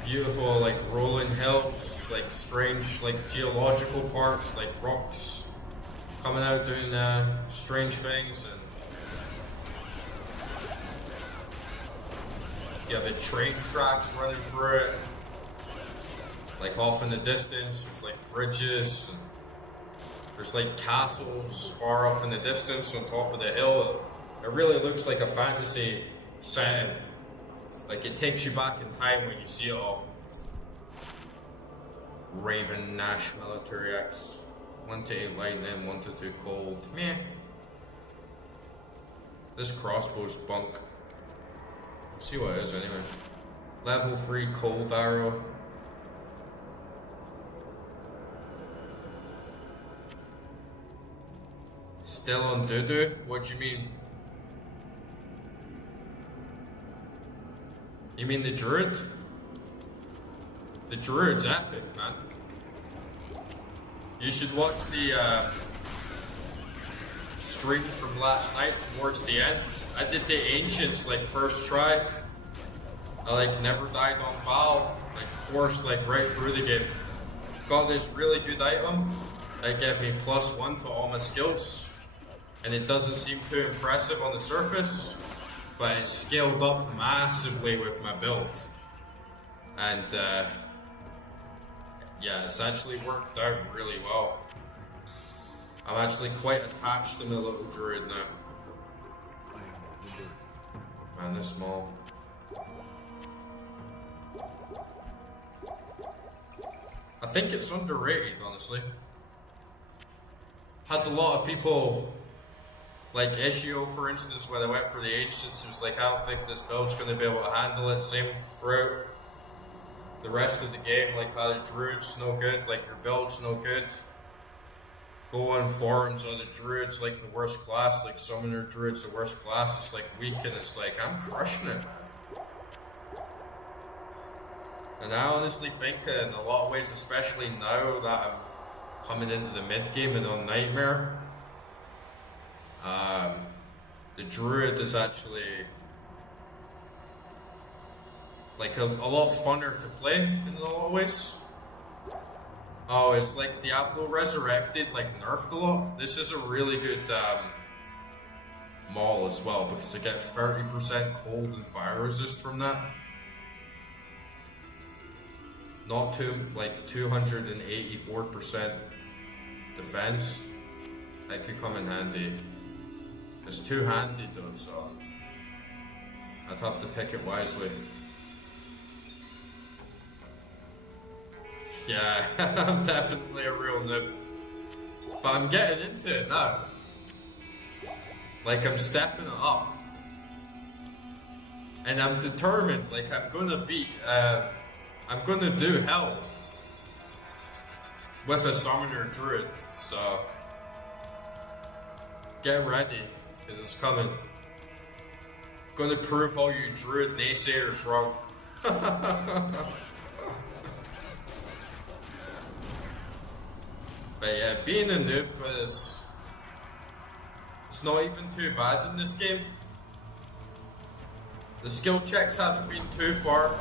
beautiful like rolling hills, like strange like geological parts, like rocks coming out doing strange things, and you have the train tracks running through it. Like off in the distance, there's like bridges, and there's like castles far off in the distance on top of the hill. It really looks like a fantasy setting. Like it takes you back in time when you see it all. Raven Nash Military X. 1 to 8 lightning, 1 to 2 cold. Meh. This crossbow's bunk. Let's see what it is anyway. Level 3 cold arrow. Still on doo-doo? What do you mean? You mean the Druid? The Druid's epic, man. You should watch the stream from last night towards the end. I did the Ancients like first try. I like never died on Baal. Like coursed like right through the game. Got this really good item that gave me +1 to all my skills. And it doesn't seem too impressive on the surface, but it's scaled up massively with my build. And yeah, it's actually worked out really well. I'm actually quite attached to my little druid now. Man, this small. I think it's underrated, honestly. Had a lot of people, like Ishio for instance, when I went for the Ancients, it was like, I don't think this build's going to be able to handle it. Same throughout the rest of the game, like how the Druid's no good, like your build's no good. Go on forums on the Druid's like the worst class, like Summoner Druid's the worst class, it's like weak, and it's like, I'm crushing it, man. And I honestly think in a lot of ways, especially now that I'm coming into the mid game and on Nightmare, the Druid is actually like a lot funner to play in a lot of ways. Oh, it's like Diablo Resurrected, like nerfed a lot. This is a really good maul as well, because I get 30% cold and fire resist from that. Not too, like 284% defense. That could come in handy. It's two-handed though, so I'd have to pick it wisely. Yeah, I'm definitely a real noob. But I'm getting into it now. Like, I'm stepping it up. And I'm determined, like, I'm gonna beat, I'm gonna do hell with a Summoner Druid, so get ready, because it's coming. Gonna prove all you Druid naysayers wrong. But yeah, being a noob is, it's not even too bad in this game. The skill checks haven't been too far.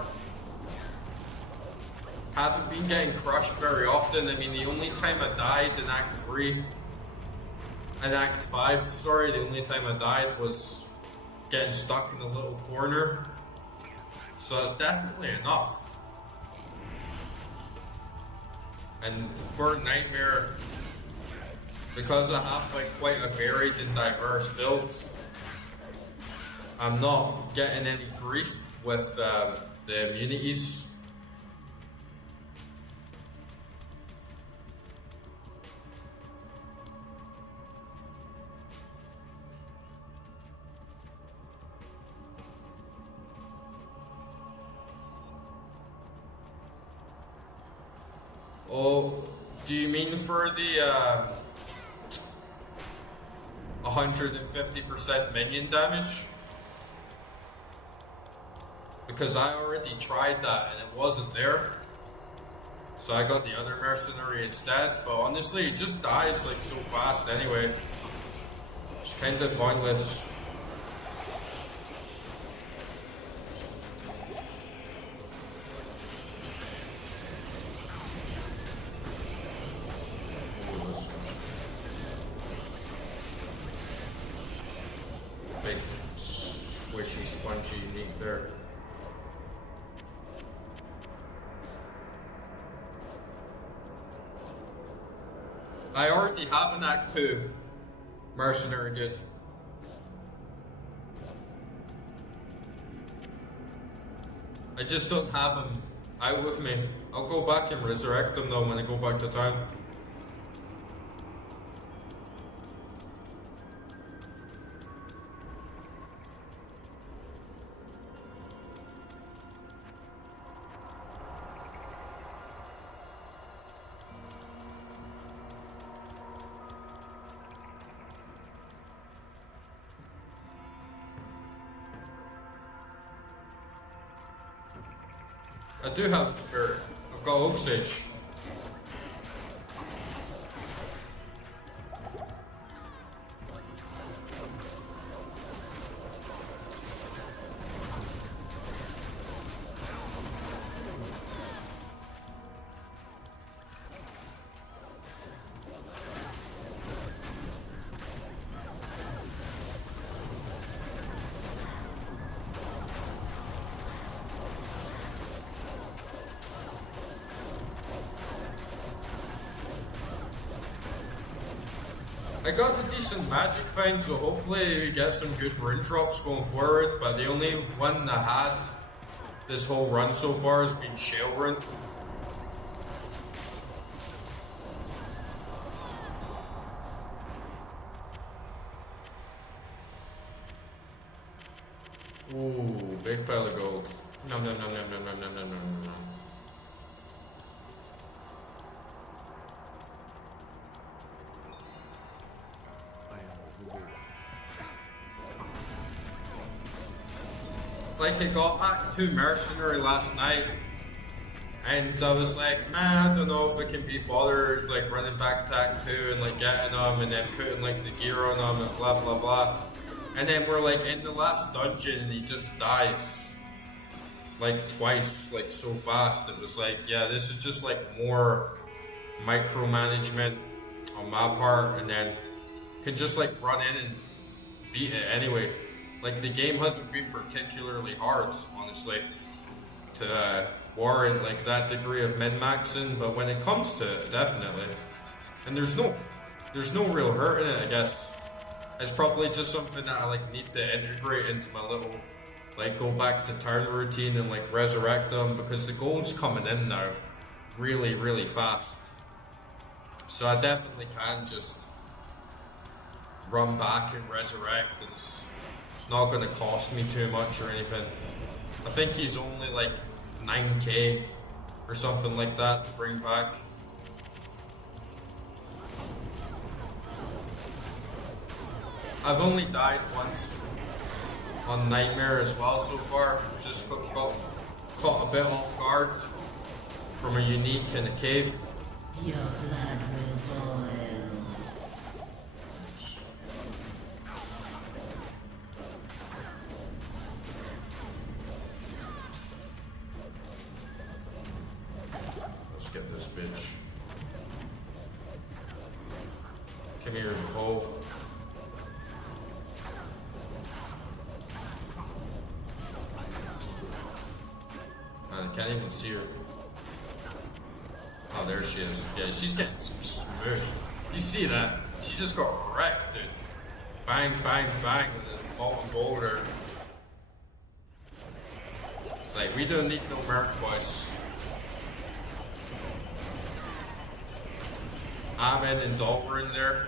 Haven't been getting crushed very often. I mean, the only time I died in Act 3, in Act 5, sorry, the only time I died was getting stuck in a little corner. So it's definitely enough. And for Nightmare, because I have like quite a varied and diverse build, I'm not getting any grief with the immunities. Oh, do you mean for the 150% minion damage? Because I already tried that and it wasn't there. So I got the other mercenary instead, but honestly it just dies like so fast anyway. It's kinda pointless. Big squishy spongy meat there. I already have an Act 2 mercenary dude. I just don't have him out with me. I'll go back and resurrect him though when I go back to town. I do have a spirit. I've got Oak Sage. I got a decent magic find, so hopefully we get some good rune drops going forward, but the only one I had this whole run so far has been Shale Rune. Ooh, big pile of gold. Nom nom nom nom nom nom nom nom nom nom. Like I got Act 2 Mercenary last night, and I was like, man, I don't know if I can be bothered like running back to Act 2 and like getting them and then putting like the gear on them and blah blah blah. And then we're like in the last dungeon and he just dies like twice, like so fast. It was like, yeah, this is just like more micromanagement on my part, and then can just like run in and beat it anyway. Like the game hasn't been particularly hard, honestly, to warrant like that degree of min-maxing, but when it comes to it, definitely. And there's no real hurt in it, I guess. It's probably just something that I like need to integrate into my little like go back to town routine and like resurrect them, because the gold's coming in now really, really fast. So I definitely can just run back and resurrect, and it's not going to cost me too much or anything. I think he's only like 9k or something like that to bring back. I've only died once on Nightmare as well so far. Just got caught a bit off guard from a unique in a cave. Your blood will boil. Let's get this bitch. Come here, Nicole. I can't even see her. Oh, there she is. Yeah, she's getting smushed. You see that? She just got wrecked, dude. Bang, bang, bang with a molten boulder. It's like, we don't need no merc, boys. Amen and Dolver in there.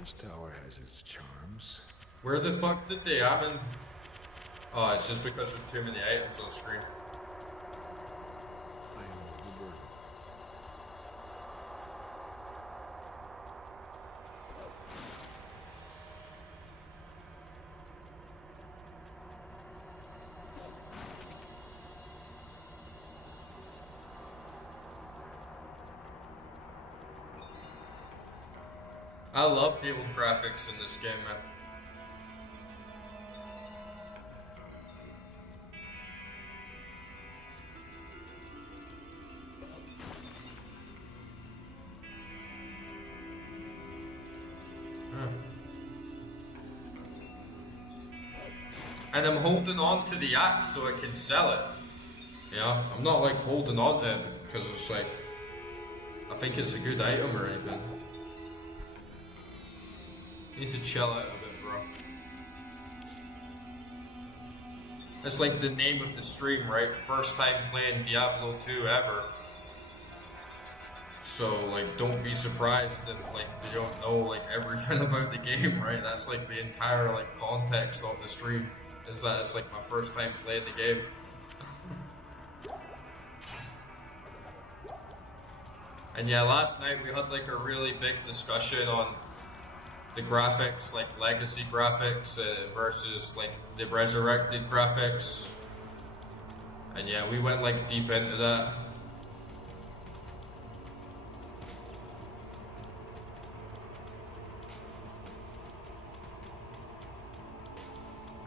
This tower has its charms. Where the fuck did they Amen? Oh, it's just because there's too many items on screen. I am overburdened. I love the old graphics in this game, man. And I'm holding on to the axe so I can sell it. Yeah, I'm not like holding on to it because it's like, I think it's a good item or anything. Need to chill out a bit, bro. It's like the name of the stream, right? First time playing Diablo 2 ever. So like, don't be surprised if like they don't know like everything about the game, right? That's like the entire like context of the stream. Is that it's like my first time playing the game. And yeah, last night we had like a really big discussion on the graphics, like legacy graphics versus like the resurrected graphics. And yeah, we went like deep into that.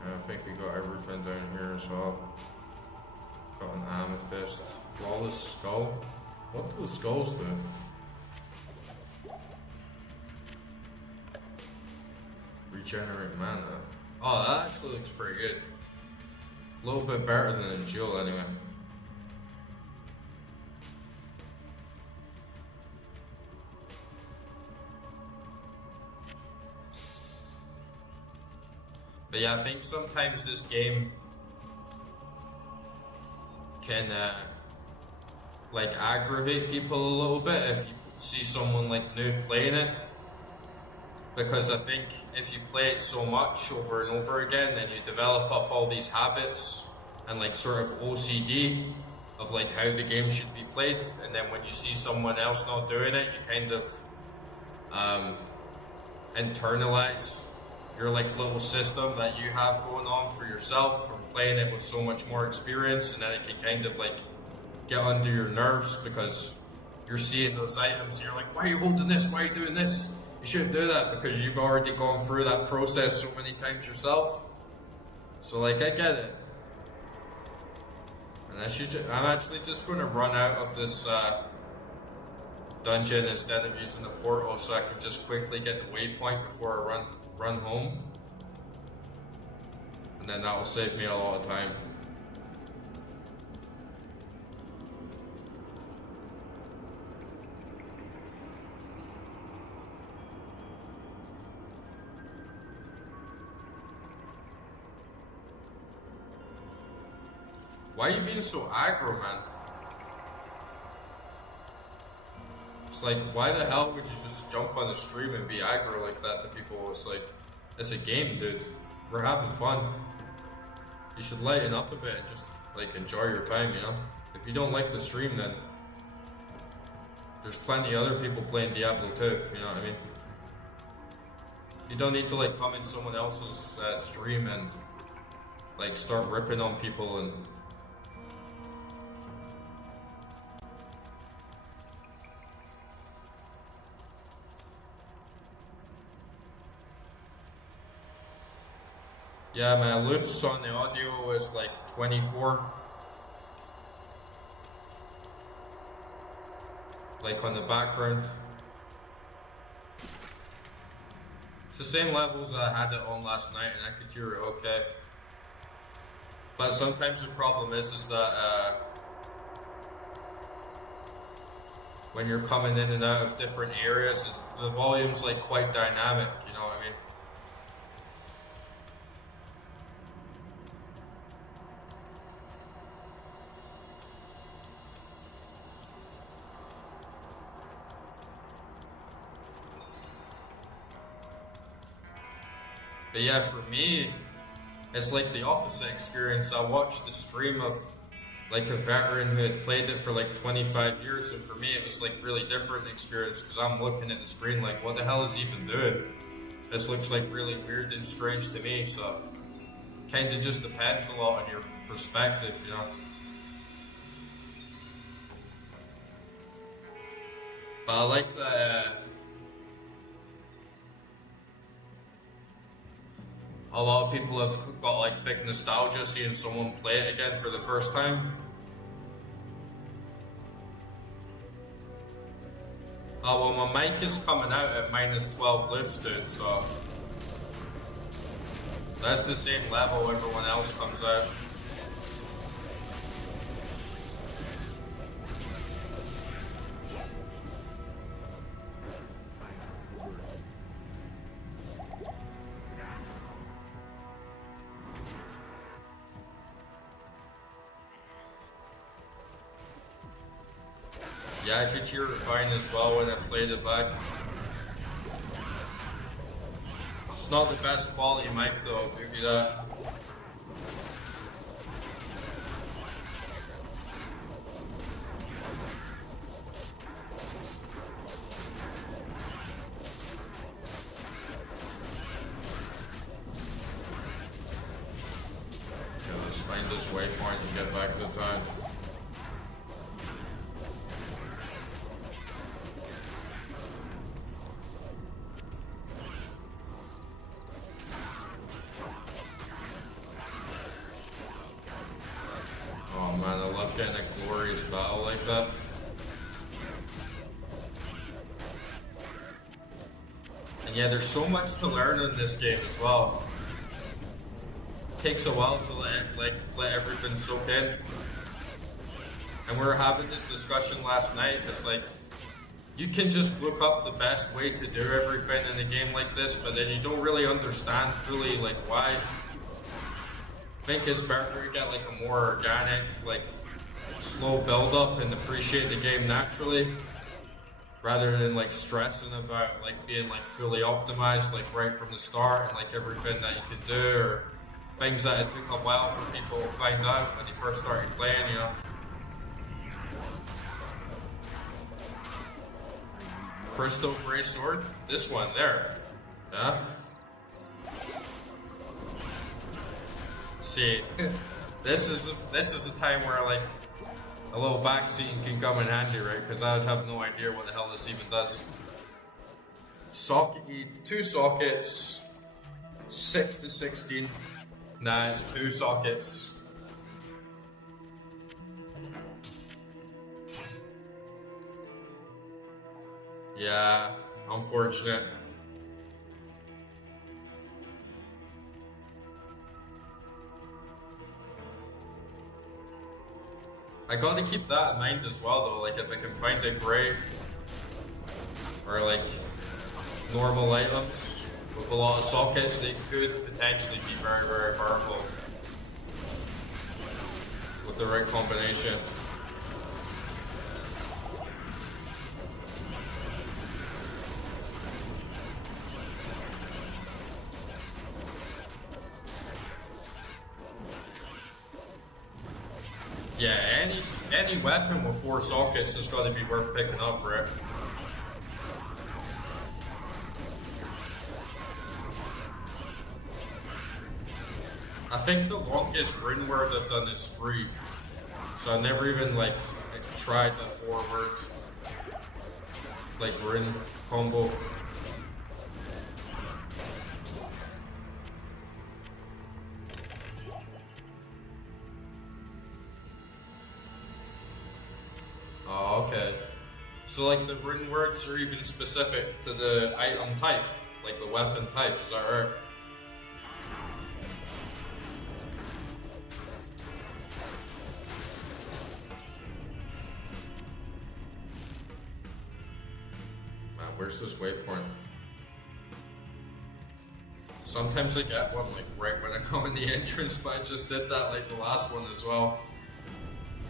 I think we got everything down here as well. Got an amethyst, flawless skull. What do the skulls do? Regenerate mana. Oh, that actually looks pretty good. A little bit better than a jewel anyway. But yeah, I think sometimes this game can like aggravate people a little bit if you see someone like new playing it. Because I think if you play it so much over and over again, then you develop up all these habits and like sort of OCD of like how the game should be played. And then when you see someone else not doing it, you kind of internalize your like little system that you have going on for yourself from playing it with so much more experience, and then it can kind of like get under your nerves because you're seeing those items and you're like, why are you holding this? Why are you doing this? You shouldn't do that because you've already gone through that process so many times yourself. So like, I get it. And I'm actually just going to run out of this dungeon instead of using the portal so I can just quickly get the waypoint before I run home. And then that will save me a lot of time. Why are you being so aggro, man? It's like, why the hell would you just jump on the stream and be aggro like that to people? It's like, it's a game, dude. We're having fun. You should lighten up a bit and just, like, enjoy your time, you know? If you don't like the stream, then there's plenty of other people playing Diablo 2, you know what I mean? You don't need to, like, come in someone else's stream and, like, start ripping on people and... Yeah, my lifts on the audio is like 24. Like on the background. It's the same levels I had it on last night and I could hear it okay. But sometimes the problem is that when you're coming in and out of different areas, the volume's like quite dynamic, you know what I mean? But yeah, for me, it's like the opposite experience. I watched the stream of like a veteran who had played it for like 25 years, and for me it was like really different experience because I'm looking at the screen like, what the hell is he even doing? This looks like really weird and strange to me, so kind of just depends a lot on your perspective, you know? But I like that a lot of people have got like big nostalgia seeing someone play it again for the first time. Oh well, my mic is coming out at -12 lifts, dude, so that's the same level everyone else comes out. Yeah, I could hear it fine as well when I played it back. It's not the best quality mic though, I'll give you that. Okay, let's find this waypoint and get back to the town. Oh man, I love getting a glorious battle like that. And yeah, there's so much to learn in this game as well. Takes a while to let everything soak in. And we were having this discussion last night. It's like you can just look up the best way to do everything in a game like this, but then you don't really understand fully like why. I think it's better to get like a more organic, like slow build up and appreciate the game naturally, rather than like stressing about like being like fully optimized like right from the start and like everything that you can do, or things that it took a while for people to find out when they first started playing, you know. Crystal Grey Sword, this one there, yeah. See, this is a time where like a little backseating can come in handy, right? Because I would have no idea what the hell this even does. Socket, 2 sockets, 6 to 16. Nah, it's 2 sockets. Yeah, unfortunate. I gotta keep that in mind as well though, like if I can find a grey or like normal items with a lot of sockets, they could potentially be very, very powerful with the right combination. Yeah, any weapon with 4 sockets has got to be worth picking up, right? I think the longest rune word I've done is 3, so I never even like tried the 4-word like rune combo. Oh, okay. So like the rune words are even specific to the item type, like the weapon type, is that right? Man, where's this waypoint? Sometimes I get one like right when I come in the entrance, but I just did that like the last one as well.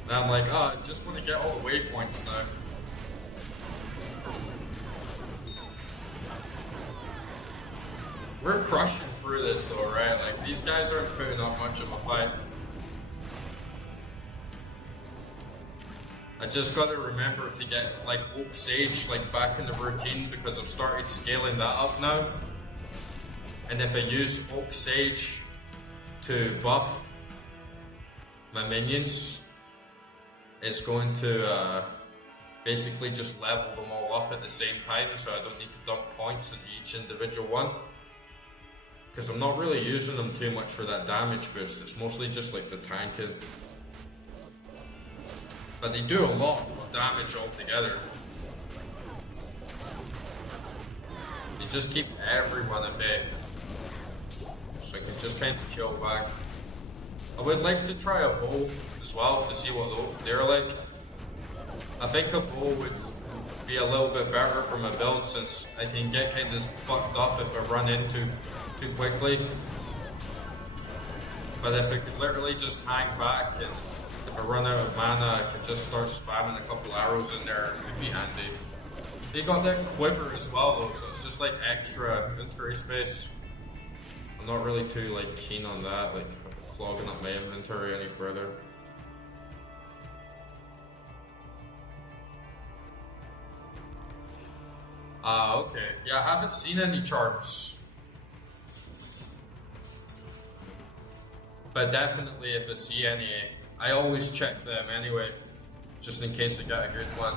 And I'm like, oh, I just want to get all the waypoints now. We're crushing through this though, right? Like, these guys aren't putting up much of a fight. I just gotta remember to get, like, Oak Sage, like, back in the routine, because I've started scaling that up now. And if I use Oak Sage to buff my minions, it's going to basically just level them all up at the same time, so I don't need to dump points into each individual one. because I'm not really using them too much for that damage boost. It's mostly just like the tanking. But they do a lot of damage altogether. They just keep everyone at bay. So I can just kind of chill back. I would like to try a bow as well to see what they're like. I think a bow would be a little bit better for my build since I can get kind of fucked up if I run into too quickly. But if I could literally just hang back and if I run out of mana, I could just start spamming a couple arrows in there. It would be handy. They got that quiver as well though, so it's just like extra inventory space. I'm not really too like keen on that, like clogging up my inventory any further. Okay. Yeah, I haven't seen any charms. But definitely if I see any, I always check them anyway, just in case I get a good one.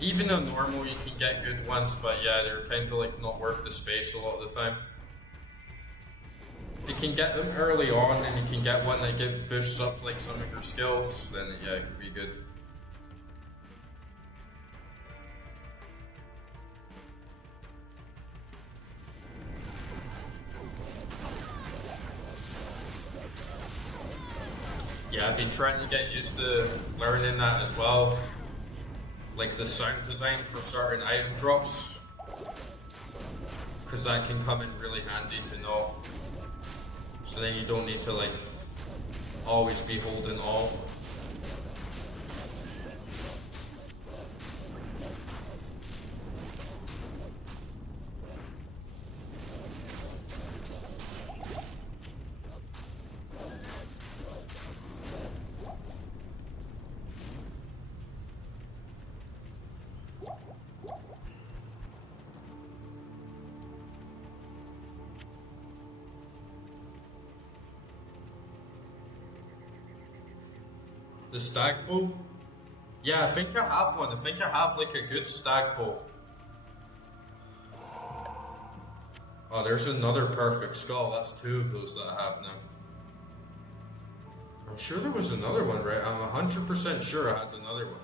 Even on normal you can get good ones, but yeah, they're kind of like not worth the space a lot of the time. If you can get them early on and you can get one that boosts up like some of your skills, then yeah, it could be good. Yeah, I've been trying to get used to learning that as well. Like the sound design for certain item drops. Because that can come in really handy to know. So then you don't need to like always be holding all. The stag bow? Yeah, I think I have one. I think I have like a good stag bow. Oh, there's another perfect skull. That's two of those that I have now. I'm sure there was another one, right? I'm 100% sure I had another one.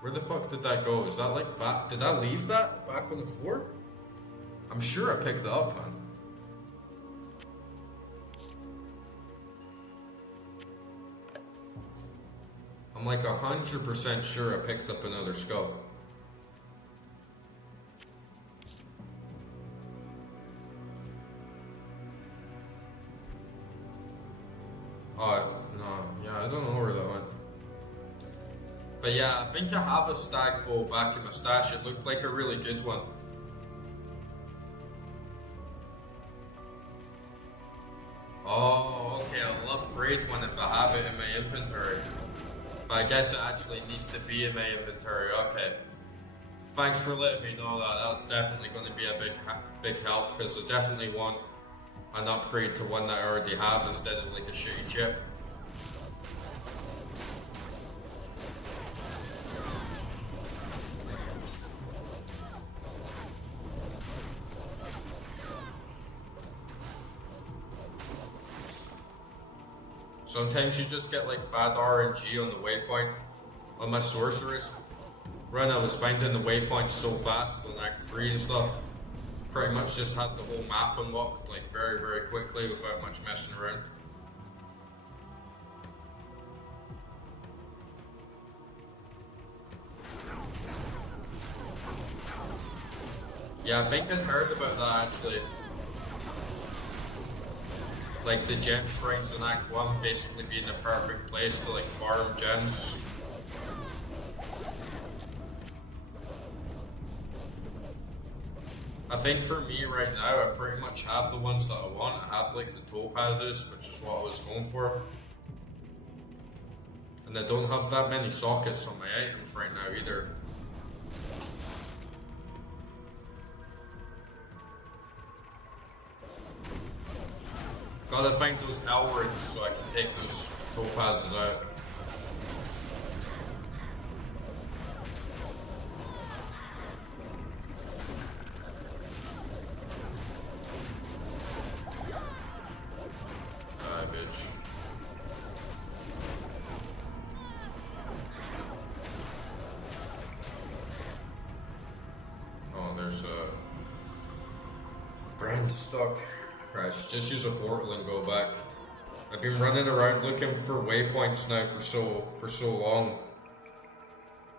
Where the fuck did that go? Is that like back? Did I leave that back on the floor? I'm sure I picked it up, man. I'm like 100% sure I picked up another skull. Oh, no. Yeah, I don't know where that went. But yeah, I think I have a stag bow back in my stash. It looked like a really good one. Oh, okay, I'll upgrade one if I have it in my inventory. I guess it actually needs to be in my inventory. Okay. Thanks for letting me know that. That's definitely going to be a big help because I definitely want an upgrade to one that I already have instead of like a shitty chip. Sometimes you just get like bad RNG on the waypoint. On my sorceress run, I was finding the waypoints so fast on Act 3 and stuff. Pretty much just had the whole map unlocked like very, very quickly without much messing around. Yeah, I think I heard about that actually. Like the gem shrines in Act 1 basically being the perfect place to like farm gems. I think for me right now, I pretty much have the ones that I want. I have like the topazes, which is what I was going for. And I don't have that many sockets on my items right now either. Gotta find those Elwards so I can take those topazes out. damage. Oh, there's a brand stuck. Right, just use a portal and go back. I've been running around looking for waypoints now for so long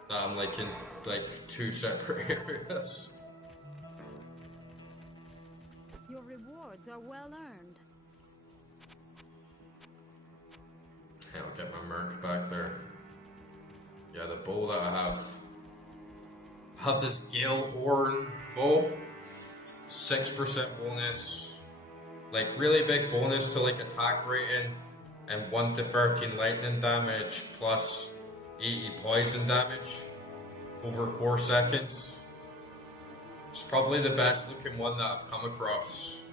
that I'm like in like 2 separate areas. Your rewards are well earned. Hey, I'll get my merc back there. Yeah, the bow that I have this Gale Horn bow. 6% bonus. Like really big bonus to like attack rating and 1 to 13 lightning damage plus 80 poison damage over 4 seconds. It's probably the best looking one that I've come across.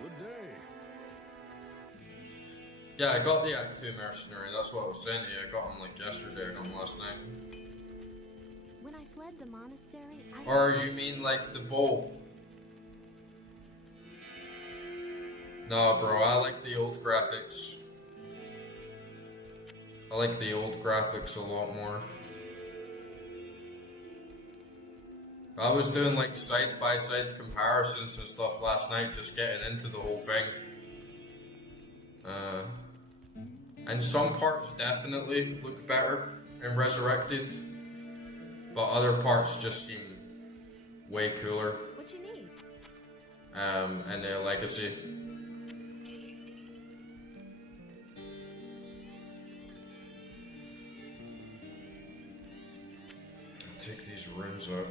Good day. Yeah, I got the Act 2 Mercenary, that's what I was saying to you. I got him like yesterday, I got him last night. When I fled the monastery, Or you mean like the bow? No, bro, I like the old graphics. I like the old graphics a lot more. I was doing like side-by-side comparisons and stuff last night, just getting into the whole thing. And some parts definitely look better in Resurrected, but other parts just seem way cooler. what you need? And their Legacy. Take these runes out.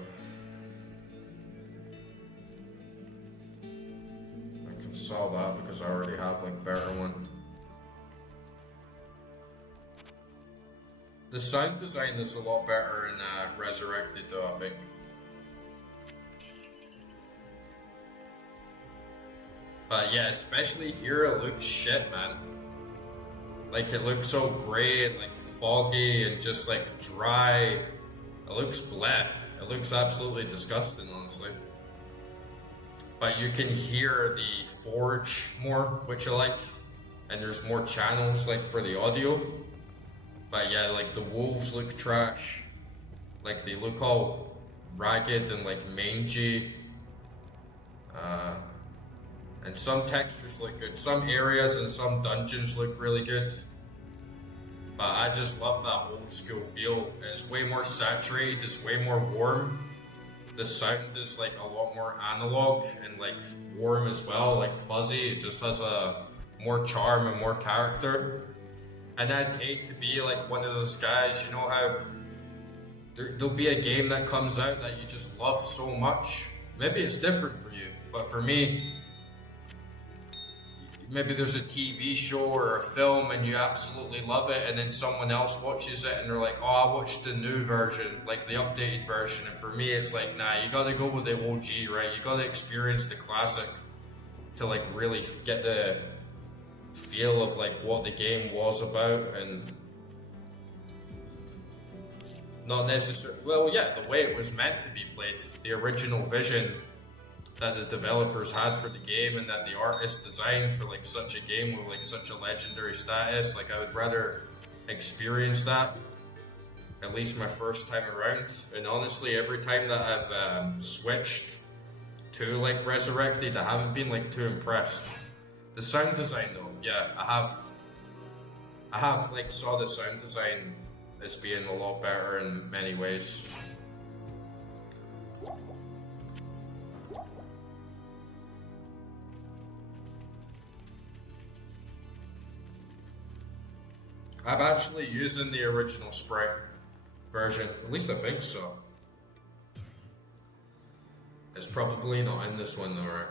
I can sell that because I already have like better one. The sound design is a lot better in Resurrected though, I think. But yeah, especially here it looks shit, man. Like it looks so grey and like foggy and just like dry. It looks bleh. It looks absolutely disgusting, honestly. But you can hear the forge more, which I like. And there's more channels like for the audio. But yeah, like the wolves look trash. Like they look all ragged and like mangy. And some textures look good. Some areas and some dungeons look really good. But I just love that old school feel. It's way more saturated, it's way more warm. The sound is like a lot more analog and like warm as well, like fuzzy. It just has a more charm and more character. And I'd hate to be like one of those guys, you know how there'll be a game that comes out that you just love so much. Maybe it's different for you, but for me, maybe there's a TV show or a film and you absolutely love it, and then someone else watches it and they're like, oh, I watched the new version, like the updated version. And for me, it's like, nah, you gotta go with the OG, right? You gotta experience the classic to like really get the feel of like what the game was about, and not necessarily, well, yeah, the way it was meant to be played, the original vision that the developers had for the game and that the artist designed for like such a game with like such a legendary status. Like I would rather experience that at least my first time around. And honestly, every time that I've switched to like Resurrected, I haven't been like too impressed. The sound design though, yeah, I have like saw the sound design as being a lot better in many ways. I'm actually using the original sprite version, at least I think so. It's probably not in this one though, right?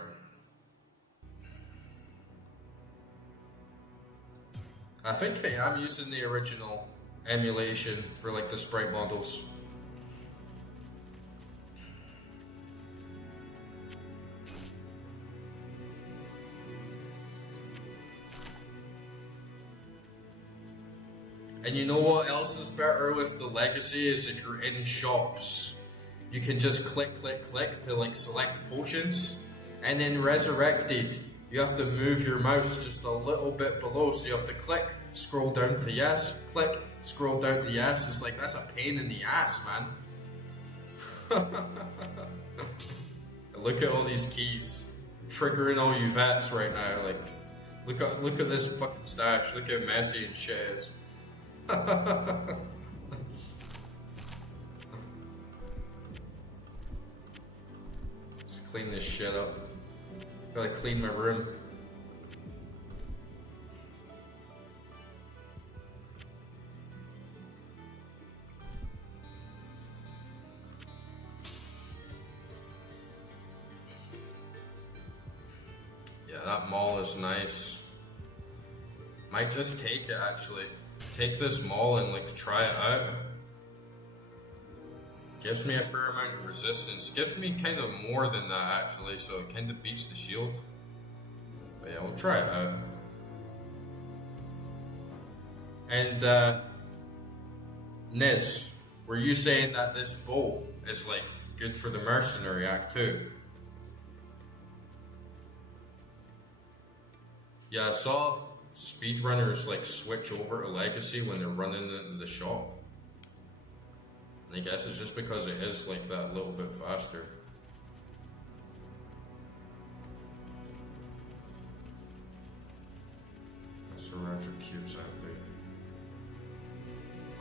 I think I am using the original emulation for like the sprite models. And you know what else is better with the Legacy is if you're in shops, you can just click, click, click to like select potions. And then Resurrected, you have to move your mouse just a little bit below, so you have to click, scroll down to yes, click, scroll down to yes. It's like, that's a pain in the ass, man. Look at all these keys, triggering all you vets right now. Like, look at this fucking stash. Look how messy and shit is. Let's clean this shit up. Gotta clean my room. Yeah, that mall is nice. Might just take it actually. Take this mall and like try it out. Gives me a fair amount of resistance. Gives me kind of more than that actually, so it kind of beats the shield. But yeah, we'll try it out. And Niz, were you saying that this bow is like good for the mercenary act too? Yeah, I saw speedrunners like switch over to Legacy when they're running into the shop. I guess it's just because it is like that little bit faster. That's the Roger cubes empty.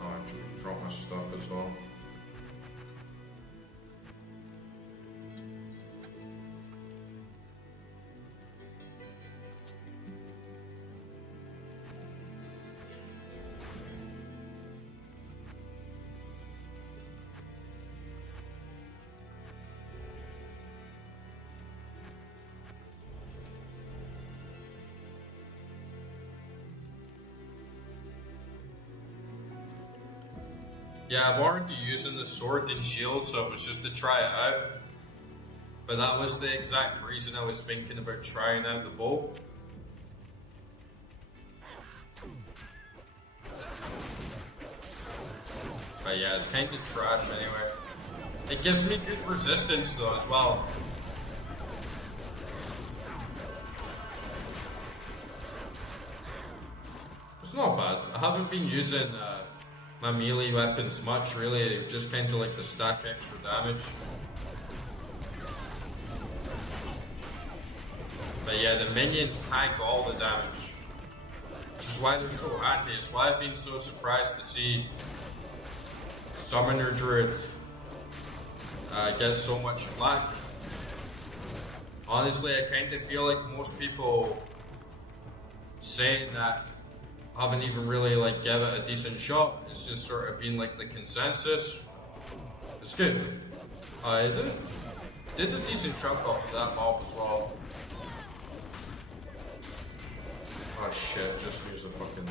Oh, I dropped my stuff as well. Yeah, I'm already using the sword and shield, so it was just to try it out. But that was the exact reason I was thinking about trying out the bow. But yeah, it's kind of trash anyway. It gives me good resistance though as well. It's not bad. I haven't been using my melee weapons much really, just kind of like to stack extra damage. But yeah, the minions tank all the damage, which is why they're so handy. It's why I've been so surprised to see Summoner Druid get so much flack. Honestly, I kind of feel like most people saying that haven't even really like give it a decent shot. It's just sort of been like the consensus. It's good. I did a decent chunk off of that mob as well. Oh shit, just use a fucking...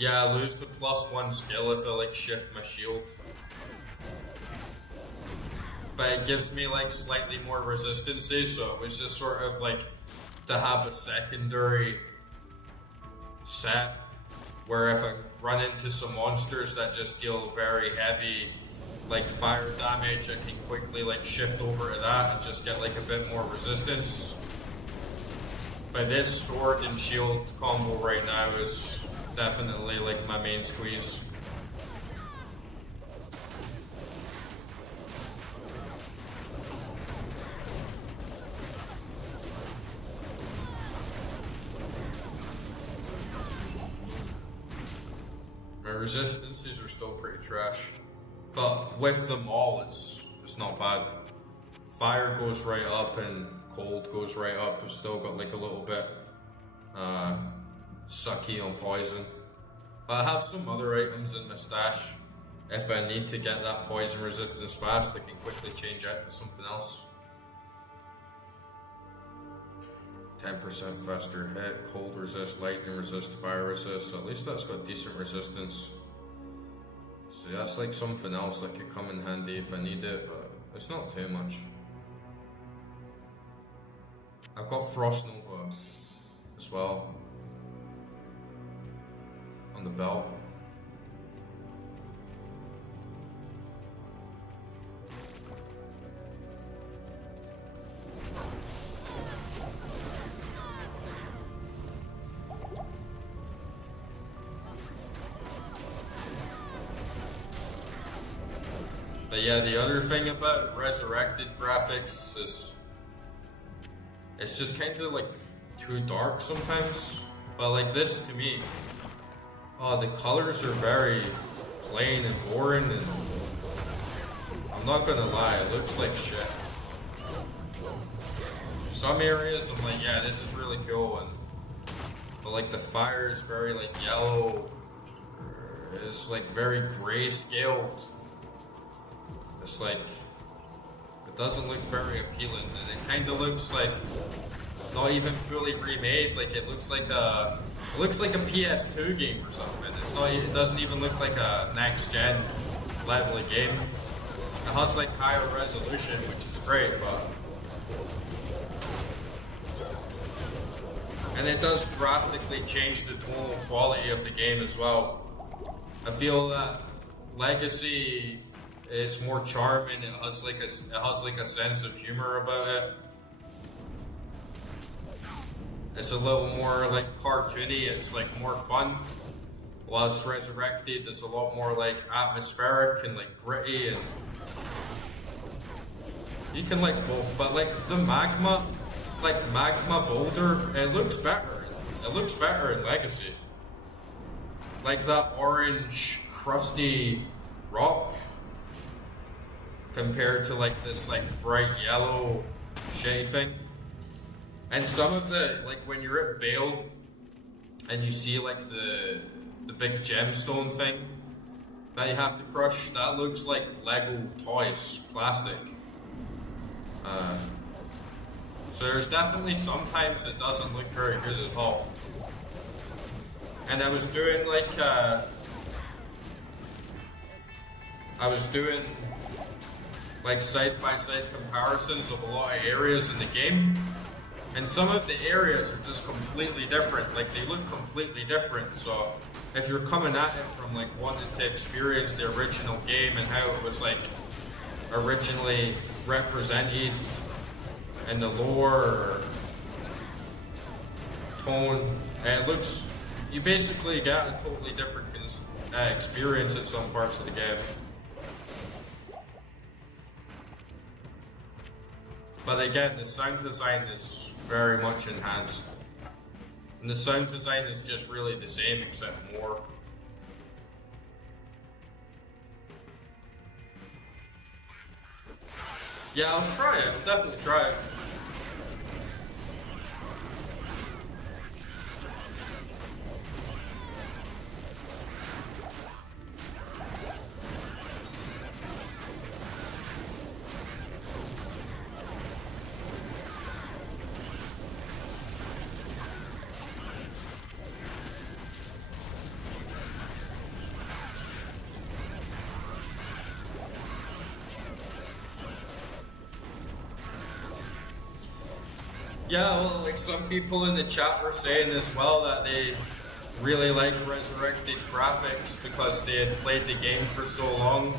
Yeah, I lose the +1 skill if I like shift my shield. But it gives me like slightly more resistance, so it was just sort of like to have a secondary set where if I run into some monsters that just deal very heavy like fire damage, I can quickly like shift over to that and just get like a bit more resistance. But this sword and shield combo right now is definitely like my main squeeze. My resistances are still pretty trash, but with them all, it's not bad. Fire goes right up and cold goes right up. I've still got like a little bit sucky on poison, but I have some other items in my stash. If I need to get that poison resistance fast, I can quickly change out to something else. 10% faster hit, cold resist, lightning resist, fire resist, so at least that's got decent resistance. So that's like something else that could come in handy if I need it, but it's not too much. I've got Frost Nova as well on the belt. But yeah, the other thing about Resurrected graphics is it's just kind of like too dark sometimes. But like this to me, the colors are very plain and boring, and I'm not gonna lie, it looks like shit. Some areas I'm like, yeah, this is really cool, but like the fire is very like yellow. It's like very grayscaled. It's like, it doesn't look very appealing, and it kind of looks like not even fully remade. Like it looks like a PS2 game or something. It's not. It doesn't even look like a next gen level of game. It has like higher resolution, which is great, and it does drastically change the total quality of the game as well. I feel that Legacy, it's more charming. It has like a sense of humor about it. It's a little more like cartoony. It's like more fun. Whilst Resurrected is a lot more like atmospheric and like gritty, and you can like both. But like the magma boulder, it looks better. It looks better in Legacy. Like that orange crusty rock, compared to like this like bright yellow shady thing. And some of the, like when you're at Bale and you see like the big gemstone thing that you have to crush, that looks like Lego toys, plastic. So there's definitely sometimes it doesn't look very good at all. And I was doing like side-by-side comparisons of a lot of areas in the game, and some of the areas are just completely different. Like they look completely different. So if you're coming at it from like wanting to experience the original game and how it was like originally represented in the lore or tone, you basically get a totally different experience in some parts of the game. But again, the sound design is very much enhanced. And the sound design is just really the same, except more. Yeah, I'll try it. I'll definitely try it. Yeah, well, like some people in the chat were saying as well that they really like Resurrected graphics because they had played the game for so long